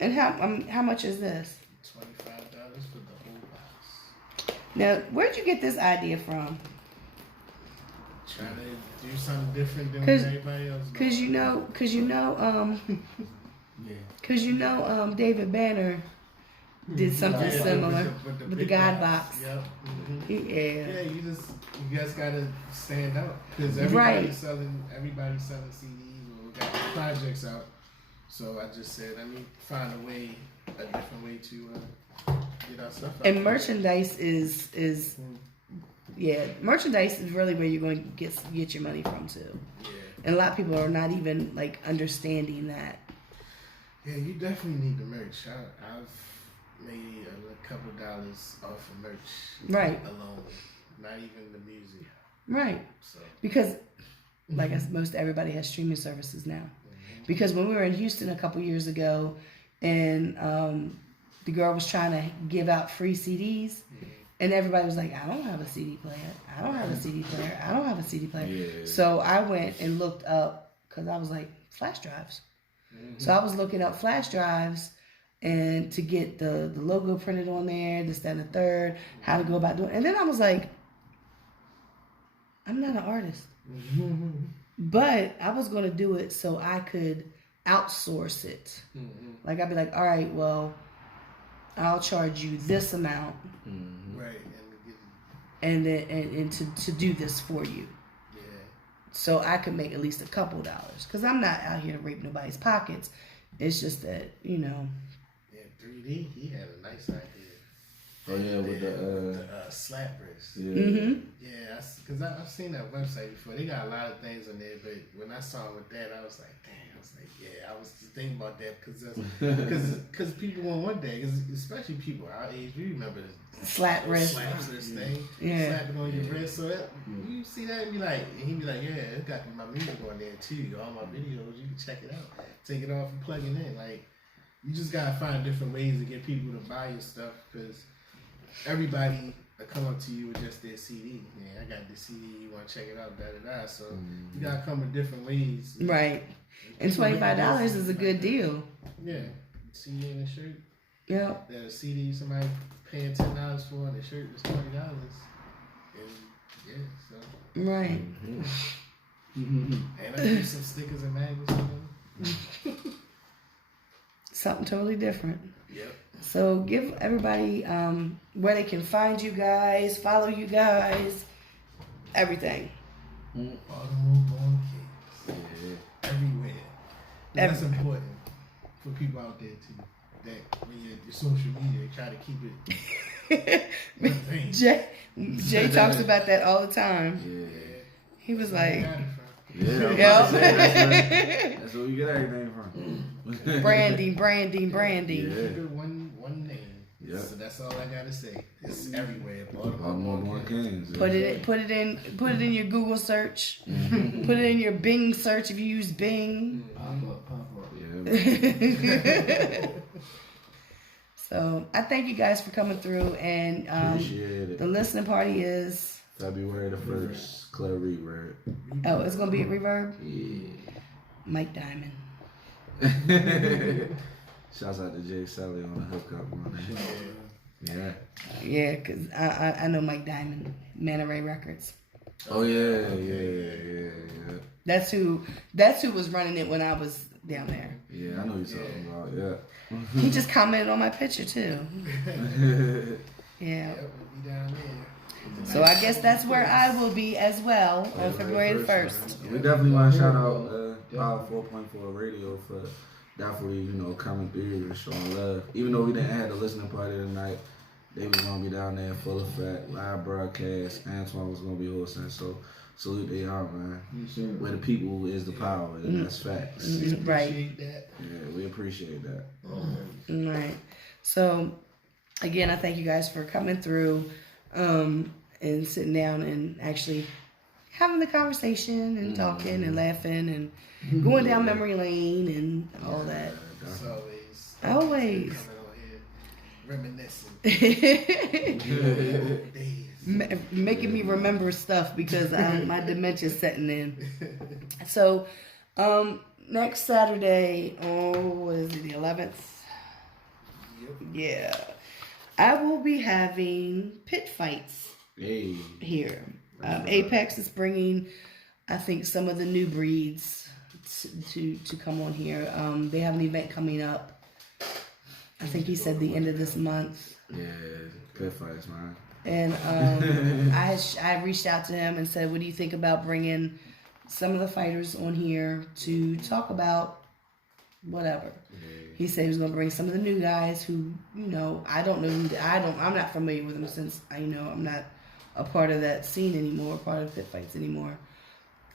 And how much is this? $25 for the whole box. Now, where'd you get this idea from? Trying to do something different than what 'Cause- everybody else does. Cause you know, David Banner did something Yeah, similar with the with the big God box. Yep. Mhm. Yeah. Yeah, you just gotta stand out because everybody's selling CDs or got projects out. So I just said I need to find a different way to get our stuff out. And merchandise is merchandise is really where you're going to get your money from too. Yeah, And a lot of people are not even like understanding that. yeah, you definitely need the merch. I've made a couple dollars off of merch, Right. alone, not even the music. Right. So Because, like most everybody has streaming services now. Because when we were in Houston a couple years ago, and the girl was trying to give out free CDs, and everybody was like, I don't have a CD player. I don't have a CD player. I don't have a CD player. Yeah. So I went and looked up, because I was like, flash drives. So I was looking up flash drives and to get the logo printed on there, this, that, and the third, how to go about doing it. And then I was like, I'm not an artist. But I was going to do it so I could outsource it. Like, I'd be like, all right, well, I'll charge you this amount. right, And then and to do this for you. yeah. So I could make at least a couple dollars. Because I'm not out here to rape nobody's pockets. It's just that, Yeah, 3D. He had a nice idea. Oh yeah, with the slap wrist. yeah. Yeah, because I've seen that website before. They got a lot of things on there, but when I saw it with that, I was like, damn. I was like, yeah. I was just thinking about that because people want that. Because especially people our age, you remember the slap wrist. slap wrist thing. Yeah. Slap it on your wrist. So that, you see that and be like, and he be like, yeah, it got my music on there too. All my videos, you can check it out. Take it off and plug it in. Like, you just gotta find different ways to get people to buy your stuff because everybody will come up to you with just their CD. Man, I got this CD, you want to check it out, da da da. So you gotta come with different ways. Right. And $25 is a good deal. Yeah. CD and a shirt. Yep. The CD somebody paying $10 for and the shirt is $20. And yeah, so. Right. And I do some stickers and magnets. Something totally different. Yep. So give everybody where they can find you guys, follow you guys, everything. Baltimore born kids. Yeah. Everywhere. That's important for people out there too. That when you're social media, try to keep it one thing. Jay talks about that all the time. Yeah. He was Where you like, got it from. Yeah, I'm Yep. about to say, that's where we get everything from. branding. Yeah. Keep it one name. Yep. So that's all I gotta say. It's everywhere. Baltimore born kings. Put it in your Google search. Put it in your Bing search if you use Bing. Pop up. Yeah. So I thank you guys for coming through, and Appreciate it. the listening party is February the 1st, Club Reverb. it's gonna be at Reverb. Yeah. Mike Diamond. Shouts out to Jay Sally on the hookup on there. Yeah. Yeah, cause I know Mike Diamond, Man Ray Records. Oh yeah. That's who was running it when I was down there. Yeah, I know you're talking about. Yeah. He just commented on my picture too. Yeah. Yep, we'll be down there. So I guess that's where I will be as well on February the 1st. We definitely want to shout out Power 4.4 Radio for definitely, coming through and showing love. Even though we didn't have the listening party tonight, they was going to be down there in full effect, live broadcast. Antoine was going to be hosting, so salute to y'all, man. Yes, sir. Where the people is the power, and that's facts. We Right. appreciate that. Yeah, we appreciate that. Right. So again, I thank you guys for coming through and sitting down and actually having the conversation and talking and laughing and going down memory lane and all that. As always. Always. Coming on here, reminiscing. Days. Making me remember stuff because my dementia's setting in. So, next Saturday, what is it, the 11th? Yep. Yeah. I will be having pit fights Hey. here. Apex is bringing, I think, some of the new breeds to come on here. They have an event coming up. I think he said the end of this month. Yeah, pit fights, man. And I reached out to him and said, what do you think about bringing some of the fighters on here to talk about whatever? He said he was going to bring some of the new guys who, I don't know I'm not familiar with them since I'm not a part of that scene anymore, part of pit fights anymore.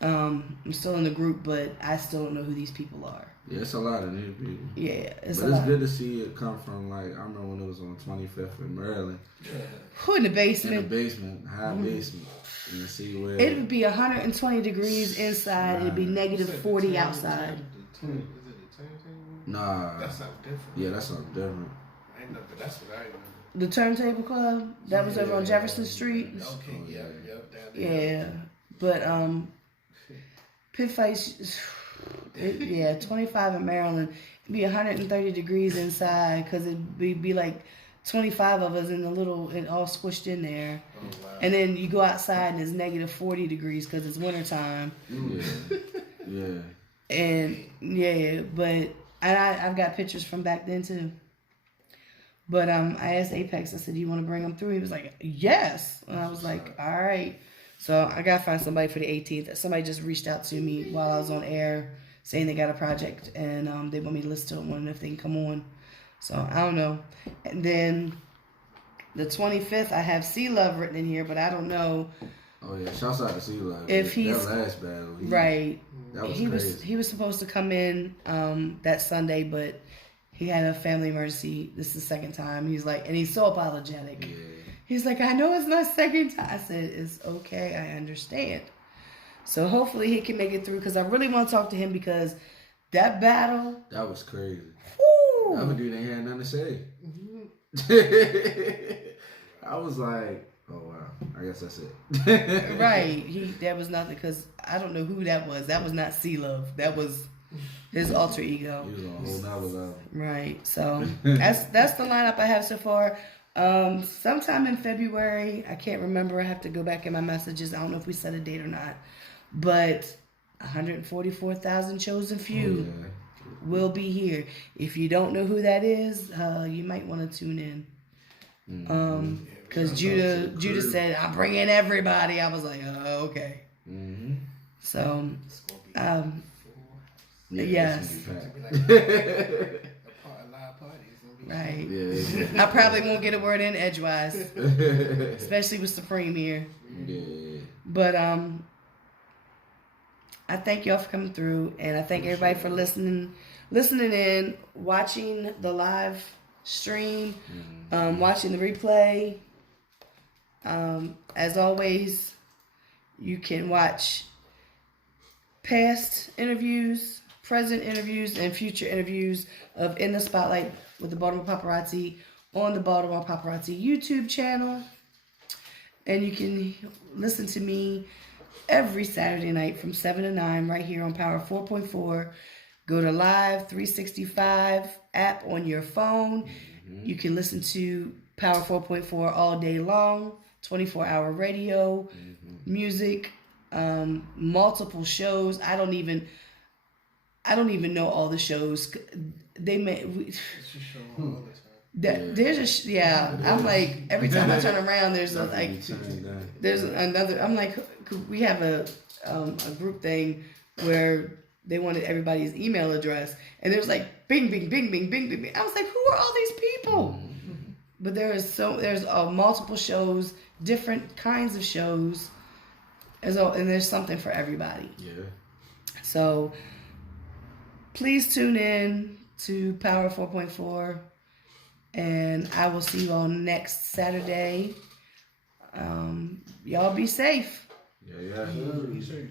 I'm still in the group, but I still don't know who these people are. Yeah, it's a lot of new people. Yeah, But it's good to see it come from, like, I remember when it was on 25th in Maryland. Who in the basement? In the basement, high basement. And to see where... It would be 120 degrees inside. It'd be negative 40 outside. Is it a turntable? Nah. That's something different. Yeah, that's something different. I ain't know, but that's what I remember. The Turntable Club, that was over on Jefferson Street. Okay, yep, down there. Yeah, but pit fights, 25 in Maryland. It'd be 130 degrees inside because it'd be like 25 of us in the little, it all squished in there. Oh, wow. And then you go outside and it's negative 40 degrees because it's wintertime. Yeah. Yeah. And yeah, but I've got pictures from back then too. But I asked Apex, I said, do you want to bring them through? He was like, yes. And I was like, all right. So I got to find somebody for the 18th. Somebody just reached out to me while I was on air saying they got a project and they want me to listen to them and if they can come on. So I don't know. And then the 25th, I have C Love written in here, but I don't know. Oh, yeah. Shouts out to C Love. If he's... That last battle. Right. That was crazy. He was supposed to come in that Sunday, but... He had a family emergency. This is the second time. He's like, and he's so apologetic. Yeah. He's like, I know it's my second time. I said, it's okay. I understand. So hopefully he can make it through because I really want to talk to him because that battle. That was crazy. Whoo, That dude ain't had nothing to say. I was like, oh, wow. I guess that's it. right. That was nothing because I don't know who that was. That was not C-Love. That was... his alter ego. He was on a whole nother level. Right. So that's the lineup I have so far. Sometime in February, I can't remember. I have to go back in my messages. I don't know if we set a date or not. But 144,000 chosen few will be here. If you don't know who that is, you might want to tune in. Because Judah said, I'm bringing everybody. I was like, oh, okay. Mm-hmm. So, yes. Right. Yeah. I probably won't get a word in edgewise, especially with Supreme here. Yeah. But I thank y'all for coming through, and I thank everybody for listening in, watching the live stream, watching the replay. As always, you can watch past interviews, present interviews, and future interviews of In the Spotlight with the Baltimore Paparazzi on the Baltimore Paparazzi YouTube channel. And you can listen to me every Saturday night from 7 to 9 right here on Power 4.4. Go to Live 365 app on your phone. You can listen to Power 4.4 all day long, 24-hour radio, music, multiple shows. I don't even know all the shows. I'm like, every time I turn around, there's another. I'm like, we have a group thing where they wanted everybody's email address, and there's like bing, bing, bing, bing, bing, bing, bing. I was like, who are all these people? But there's multiple shows, different kinds of shows, and there's something for everybody. Yeah. So please tune in to Power 4.4, and I will see you all next Saturday. Y'all be safe. Yeah. Be safe.